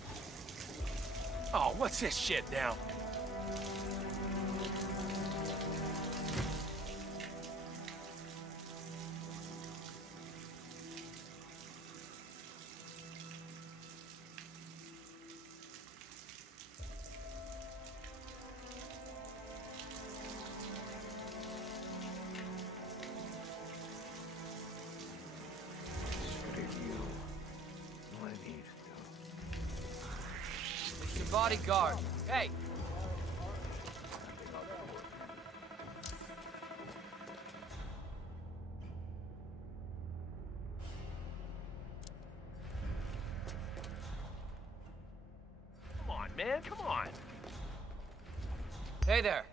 Oh, what's this shit now? Bodyguard. Hey! Come on, man, come on. Hey there,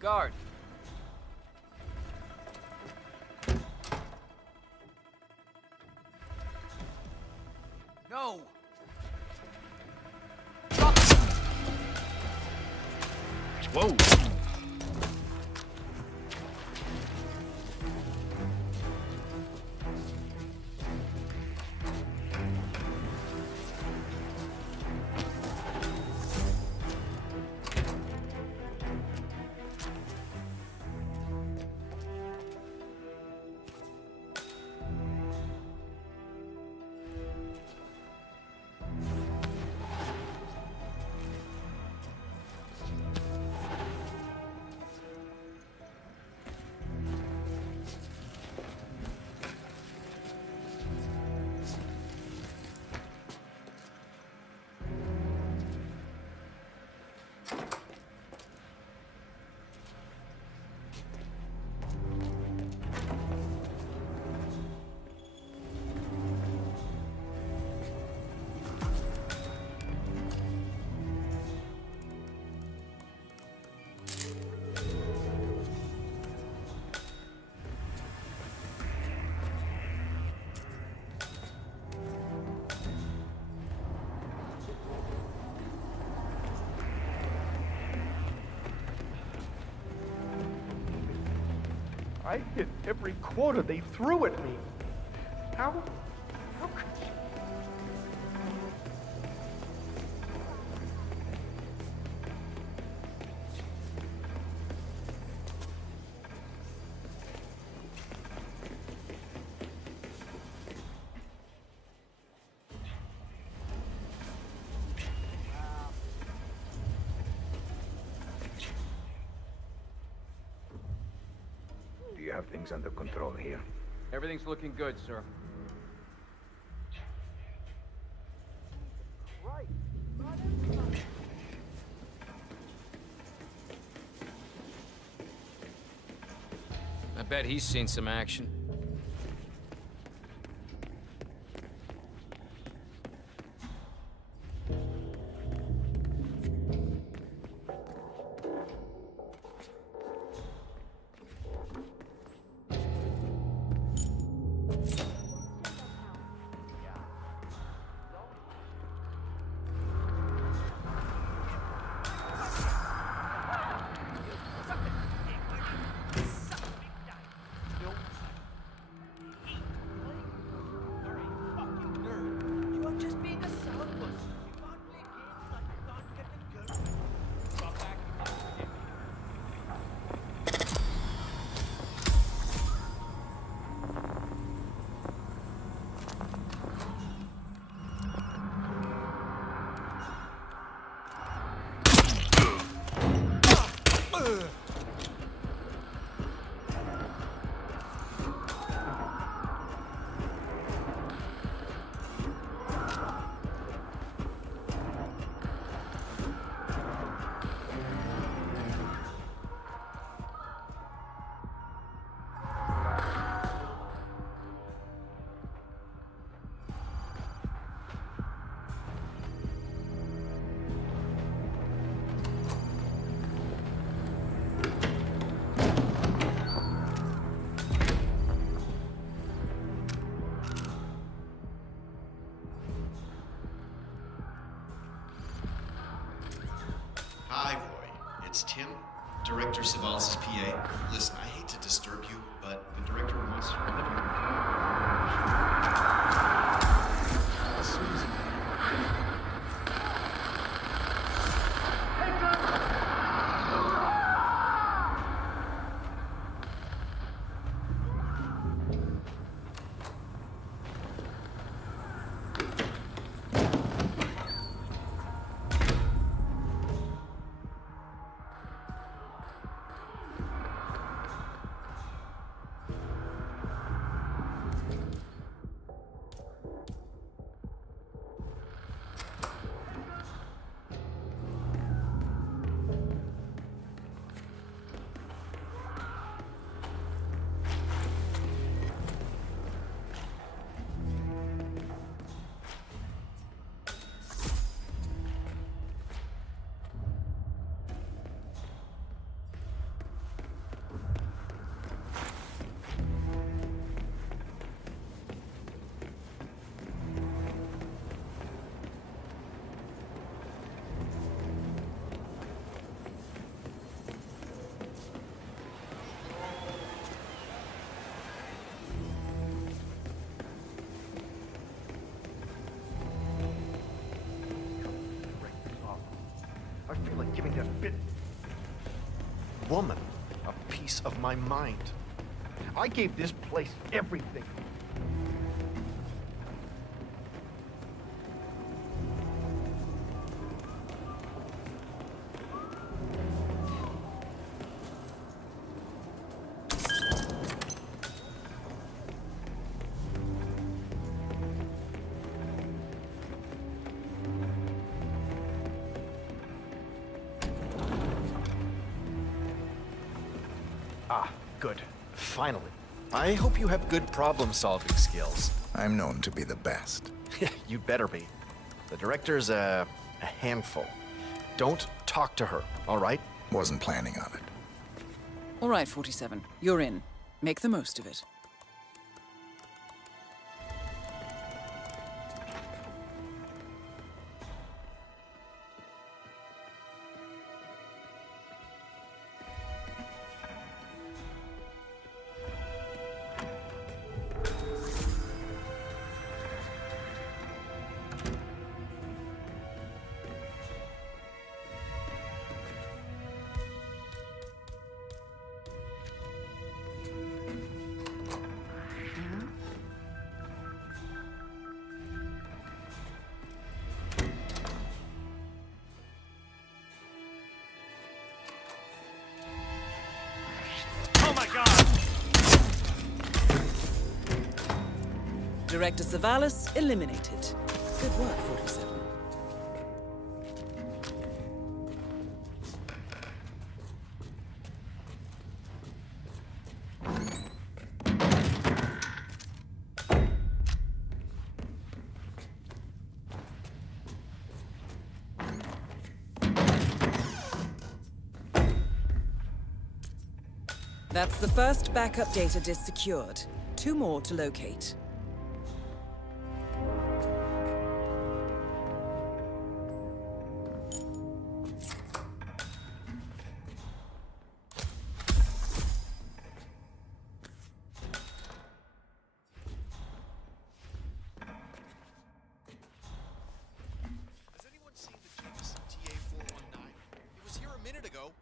guard. No! Whoa! I hit every quota they threw at me. How could you? Do you have things under control here? Everything's looking good, sir. I bet he's seen some action. Hi, Roy. It's Tim, Director Savalas' PA. Listen, I hate to disturb you, but the director wants you to I feel like giving that bit woman a piece of my mind. I gave this place everything. Ah, good. Finally. I hope you have good problem-solving skills. I'm known to be the best. You better be. The director's a handful. Don't talk to her, all right? Wasn't planning on it. All right, 47. You're in. Make the most of it. Director Savalas eliminated. Good work, 47. That's the first backup data disk secured. 2 more to locate. Has anyone seen the Jameson TA-419? It was here a minute ago.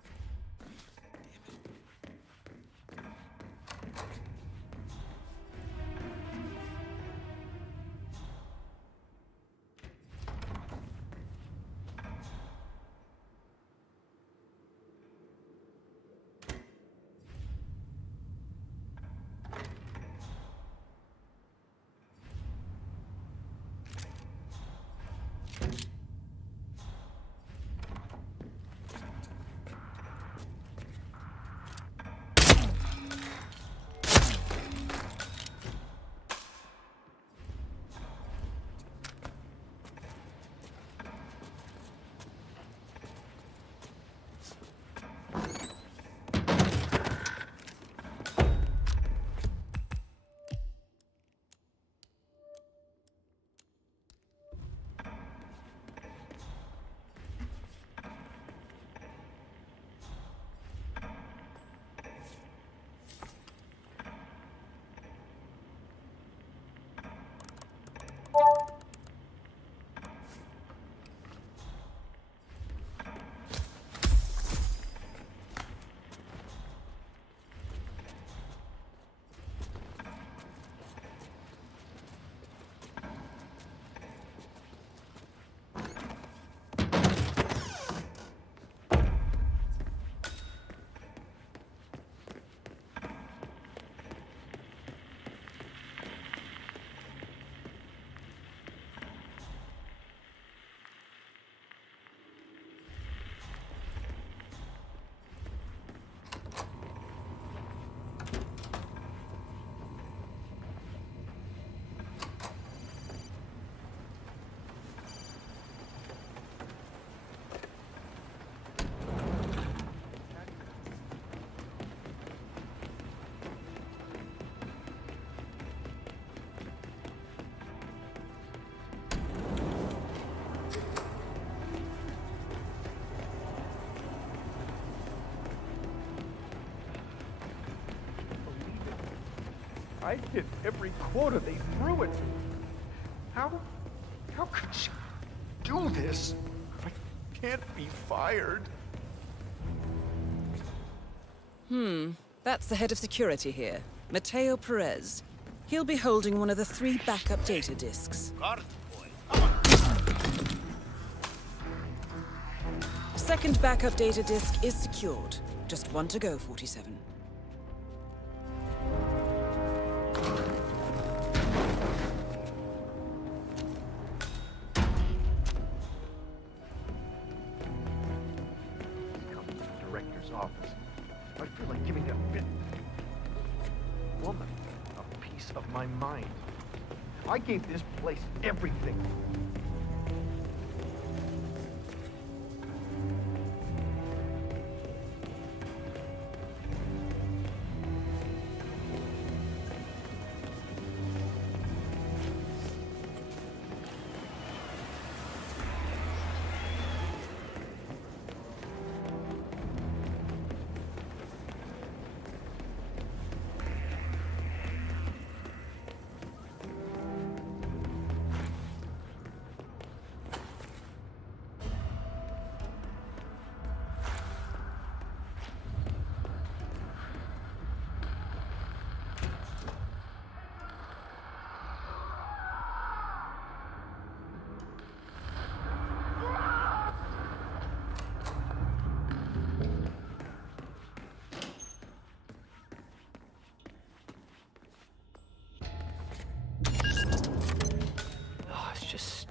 I hit every quota they threw at me. How could she do this? I can't be fired. That's the head of security here, Mateo Perez. He'll be holding one of the 3 backup data disks. Second backup data disk is secured. Just 1 to go, 47. Office. I feel like giving that woman a piece of my mind. I gave this place everything.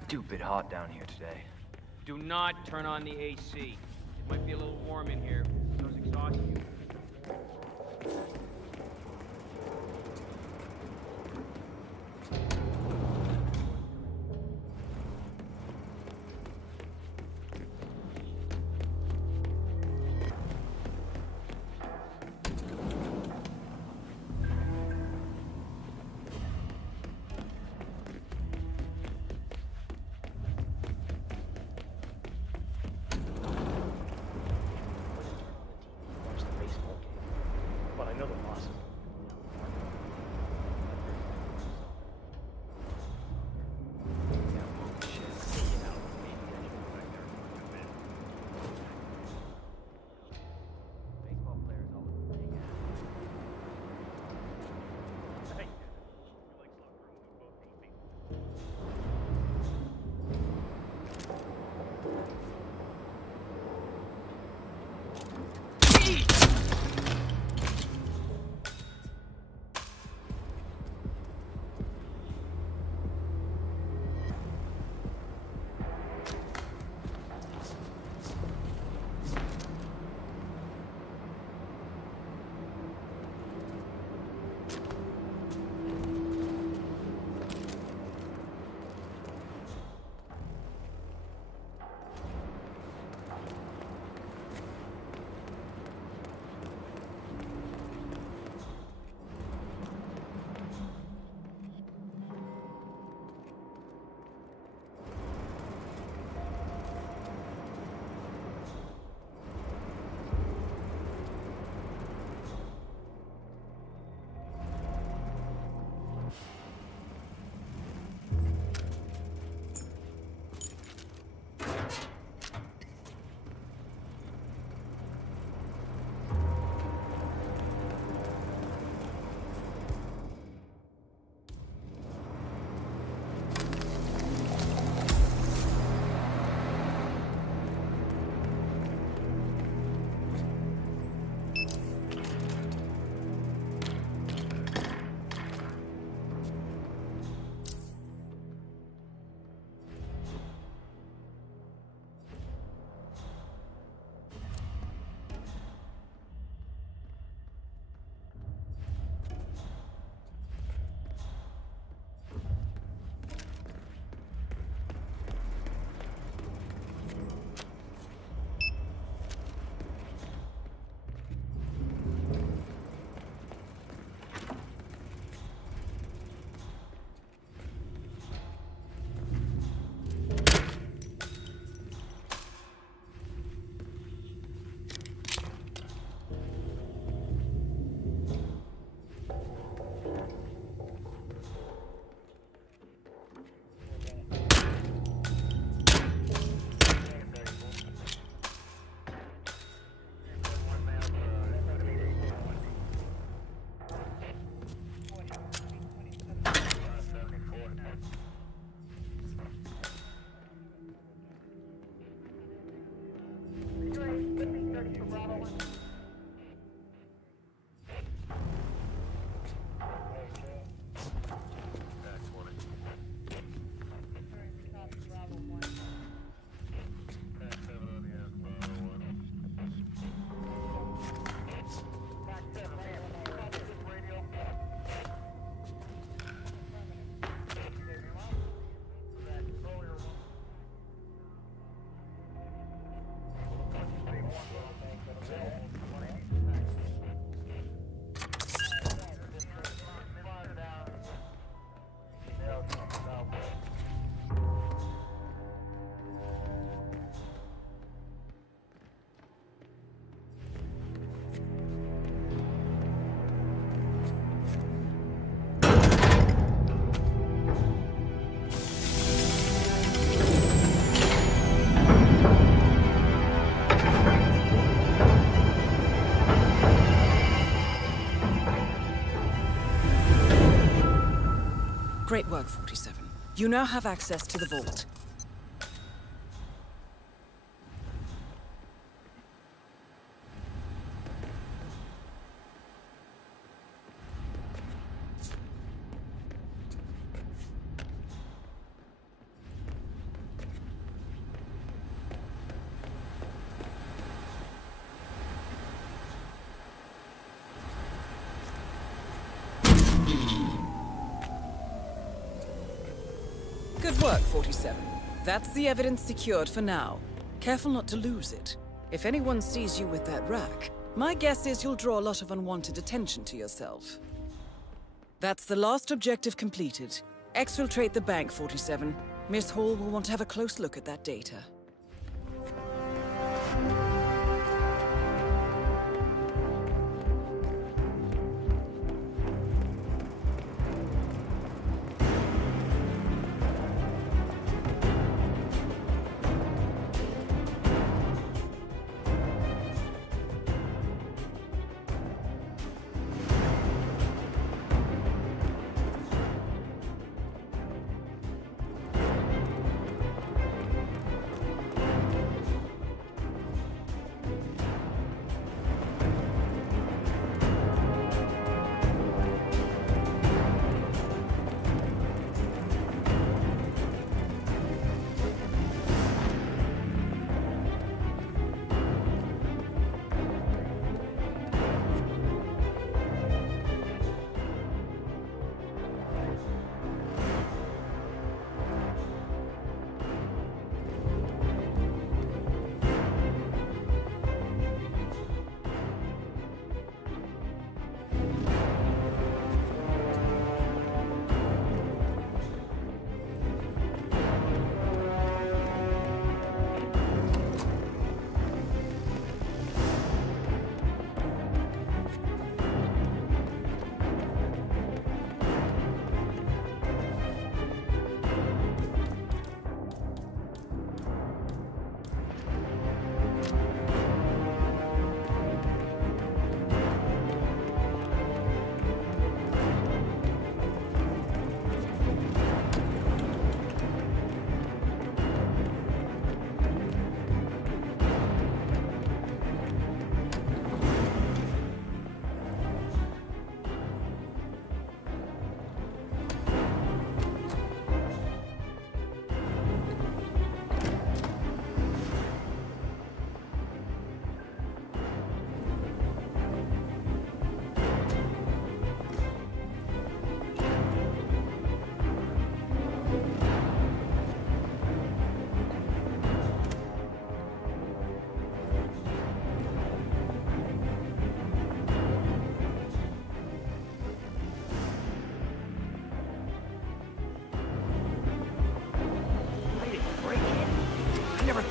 stupid hot down here today. Do not turn on the AC. It might be a little warm in here. Those exhaust fumes. Great work, 47. You now have access to the vault. Good work, 47. That's the evidence secured for now. Careful not to lose it. If anyone sees you with that rack, my guess is you'll draw a lot of unwanted attention to yourself. That's the last objective completed. Exfiltrate the bank, 47. Miss Hall will want to have a close look at that data.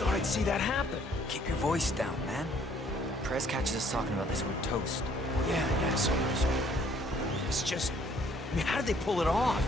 I'd see that happen. Keep your voice down, man. Press catches us talking about this, we're toast. Yeah, sorry. It's just... I mean, how did they pull it off?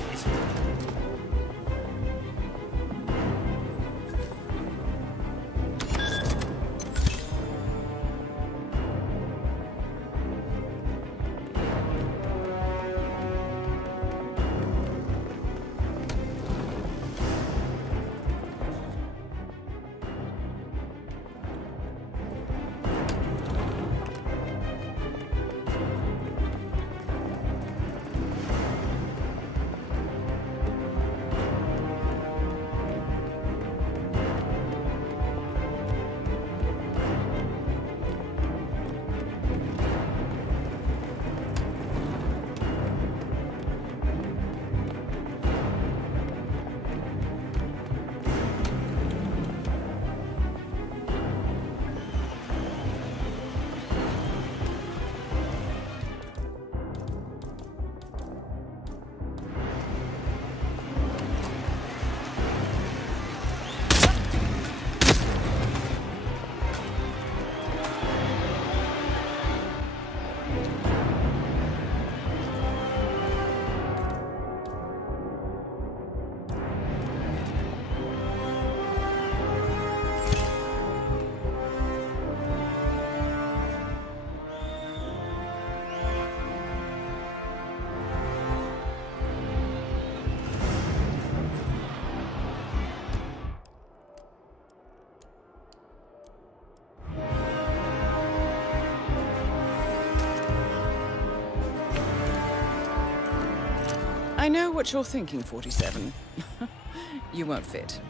I know what you're thinking, 47. You won't fit.